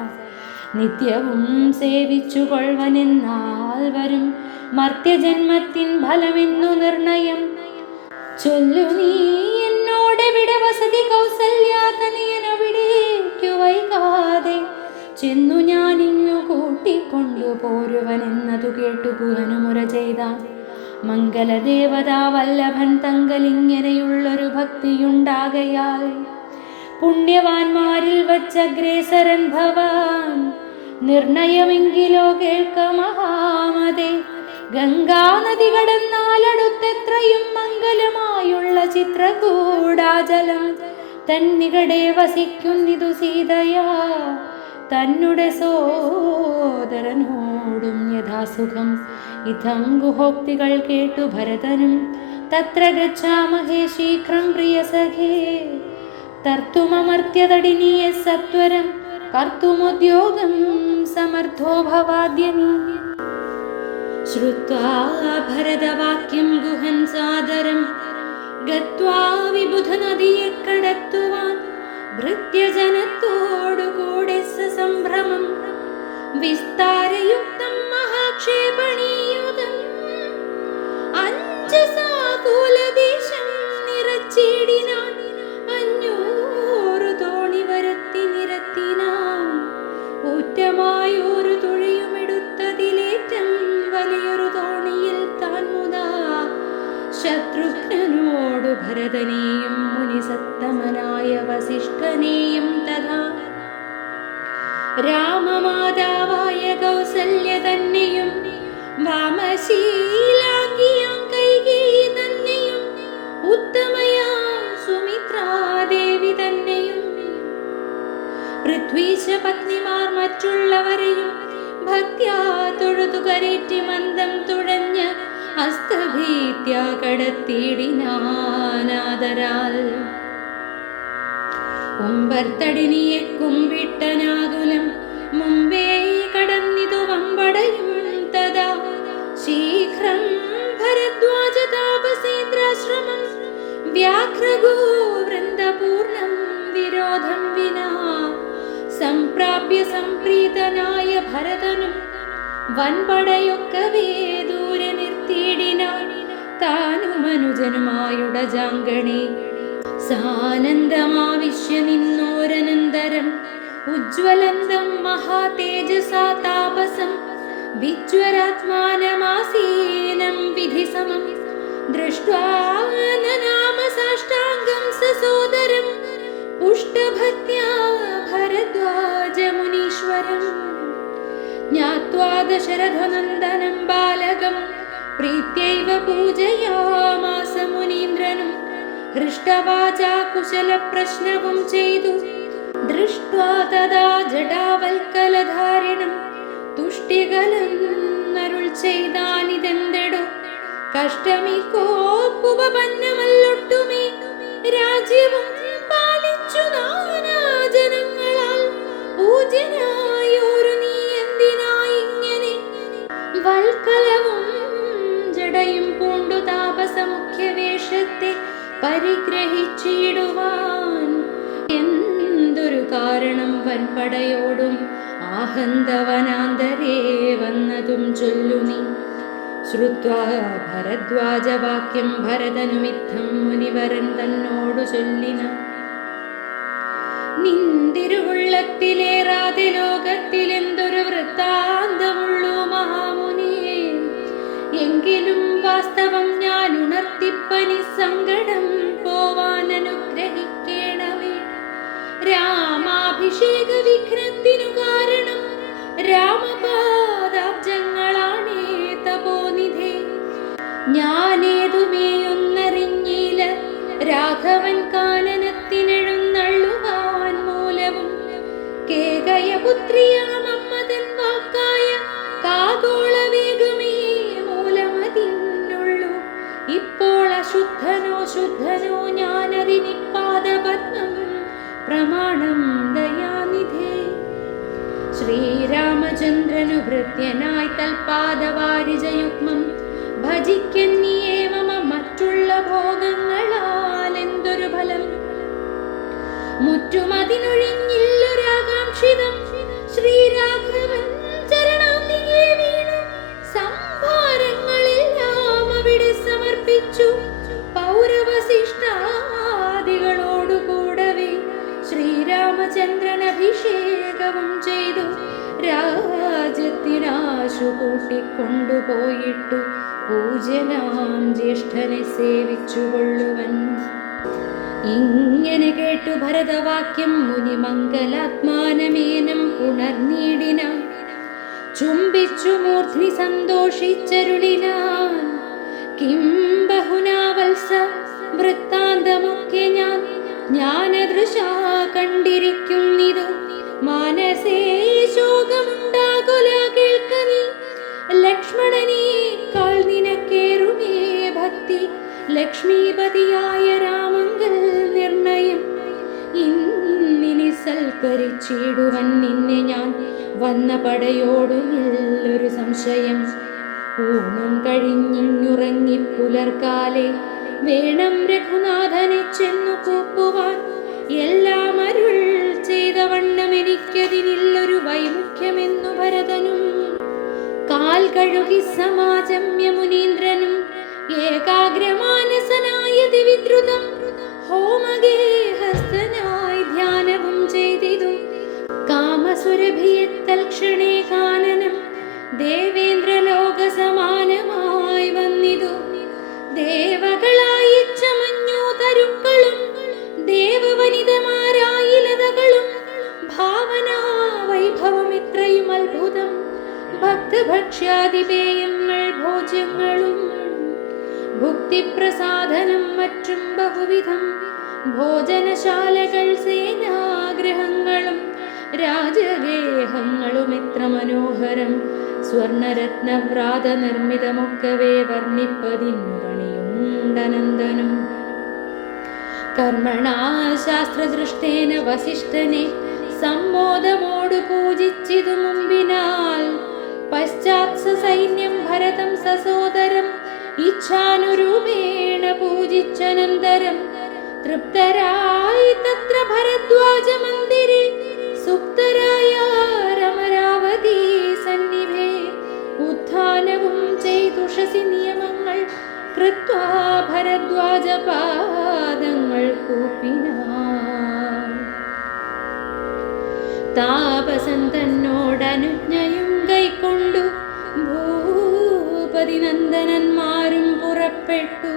നിത്യവും സേവിച്ചു കൊള്ളുവനെന്നാൽ വരും മർത്യജന്മത്തിൻ ഫലമെന്നു നിർണയം. ചൊല്ലു നീ എന്നോടെവിടെ വസതി കൗസല്യാതനയനവിടേക്കു വൈകാതെ ചെന്നു ഞാനിങ്ങു കൂട്ടിക്കൊണ്ടു പോരുവനെന്നതു കേട്ടു ഗുഹനുമുര ചെയ്താൻ. മംഗലദേവതാ വല്ലഭൻ തങ്കലിങ്ങനെയുള്ളൊരു ഭക്തിയുണ്ടാകയാൽ പുണ്യവാന്മാരിൽ വച്ചഗ്രേസരൻ ഭവാൻ. നിർണയമെങ്കിലോ കേൾക്ക മഹാമതേ. ഗംഗാനദി കടന്നാലടുത്തെത്രയും മംഗലമായുള്ള ചിത്രകൂടാചലം തന്നികടെ വസിക്കുന്നിതു സീതയാ. തന്നുടെ സോദരനോടും യഥാസുഖം ഇതം ഗുഹോക്തികൾ കേട്ടു ഭരതനും. തത്ര ഗച്ഛാമഹേ ശീഘ്രം പ്രിയസഖേ. തർത്തുമമർത്യതടിനീയ സത്വരം കർത്തുമുദ്യോഗം സമർത്ഥോ ഭവാദ്യനീ. ശ്രുത്വാ ഭരതവാക്യം ഗുഹൻ സാദരം ഗത്വാ വിബുധനദിയെ കടത്തുവാൻ. ഭൃത്യജനത്തോടു കൂടെ സംഭ്രമം വിസ്താരയുക്തം രാമനായ വസിഷ്ഠനെയും തഥാ രാമമാതാവായ കൗസല്യ തന്നെയും വാമശീലാംഗിയാം കൈകേയി തന്നെയും ഉത്തമയാം സുമിത്രാദേവി തന്നെയും പൃഥ്വീശ പത്നിമാർ മറ്റുള്ളവരെയും ഭക്ത്യാ തൊഴുതു കരേറ്റി മന്ദം തുഴഞ്ഞ് ഹസ്തഭീത്യാ കടത്തിയിടിനാനാദരാൽ ഉമ്പർത്തടിനിയെ കുമ്പിട്ടനാകുലം മുമ്പേ കടന്നിതു വമ്പടയും തഥാ ശീഘ്രം ഭരദ്വാജ താപസേന്ദ്രാശ്രമം വ്യാഘ്രഗോ വൃന്ദപൂർണം വിരോധം വിനാ സംപ്രാപ്യ സംപ്രീതനായ ഭരതനും വൻപടയൊക്കവേ ദൂരെ നിർത്തിയിടിനാൻ താനുമനുജനുമായുടജാങ്കണേ സാനന്ദമാവിശ്യ നിന്നോരനന്തരം ഉജ്വലന്തം മഹാതേജസാ താപസം വിജ്വരാത്മാനമാസീനം വിധിസമം ദൃഷ്ട്വാ നനാമ സാഷ്ടാംഗം സസോദരം പുഷ്ടഭക്ത്യാ ഭരദ്വാജമുനീശ്വരം ജ്ഞാത്വാ ദശരഥനന്ദനം ബാലകം പ്രീത്യൈവ പൂജയാമാസ മുനീന്ദ്രനും ഹൃഷ്ടവാചാ കുശലപ്രശ്നവും ചെയ്തു ദൃഷ്ട്വാ തദാ ജടാവൽക്കലധാരിണം തുഷ്ടികലന്നരുൾ ചെയ്താനിതെന്തെടോ കഷ്ടമി കോപ്പുപന്നമല്ലൊട്ടുമേ രാജ്യവും പാലിച്ചു നാനാജനങ്ങളാൽ പൂജനായോരു നീ എന്തിനായിങ്ങനെ വൽക്കലവും ജടയും പൂണ്ടു താപസമുഖ്യവേഷത്തെ പരിഗ്രഹിച്ചിടുവാൻ എന്തൊരു കാരണം വൻപടയോടും ആഹന്തവനാന്തരേ വന്നതും ചൊല്ലു നീ ശ്രുത്വാ ഭരദ്വാജവാക്യം ഭരതനുമിത്തം മുനിവരൻ തന്നോടു ചൊല്ലിന നിന്തിരുവുള്ളത്തിലേറാതെ ലോകത്തിലെന്തൊരു വൃത്താന്തമുള്ളൂ മഹാമുനിയെ എങ്കിലും വാസ്തവം ഞാൻ ഉണർത്തിപ്പനി സങ്കടം പോവാൻ അനുഗ്രഹിക്കണമേ രാമാഭിഷേക വിഘ്നത്തിനു കാരണം രാമപാദാബ്ജങ്ങളാണേ തപോനിധേ ഞാനേതുമേയൊന്നറിഞ്ഞില്ല രാഘവൻ കാനനത്തിനെഴുന്നള്ളുവാൻ മൂലവും കേകയപുത്രിയാമമ്മ തൻ വാക്കായ കാതോളവേഗമേ മൂലമതിന്നുള്ളൂ ഇപ്പോൾ അശുദ്ധനോ ശുദ്ധനോ ഞാനതിനിപ്പാദപത്നം പ്രമാണം ദയാനിധേ ശ്രീരാമചന്ദ്രനു ഭൃത്യനായി തൽപാദവാരിജയുഗ്മം ഭജിക്കന്നീയേ മമ മറ്റുള്ള ഭോഗങ്ങളാൽ എന്തൊരു ഫലം മുറ്റുമതിനൊഴിഞ്ഞില്ലൊരാകാംക്ഷിതം ശ്രീരാഘവൻ ചരണാന്തികെ വീണു സംഭാരങ്ങളെല്ലാം അവിടെ സമർപ്പിച്ചു പൗരവസിഷ്ഠാദികളോടുകൂടവേ ശ്രീരാമചന്ദ്രൻ അഭിഷേകവും ചെയ്തു രാജ്യത്തിനാശു കൂട്ടിക്കൊണ്ടുപോയിട്ടു പൂജനാം ജ്യേഷ്ഠനെ സേവിച്ചുകൊള്ളുവൻ ഇങ്ങനെ കേട്ടു ഭരതവാക്യം മുനിമംഗലാത്മാനമേനം പുണർനീടിനാൻ ചുംബിച്ചു മൂർധ്നി സന്തോഷിച്ചരുളിനാൻ കിം ബഹുനാ വത്സ വൃത്താന്തമൊക്കെ ഞാൻ ജ്ഞാനദൃശാ കണ്ടിരിക്കുന്നിതു മാനസേ ശോകമുണ്ടാകുല കേൾക്ക നീ ലക്ഷ്മണനേക്കാൾ നിനക്കേറുമേ ഭക്തി ലക്ഷ്മീപതിയായ രാമങ്കൽ നിർണയം ഇന്നിനി സൽക്കരിച്ചിടുവൻ നിന്നെ ഞാൻ വന്ന പടയോടുമില്ലൊരു സംശയം ഊണും കഴിഞ്ഞിങ്ങുറങ്ങി പുലർക്കാലെ വേണം രഘുനാഥനെ ചെന്നു കൂപ്പുവാൻ എല്ലാം അരുൾ ചെയ്ത വണ്ണം എനിക്കതിനില്ലൊരു വൈമുഖ്യമെന്നു ഭരതനും കാൽ കഴുകി സമാജമ്യ മുനീന്ദ്രനും ഏകാഗ്രമാനസനായ ദിവിദ്രുതം ഹോമഗേഹസ്ഥനായി ധ്യാനവും ചെയ്തിതു കാമസുരഭിയെ തൽക്ഷണേ കാനനം ദേവേന്ദ്രലോക സമാനമായി വന്നിതു ദേവകളായി ചമഞ്ഞു തരുക്കളും ദേവ ഭക്തഭക്ഷ്യാദിപേയങ്ങൾ ഭോജ്യങ്ങളും ഭുക്തിപ്രസാധനം മറ്റും ബഹുവിധം ഭോജനശാലകൾ സേനാഗ്രഹങ്ങളും രാജഗേഹങ്ങളും എത്ര മനോഹരം സ്വർണരത്നവ്രാത നിർമ്മിതമൊക്കവേ വർണ്ണിപ്പതിന്നു പണിയുണ്ടനന്ദനം. കർമ്മണാ ശാസ്ത്രദൃഷ്ടേന വസിഷ്ഠനെ സമ്മോദമോടു പൂജിച്ചിതു മുമ്പിനാൽ പശ്ചാത് സൈന്യം ഭരതം സസോദരം ഇച്ഛാനുരൂപേണ പൂജിച്ചനന്തരം തൃപ്തരായി തത്ര ഭരദ്വാജ മന്ദിരെ സുപ്തരായ രമരാവതി സന്നിഭേ ഉത്ഥാനവും ചെയ്തുഷസി നിയമങ്ങൾ കൃത്വാ ഭരദ്വാജ പാദങ്ങൾ കൂപ്പിനാൻ. താപസൻ തന്നോടനുജ്ഞയും കൈക്കൊണ്ടു ഭൂപതി നന്ദനന്മാരും പുറപ്പെട്ടു.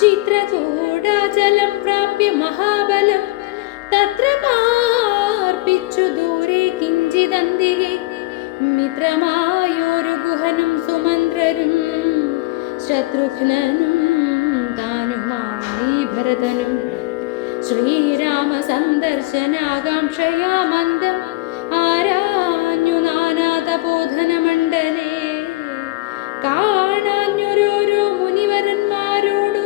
ചിത്രകൂടാചലം പ്രാപ്യ മഹാബലം തത്ര പാർപ്പിച്ചു ദൂരെ കിഞ്ചിദന്തികെ മിത്രമായൊരു ഗുഹനും സുമന്ത്രരും ശത്രുഘ്നനും താനുമായി ഭരതനും ശ്രീരാമ സന്ദർശനാകാംക്ഷയാ മന്ദം ആരാഞ്ഞു നാനാതപോധനമണ്ഡലേ. കാണാഞ്ഞൊരോരോ മുനിവരന്മാരോടു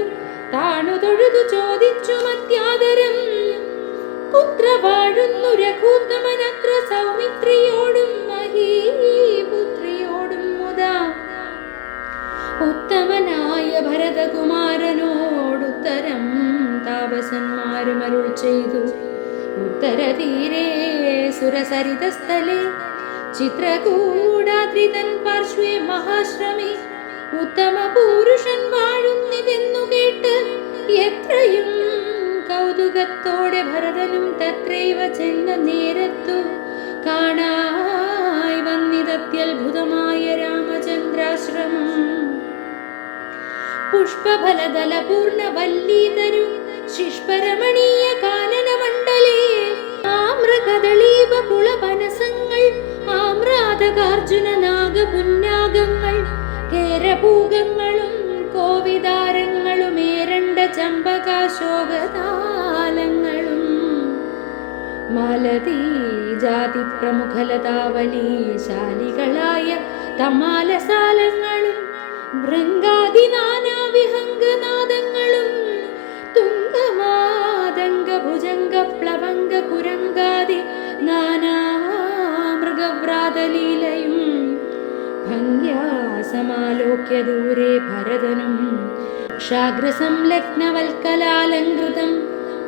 താണു തൊഴുതു ചോദിച്ചു മത്യാദരം കുത്ര വാഴുന്നു രഘൂത്തമനത്ര സൗമിത്രിയോടും മഹീപുത്രിയോടും മുതാ. ഉത്തമനായ ഭരതകുമാരനോടുത്തരം താപസന്മാരും അരുൾ ചെയ്തു. ഉത്തരതീരേ സുരസരിതസ്ഥലേ ചിത്രകൂടാദ്രിതൻ പാർശ്വേ മഹാശ്രമേ ഉത്തമ പുരുഷൻ വാഴുന്നിതെന്നു കേട്ട് എത്രയും കൗതുകത്തോടെ ഭരതനും തത്രൈവ ചെന്ന നേരത്തു കാണായി വന്നിതത്യത്ഭുതമായ രാമചന്ദ്രാശ്രമം. പുഷ്പഫലദല പൂർണ്ണ വല്ലീതരു ശിഷ്പരമണീയ കാനനമണ്ഡലേ ആമ്രകദളീപ കുളപനസങ്ങൾ ആമ്രാതകാർജുന നാഗപുന്യാഗങ്ങൾ കേരഭൂഗങ്ങളും കോവിതാരങ്ങളും ഏരണ്ട ചമ്പകാശോകതാലങ്ങളും മാലതീ ജാതി പ്രമുഖലതാവലീ ശാലികളായ തമാലസാലങ്ങളും ഭൃംഗാദി നാനാവിഹംഗനാദങ്ങളും തുംഗമാതംഗ ഭുജംഗ പ്ലവംഗ കുരംഗാദി നാനാ മൃഗവ്രാതലീലയും ഭംഗ്യാ സമാലോക്യ ദൂരെ ഭരതനും ക്ഷാഗ്രസംലഗ്നവൽക്കലാലങ്കൃതം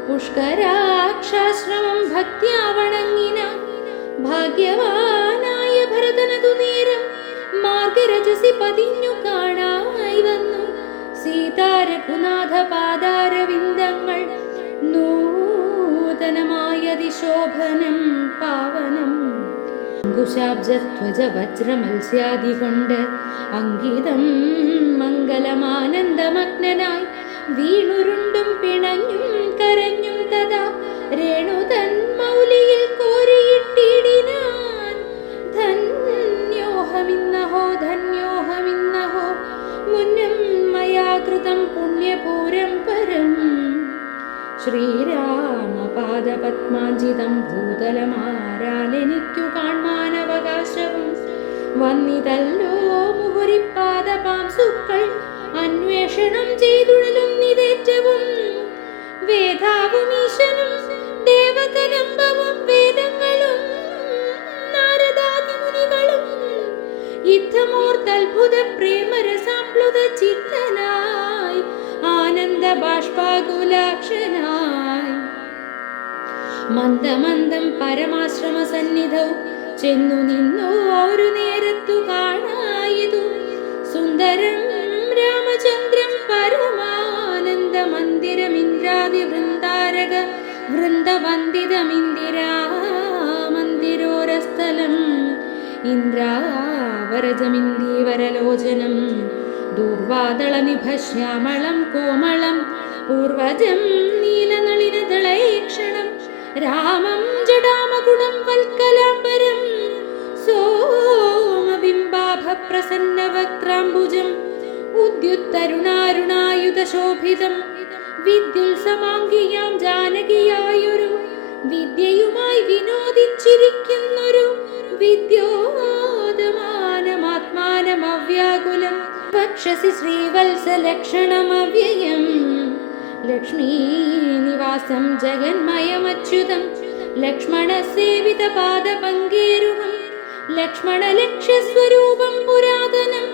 പുഷ്കരാക്ഷാശ്രമം ഭക്ത്യാ വണങ്ങിന ഭാഗ്യവാനായ ഭരതനതു നേരം മാർഗരജസി പതിഞ്ഞു കാണായി വന്നു സീതാരഘുനാഥ പാദാരവിന്ദങ്ങൾ നൂതനമായ അതിശോഭനം പാവനം അങ്കുശാബ്ജധ്വജ വജ്രമത്സ്യാദി കൊണ്ട് അങ്കിതം മംഗലമാനന്ദമഗ്നനായി വീണുരുണ്ടും പിണഞ്ഞും കരഞ്ഞും തഥാ രേണുതൻ മൗലിയിൽ കോരിയിട്ടിടിനാൻ. ധന്യോഹമിന്നഹോ ധന്യോഹമിന്നഹോ മുന്നം മയാ കൃതം പുണ്യപൂരം പരം. ശ്രീരാമപാദപത്മാഞ്ജിതം ഭൂതലമാരാലെനിക്കു കാൺമാനവകാശവും വന്നിതല്ലോ മുഹുരിപ്പാദപാംസുക്കൾ അന്വേഷണം ചെയ്തുഴലുന്നിതേറ്റവും. വേദാവും ഈശനും ദേവകദംബവും വേദങ്ങളും നാരദാദിമുനികളും യുദ്ധമോർത്തത്ഭുത പ്രേമരസാപ്ലുത ചിത്തനായി ആനന്ദ ബാഷ്പാകുലാക്ഷനായി മന്ദമന്ദം പരമാശ്രമ സന്നിധൗ ചെന്നു നിന്നു ഒരു നേരത്തു കാണായതു സുന്ദരം രാമചന്ദ്രം പരമാനന്ദ മന്ദിരമിന്ദ്രാദി വൃന്ദാരക വൃന്ദവന്ദിതമിന്ദിരാ മന്ദിരോരസ്ഥലം ഇന്ദ്രാവരജമിന്ദീവരലോചനം ദൂർവാദളനിഭശ്യാമളം കോമളം പൂർവജം നീലനളിനദളൈക്ഷണം രാമം ജടാമഗുണം വൽക്കലാംബരം സോമ പ്രസന്നവക്ത്രാംബുജം ഉദ്യുത്തരുണാരുണായുധശോഭിതം വിദ്യുത്സമാംഗിയാം ജാനകിയായൊരു വിദ്യയുമായി വിനോദിച്ചിരിക്കുന്നൊരു വിദ്യോദമാനമാത്മാനമവ്യാകുലം വക്ഷസി ശ്രീവത്സലക്ഷണമവ്യയം ലക്ഷ്മീനിവാസം ജഗന്മയമച്യുതം ലക്ഷ്മണസേവിതപാദപങ്കേരുഹം ലക്ഷ്മണലക്ഷ്യസ്വരൂപം പുരാതനം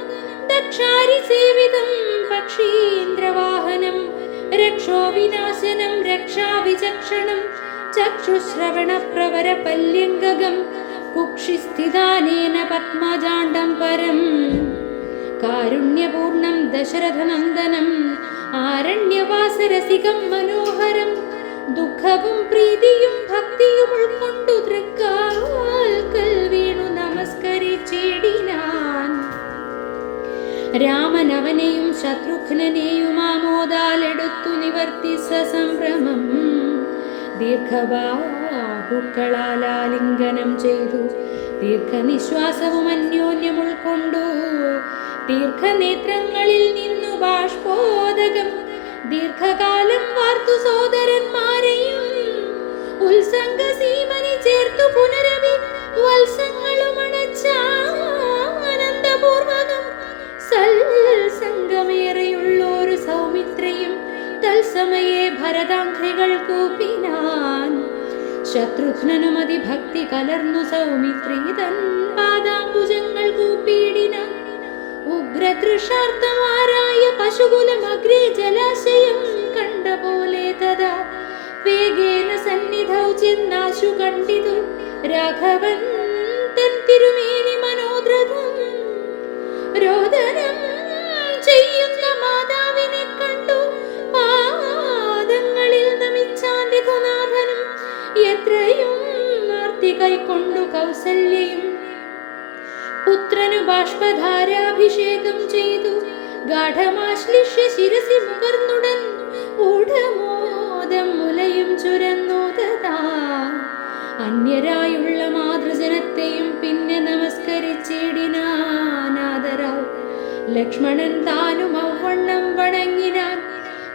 ദക്ഷാരിസേവിതം പക്ഷീന്ദ്രവാഹനം രക്ഷോവിനാശനം രക്ഷാവിചക്ഷണം ചക്ഷുശ്രവണപ്രവരപല്യംഗകം കുക്ഷിസ്ഥിതാനേന പത്മജാണ്ഡം പരം കാരുണ്യപൂർണം ദശരഥനന്ദനം ആരണ്യവാസരസികം മനോഹരം ദുഃഖവും പ്രീതിയും ഭക്തിയും ഉൾക്കൊണ്ടു തൃക്കാൽക്കൽ വീണു നമസ്കരിച്ചിടിനാൻ രാമനവനെയും ശത്രുഘ്നെയും ആമോദാലെടുത്തു നിവർത്തി സസംഭ്രമം ദീർഘബാഹുക്കളാലിംഗനം ചെയ്തു ദീർഘനിശ്വാസവും അന്യോന്യം ഉൾക്കൊണ്ടു ദീർഘനേത്രങ്ങളിൽ നിന്നു ബാഷ്പോദകം ദീർഘകാലം വാർത്തു സോദരന്മാരെയും ഉത്സംഗസീമനി ചേർത്തു പുനരവി വത്സങ്ങളും അണച്ചാനന്ദപൂർവകം സൽസംഗമേറെയുള്ളൊരു സൗമിത്രയും തത്സമയെ ഭരതാംഘ്രികൾ കൂപ്പിനാൻ ശത്രുഘ്നനും അതിഭക്തി കലർന്നു സൗമിത്രി തൻ പാദാംബുജങ്ങൾ കൂപ്പിയിടിനാൻ ഉഗ്രദൃശാർത്ഥമാരായ പശുകുലമഗ്രേ ജലാശയം കണ്ട പോലെ തഥാ വേഗേന സന്നിധൗ ചെന്നാശു കണ്ടിതു രാഘവൻ തൻ തിരുമേനി മനോദ്രഥം രോദനം ചെയ്യുന്ന മാതാവിനെ കണ്ടു പാദങ്ങളിൽ നമിച്ചാൻ രഘുനാഥനും എത്രയും ആർത്തി കൈക്കൊണ്ടു കൗസല്യയും പുത്രനു ബാഷ്പധാരാഭിഷേകം ചെയ്തു ഗാഠമാശ്ലിഷ്യ ശിരസി മുകർന്നുടൻ ഊഢമോദം മുലയും ചുരന്നു തഥാ അന്യരായുള്ള മാതൃജനത്തെയും പിന്നെ നമസ്കരിച്ചിടിനാനാദരാൽ ലക്ഷ്മണൻ താനും ഔവണ്ണം വണങ്ങിനാൻ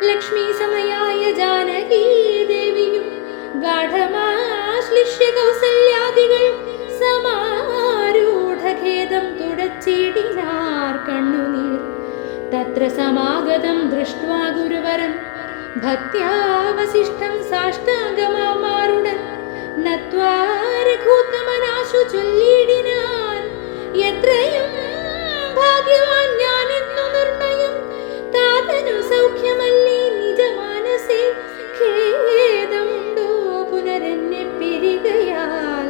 ലക്ഷ്മി സമയായ ജാനകീ ദേവിയും ഗാഠമാശ്ലിഷ്യ കൗസല്യാദികൾ സമാരൂഢഖേദം തുടച്ചിടിനാർ കണ്ണുനീർ തത്ര സമാഗതം ദൃഷ്ട്വാ ഗുരുവരം ഭക്ത്യാ വസിഷ്ഠം സാഷ്ടാംഗമാറുടൻ നത്വാ രഘൂത്തമനാശു ചൊല്ലിടിനാൻ എത്രയും ഭാഗ്യവാൻ ഞാനെന്നു നിർണയം താതനു സൗഖ്യമല്ലീ നിജമാനസേ ഖേദമുണ്ടോ പുനരെന്നെ പിരികയാൽ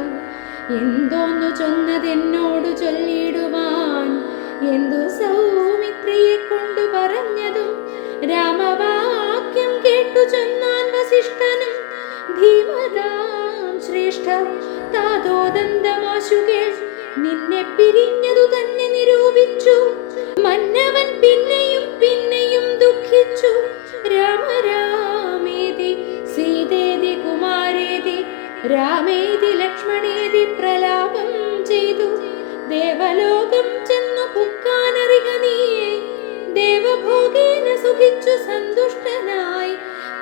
എന്തോന്നു ചൊന്നതെന്നോടു ചൊല്ലിടുവാൻ എന്തു സൗമിത്രിയെ കൊണ്ടു പറഞ്ഞതും രാമവാക്യം കേട്ടു ചൊന്നാൻ വസിഷ്ഠനും ധീമതാം ശ്രേഷ്ഠ താതോദന്തമാശുകേൾ നിന്നെ പിരിഞ്ഞതു തന്നെ നിരൂപിച്ചു മന്നവൻ പിന്നെയും പിന്നെയും ദുഃഖിച്ചു രാമ രാമേതി സീതേതി കുമാരേതി രാമേതി ലക്ഷ്മണേതി പ്രലാപം ചെയ്തു ദേവലോകം ചെന്നു പുക്കാനറിക നീയെ ദേവഭോഗേന സുഖിച്ചു സന്തുഷ്ടനായി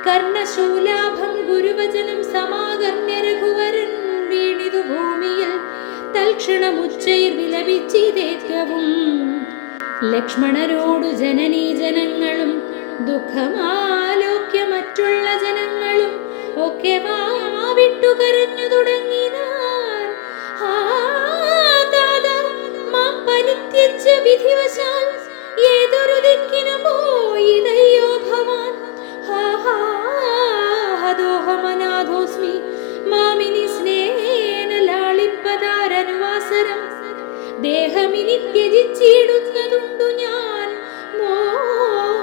കർണശൂലാഭം ഗുരുവചനം സമാകർണ്യ രഘുവരൻ വീണിതു ഭൂമിയിൽ തൽക്ഷണമുച്ചൈർ വിലപിച്ചിതേറ്റവും ലക്ഷ്മണരോടു ജനനീ ജനങ്ങളും ദുഃഖമാലോക്യ മറ്റുള്ള ജനങ്ങളും ഒക്കെ വാവിട്ടു കരഞ്ഞു തുടങ്ങിനാൻ മാം പരിത്യജ്യ വിധിവശാൽ ഏതൊരു ദിക്കിനു പോയിതയ്യോ ഭവാൻ ഹദോഹമനാഥോസ്മി മാമിനി സ്നേഹേന ലാളിപ്പതാരനുവാസരം ദേഹമിനി ത്യജിച്ചിടുന്നതുണ്ടു ഞാൻ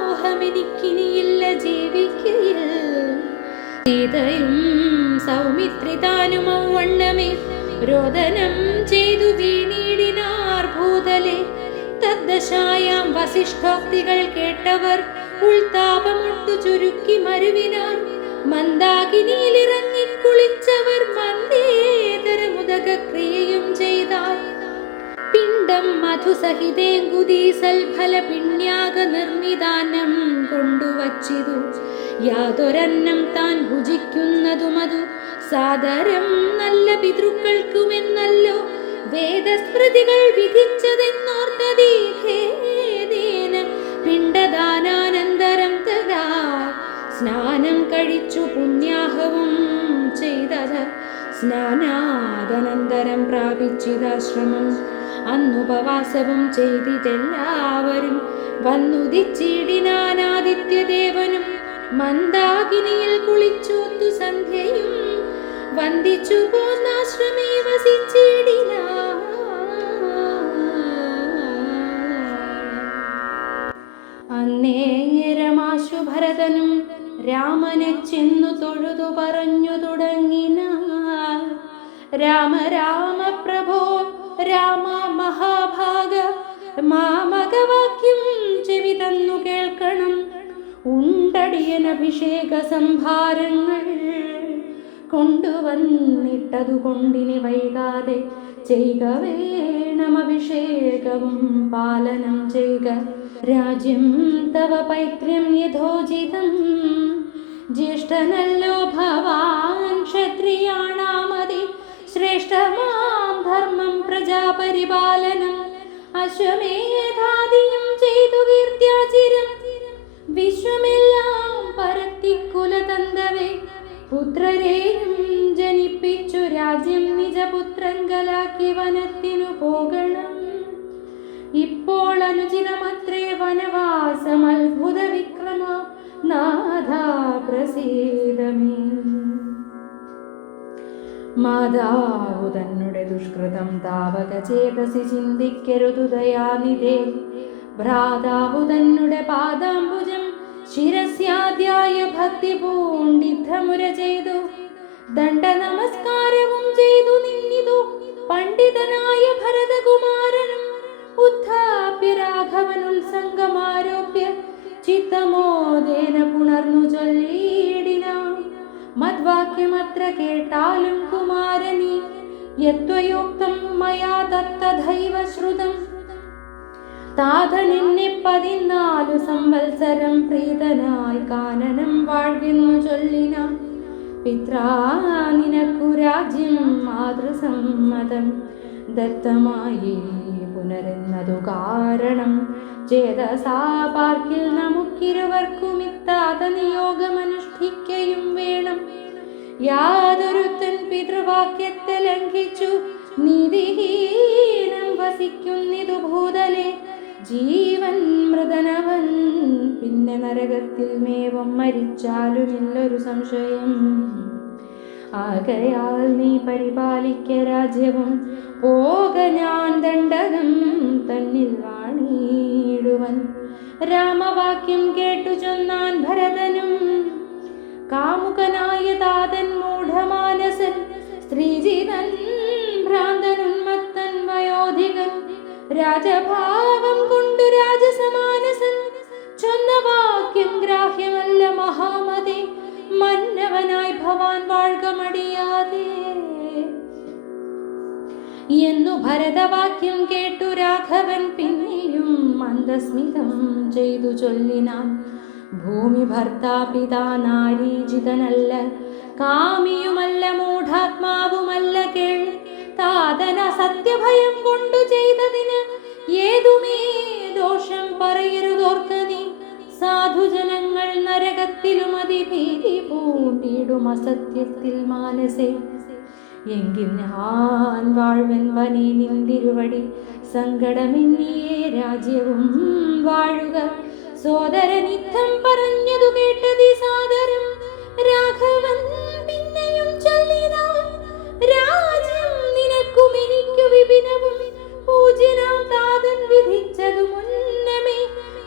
മോഹമെനിക്കിനിയില്ല ജീവിക്കയിൽ സീതയും സൗമിത്രി താനും ഔവണ്ണമേ രോദനം ചെയ്തു വീണീടിനാർ ഭൂതലെ തദ്ദശായാം വസിഷ്ഠോക്തികൾ കേട്ടവർ ഉൾതാപമൊട്ടു ചുരുക്കി മരുവിനാർ മന്ദാകിനിയിലിറങ്ങി കുളിച്ചവർ മന്ദേതര മുദക ക്രിയയും ചെയ്താർ പിണ്ടം മധുസഹിതേങ്കുദീസൽഫല പിണ്യാക നിർമ്മിതാന്നം കൊണ്ടുവച്ചിതു. യാതൊരന്നം താൻ ഭുജിക്കുന്നതുമതു സാദരം നല്ല പിതൃക്കൾക്കുമെന്നല്ലോ വേദസ്മൃതികൾ വിധിച്ചതെന്നോർത്തതീഖേദേന പിണ്ടദാനാനന്തരം തഥാ സ്നാനം കഴിച്ചു പുണ്യാഹവും ചെയ്തത്. സ്നാനാദനന്തരം പ്രാപിച്ചിതാശ്രമം അന്നുപവാസവും ചെയ്തിതെല്ലാവരും വന്നുദിച്ചിടിനാനാദിത്യദേവനും മന്ദാകിനിയിൽ കുളിച്ചോത്തു സന്ധ്യയും വന്ദിച്ചു പോന്നാശ്രമേ വസിച്ചിടിന. അന്നേരമാശു ഭരതനും രാമനെ ചെന്നു തൊഴുതു പറഞ്ഞു തുടങ്ങിന. രാമ രാമ പ്രഭോ രാമ മഹാഭാഗ മാമകവാക്യം ചെവി തന്നു കേൾക്കണം. ഉണ്ടടിയൻ അഭിഷേക സംഭാരങ്ങൾ കൊണ്ടുവന്നിട്ടതുകൊണ്ടിനി വൈകാതെ ചെയ്യുക വേണം അഭിഷേകവും പാലനം ചെയ്യുക. രാജ്യം തവ പൈത്ര്യം യഥോചിതം ജ്യേഷ്ഠനല്ലോ ഭവാൻ ക്ഷത്രിയാണാമതി ശ്രേഷ്ഠമാം ധർമ്മം പ്രജാപരിപാലനം അശ്വമേധാദിയും ചെയ്തു കീർത്തിയാചിരം വിശ്വമെല്ലാം പരത്തിക്കുലതന്തവേ പുത്രരെയും ജനിപ്പിച്ചു രാജ്യം നിജപുത്രങ്കലാക്കി വനത്തിനു പോകണം. ഇപ്പോൾ അനുചിതമത്രേ വനവാസം അത്ഭുത വിക്രമ നാഥാ പ്രസീദമേ. മാതാവു തന്നെ ദുഷ്കൃതം താവക ചേതസി ചിന്തിക്കരുതു ദയാനിധേ. ഭ്രാതാവു തന്നെ പാദാംബുജം ശിരസ്യാദ്യായ ഭക്തി പൂണ്ടിദ്ധമുര ചെയ്തു ദണ്ഡ നമസ്കാരവും ചെയ്തു നിന്നിതു പണ്ഡിതനായ ഭരതകുമാരനും. ഉത്ഥാപ്യ രാഘവനുത്സംഗമാരോപ്യ ചിത്തമോദേന പുണർന്നു ചൊല്ലിയിടിനാൻ. മദ്വാക്യമത്ര കേട്ടാലും കുമാരനീ യത്വയോക്തം മയാ തത്തഥൈവ ശ്രുതം. താതനെന്നെ 14 സംവത്സരം പ്രീതനായി കാനനം വാഴ്ന്നു ചൊല്ലിനാൻ. പിത്രാ നിനക്കു രാജ്യം മാതൃസമ്മതം ദത്തമായി പുനരെന്നതു കാരണം ചേതസാ പാർക്കിൽ നമുക്കിരുവർക്കും ഇത്താത നിയോഗമനുഷ്ഠിക്കയും വേണം. യാതൊരുത്തൻ പിതൃവാക്യത്തെ ലംഘിച്ചു നീതിഹീനം വസിക്കുന്നിതു ഭൂതലെ. ജീവൻ മൃതനവൻ പിന്നെ നരകത്തിൽ മേവം മരിച്ചാലുമില്ലൊരു സംശയം. ആകയാൽ നീ പരിപാലിക്ക രാജ്യവും പോക ഞാൻ ദണ്ഡകം തന്നിൽ വാണിടുവൻ. രാമവാക്യം കേട്ടു ചൊന്നാൻ ഭരതനും. കാമുകനായ താതൻ മൂഢമാനസൻ സ്ത്രീജിതൻ ഭ്രാന്തനുന്മത്തൻ വയോധികൻ രാജഭാവം കൊണ്ടു രാജസമാനസൻ ചൊന്ന വാക്യം ഗ്രാഹ്യമല്ല മഹാമതി. മന്നവനായി ഭവാൻ വാഴ്ക മടിയാതെ എന്നു ഭരതവാക്യം കേട്ടു രാഘവൻ പിന്നെയും മന്ദസ്മിതം ചെയ്തു ചൊല്ലിനാൻ. ഭൂമി ഭർത്താ പിതാ നാരീജിതനല്ല കാമിയുമല്ല മൂഢാത്മാവുമല്ല കേൾ. താതന സത്യഭയം കൊണ്ടു ചെയ്തതിന് ഏതുമേ ദോഷം പറയരുതോർക്ക നീ. സാധുജനങ്ങൾ നരകത്തിലും അതിഭീതി പൂണ്ടിടും അസത്യത്തിൽ മാനസേ. എങ്കിൽ ഞാൻ വാഴ്വൻ വനേ നിന്തിരുവടി സങ്കടമെന്നിയേ രാജ്യവും വാഴുക. സോദരനിത്തം പറഞ്ഞതു കേട്ടതി സാദരം രാഘവൻ പിന്നെയും ചൊല്ലിനാൻ. രാജ്യം നിനക്കും എനിക്കു വിപിനവും പൂജ്യനാം താതൻ വിധിച്ചതു മുന്നമേ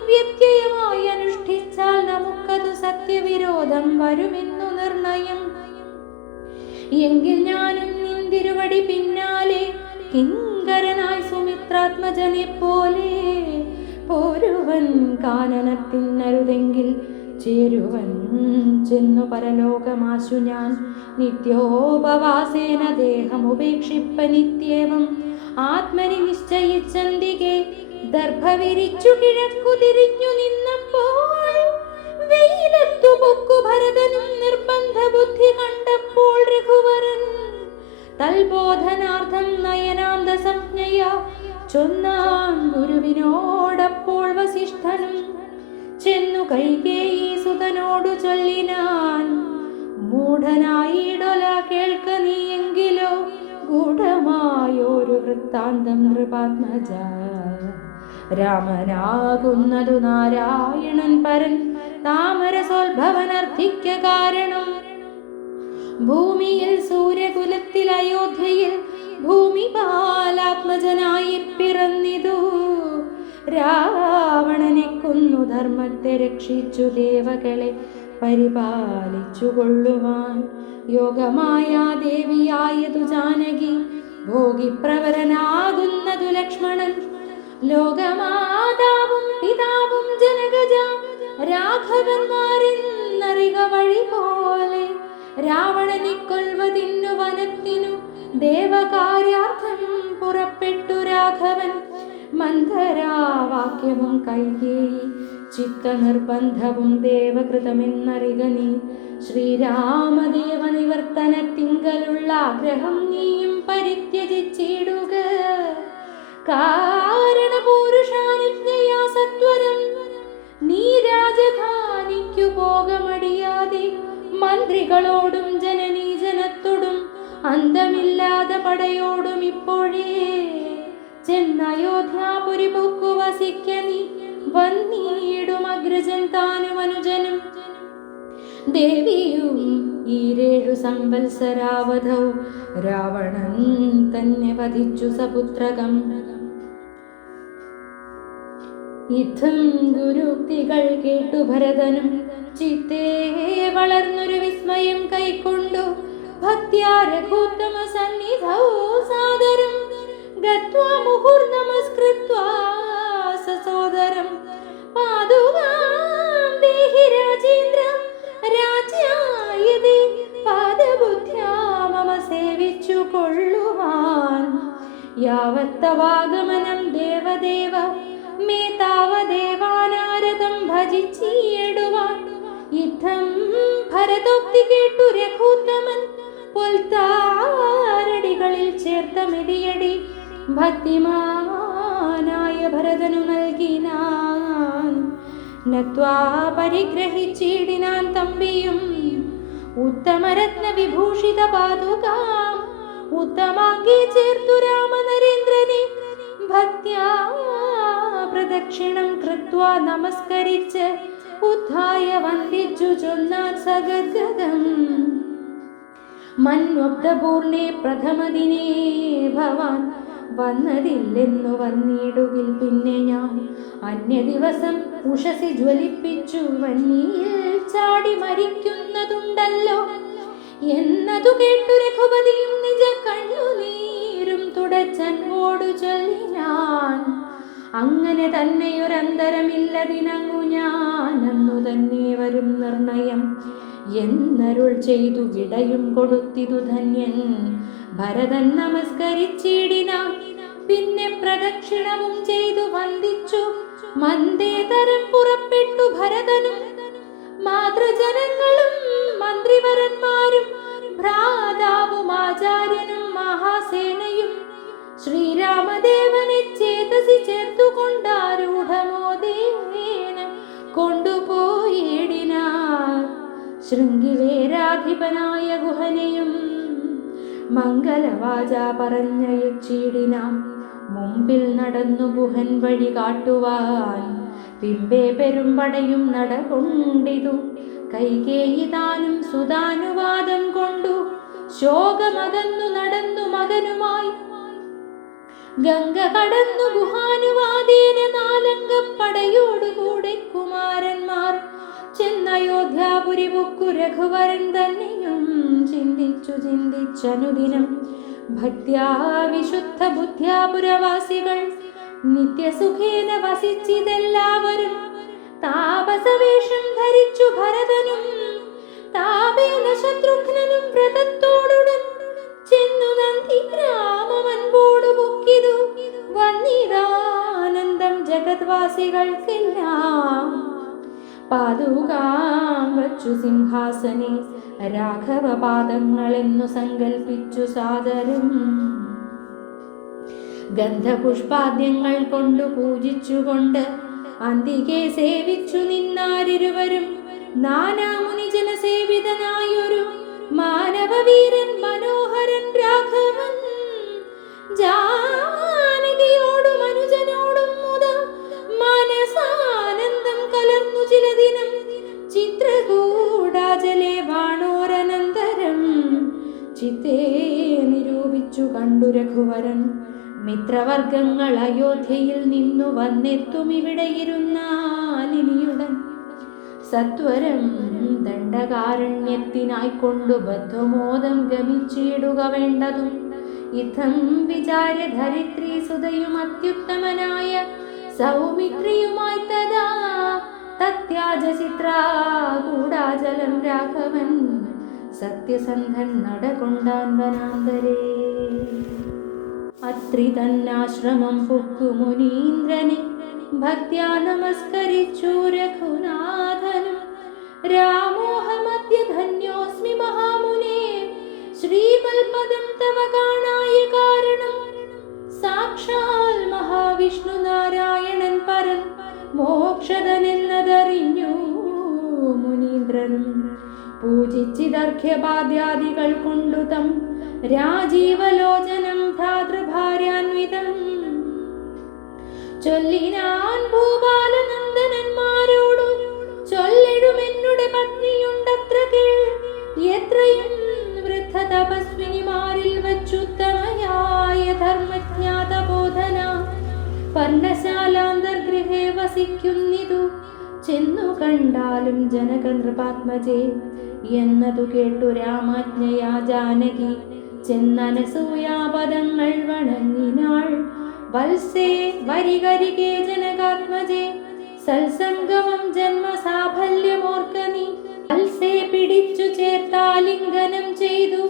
വ്യത്യയമായി അനുഷ്ഠിച്ചാൽ നമുക്കതു സത്യവിരോധം വരുമെന്നു നിർണയം. എങ്കിൽ ഞാനും നിന്തിരുവടി പിന്നാലെ കിങ്കരനായി സുമിത്രാത്മജനെ പോലെ പോരുവൻ. കാനനത്തിനരുതെങ്കിൽ ചേരുവൻ ചെന്നു പരലോകമാശു ഞാൻ. നിത്യോപവാസേന ദേഹമുപേക്ഷിപ്പ നിത്യേവം ആത്മനി നിശ്ചയിച്ചന്തികെ ദർഭ വിരിച്ചു കിഴക്കു തിരിഞ്ഞു നിന്നപ്പോൾ വെയിലത്തു പൊക്കു ഭരതനും നിർബന്ധ ബുദ്ധി കണ്ടപ്പോൾ രഘുവരൻ തൽബോധനാർത്ഥം നയനാന്ത സംജ്ഞയ ചൊന്നാൻ ഗുരുവിനോടപ്പോൾ വസിഷ്ഠനും ചെന്നു കൈകേയി സുതനോടു ചൊല്ലിനാൻ മൂഢനായിടൊല കേൾക്ക നീയെങ്കിലോ ഗൂഢമായൊരു വൃത്താന്തം നൃപാത്മജ രാമനാകുന്നതു നാരായണൻ പരൻ താമരസോത്ഭവനർത്ഥിക്ക കാരണം ഭൂമിയിൽ സൂര്യകുലത്തിൽ അയോധ്യയിൽ ഭൂമിപാലാത്മജനായി പിറന്നിതു രാവണനെ കൊന്നു ധർമ്മത്തെ രക്ഷിച്ചു ദേവകളെ പരിപാലിച്ചു കൊള്ളുവാൻ യോഗമായ ദേവിയായതു ജാനകി ഭോഗിപ്രവരനാകുന്നതു ലക്ഷ്മണൻ ലോകമാതാവും പിതാവും ജനകജ രാഘവന്മാരെന്നറിക വഴി പോലെ രാവണനെ കൊൽവതിന്നു വനത്തിനു ദേവകാര്യാർത്ഥം പുറപ്പെട്ടു രാഘവൻ മന്ധരാവാക്യവും കൈകേയി ചിത്തനിർബന്ധവും ദേവകൃതമെന്നറിക നീ ശ്രീരാമദേവ നിവർത്തനത്തിങ്കലുള്ള ആഗ്രഹം നീയും പരിത്യജിച്ചിടുക കാരണപുരുഷാനുജ്ഞയാ സത്വരം നീ രാജധാനിക്കു പോകമടിയാതെ മന്ത്രികളോടും ജനനീജനത്തോടും അന്തമില്ലാതെ പടയോടും ഇപ്പോഴേ ചെന്നയോധ്യാപുരി പൊക്കു വസിക്ക നീ വന്നീടും അഗ്രജൻ താനും അനുജനും ദേവിയും ഈരേഴു സംവത്സരാവധൗ രാവണൻ തന്നെ വധിച്ചു സപുത്രകം യുദ്ധം ഗുരുക്തികൾ കേട്ടു ഭരതനും ചിത്തേ വളർന്നൊരു വിസ്മയം കൈക്കൊണ്ടു ഭക്ത്യാ രഘുത്തമ സന്നിധൗ സാദരം ഗത്വാ മുഹുർനമസ്കൃത്വാ സസോദരം പാദുകാം ദേഹി രാജേന്ദ്ര രാജ്യായതേ പാദബുദ്ധ്യാ മമ സേവിച്ചു കൊള്ളുവാൻ യാവത്തവാഗമനം ദേവദേവ മേ താവദേവാനാരതം ഭജിച്ചിടുവാൻ യുദ്ധം ഭരതോക്തി കേട്ടു രഘുത്തമൻ പൊൽത്താരടികളിൽ ചേർത്ത മെതിയടി ഭക്തിമാനായ ഭരതനു നൽകിനാൻ നത്വാ പരിഗ്രഹിച്ചിടിനാൻ തമ്പിയും ഉത്തമരത്ന വിഭൂഷിത പാതുകാം ഉത്തമാങ്കി ചേർത്തു രാമനരേന്ദ്രനെ ഭക്ത്യാ പ്രദക്ഷിണം കൃത്വാ നമസ്കരിച്ച് ഉദ്ധായ വന്ദിച്ചു ചൊന്നാൻ സഗദ്ഗദം മന്വബ്ദപൂർണേ പ്രഥമദിനേ ഭവാൻ വന്നതില്ലെന്നു വന്നിടുകിൽ പിന്നെ ഞാൻ അന്യ ദിവസം ഉഷസി ജ്വലിപ്പിച്ചു വന്നിയിൽ ചാടി മരിക്കുന്നതുണ്ടല്ലോ എന്നതു കേട്ടു രഘുപതിയും നിജ കണ്ണുനീരും തുടച്ചൻവോടു ചൊല്ലിനാൻ അങ്ങനെ തന്നെയൊരന്തരമില്ലതിനങ്ങു ഞാൻ അന്നു തന്നെ വരും നിർണയം എന്നരുൾ ചെയ്തു വിടയും കൊടുത്തിതു ധന്യൻ ഭരതൻ നമസ്കരിച്ചിടിനാൻ പിന്നെ പ്രദക്ഷിണവും ചെയ്തു വന്ദിച്ചു മന്ദേതരം പുറപ്പെട്ടു ഭരതനും മാതൃജനങ്ങളും മന്ത്രിവരന്മാരും ഭ്രാതാവും ആചാര്യനും മഹാസേനയും ശ്രീരാമദേവനെ ചേതസി ചേർത്തുകൊണ്ടാരൂഢമോദേന കൊണ്ടുപോയിടിനാർ ശൃംഗിവേരാധിപനായ ഗുഹനെയും മംഗലവാച പറഞ്ഞയച്ചിടിനാം മുമ്പിൽ നടന്നു ഗുഹൻ വഴി കാട്ടുവാൻ പിമ്പേ പെരുമ്പടയും നടകൊണ്ടിതു കൈകേയി താനും സുതാനുവാദം കൊണ്ടു ശോകമകന്നു നടന്നു മകനുമായി ഗംഗ കടന്നു ഗുഹാനുവാദേന നാലംഗപ്പടയോടുകൂടെ കുമാരന്മാർ ചെന്നയോധ്യാപുരി പൊക്കു രഘുവരൻ തന്നെയും ചിന്തിച്ചനുദിനം ഭക്ത്യാ വിശുദ്ധ ബുദ്ധ്യാപുരവാസികൾ നിത്യസുഖേന വസിച്ചിതെല്ലാവരും താപസവേഷം ധരിച്ചു ഭരതനും താപേന ശത്രുഘ്നനും വ്രതത്തോടുടൻ ചെന്നു നന്ദി ഗ്രാമമൻപോടു പൊക്കിതു പാതുകാം വച്ചു സിംഹാസനെ രാഘവ പാദങ്ങളെന്നു സങ്കൽപ്പിച്ചു സാദരം ഗന്ധപുഷ്പാദ്യങ്ങൾ കൊണ്ടു പൂജിച്ചുകൊണ്ട് അന്തികെ സേവിച്ചു നിന്നാരിരുവരും. നാനാമുനിജന സേവിതനായൊരു മാനവവീരൻ മനോഹരൻ രാഘവൻ ജാനകിയോടും അനുജനോടും മുത മനസാനന്ദം കലർന്നു ചില ദിനം ചിത്രകൂടാചലെ ബാണോരനന്തരം ചിത്തേ നിരൂപിച്ചു കണ്ടു രഘുവരൻ. മിത്രവർഗങ്ങൾ അയോധ്യയിൽ നിന്നു വന്നെത്തും ഇവിടെ ഇരുന്നാലിനിയുടൻ സത്വരം ദണ്ഡകാരണ്യത്തിനായിക്കൊണ്ടു ബദ്ധമോദം ഗമിച്ചിടുക വേണ്ടതും. ഇത്തം വിചാര്യ ധരിത്രി സുതയും അത്യുത്തമനായ സൗമിത്രിയുമായി തഥാ തത്യാജ ചിത്രാകൂടാചലം രാഘവൻ സത്യസന്ധൻ നടകൊണ്ടാൻ വനാന്തരേ. അത്രി തന്നാശ്രമം പുക്കു മുനീന്ദ്രനെ ഭക്ത്യാ നമസ്കരിച്ചു രഘുനാഥനും. രാമോഹമദ്യ ധന്യോസ്മി മഹാമുനേ ശ്രീമൽപദം തവ കാണായ കാരണം. സാക്ഷാൽ മഹാവിഷ്ണു നാരായണൻ പരൻ മോക്ഷദനെന്നതറിഞ്ഞു മുനീന്ദ്രനും. പൂജിച്ചിദർഘ്യപാദ്യാദികൾ കൊണ്ടു തം രാജീവലോചനം ഭ്രാതൃഭാര്യാന്വിതം ചൊല്ലിനാൻ ഭൂപാലനന്ദനന്മാരോടു. ചൊല്ലിടുമെന്നുടെ പത്നിയുണ്ടത്ര കേൾ. എത്രയും വൃദ്ധ തപസ്വിനിമാരിൽ വച്ചുത്തമയായ ധർമ്മജ്ഞാത ബോധന പർണശാലാന്തർഗൃഹേ വസിക്കുന്നിതു. ചെന്നു കണ്ടാലും ജനക നൃപാത്മജേ എന്നതു കേട്ടു രാമാജ്ഞയാ ജാനകി ചെന്നനസൂയാപദങ്ങൾ വണങ്ങിനാൾ. വത്സേ വരികരികേ ജനകാത്മജേ സൽസംഗമം ജന്മസാഫല്യമോർക്കനീ. വത്സേ പിടിച്ചു ചേർത്താലിംഗനം ചെയ്തു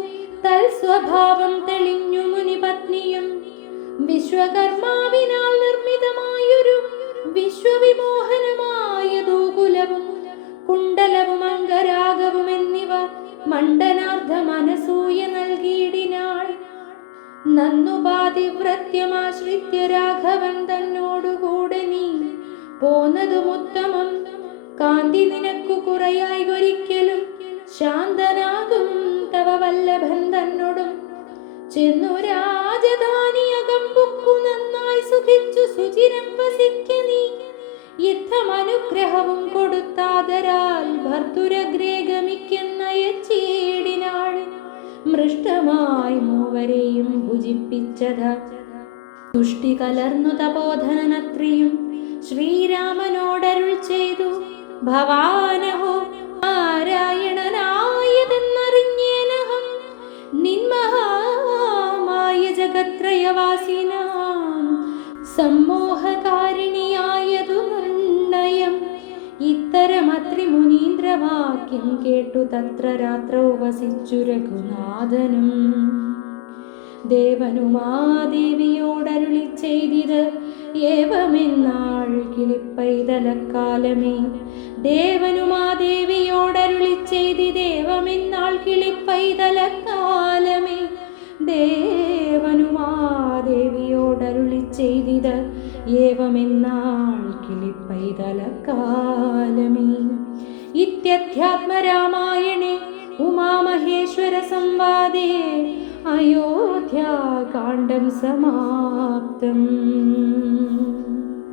തൽസ്വഭാവം തെളിഞ്ഞു മുനിപത്നിയും. വിശ്വകർമാവിനാൽ നിർമ്മിതമായൊരു വിശ്വവിമോഹനമായ ദൂകുലവും കുണ്ടലവും അംഗരാഗവും എന്നിവ മണ്ഡനാർദ്ധ മനസൂയ നൽകിയിടിനാൾ. നന്നു പാതിവ്രത്യമാശ്രിത്യ രാഘവൻ തന്നോടുകൂടെ നീ പോന്നതുമുത്തമം. കാന്തി നിനക്കു കുറയായി ഒരിക്കലും ശാന്തനാകും തവ വല്ലഭൻ തന്നോടും. ചെന്നു രാജധാനിയകം പുക്കു നന്നായി സുഖിച്ചു സുചിരം വസിക്ക നീ. യുദ്ധമനുഗ്രഹവും കൊടുത്താദരാൽ ഭർത്തുരഗ്രേ ഗമിക്കുന്നയച്ചീടിനാൾ. മൃഷ്ടമായി മൂവരെയും ഭുജിപ്പിച്ചത തുഷ്ടി കലർന്നു തപോധനനത്രിയും ശ്രീരാമനോടരുൾ ചെയ്തു. ഭവാനഹോ നാരായണനായതെന്നറിഞ്ഞേനഹം നിന്മഹാമായ ജഗത്രയവാസിനാം സമ്മോഹകാരിണിയായതു നിർണയം. ഇത്തരമത്രി മുനീന്ദ്രവാക്യം കേട്ടു തത്ര രാത്രോ വസിച്ചു രഘുനാഥനും. ദേവനുമാദേവിയോടരുളി ചെയ്തിത് ഏവമെന്നാൾ കിളിപ്പൈതലക്കാലമേ. ദേവനുമാദേവിയോടരുളി ചെയ്തിദേവമെന്നാൾ കിളിപ്പൈതലക്കാലമേ. ദേവനുമാദേവിയോടരുളി ചെയ്തിത് ഏവമെന്നാൾ കിളിപ്പൈതലക്കാലമേ. ഇത്യധ്യാത്മരാമായണേ ഉമാമഹേശ്വര സംവാദേ അയോധ്യാകാണ്ഡം സമാപ്തം.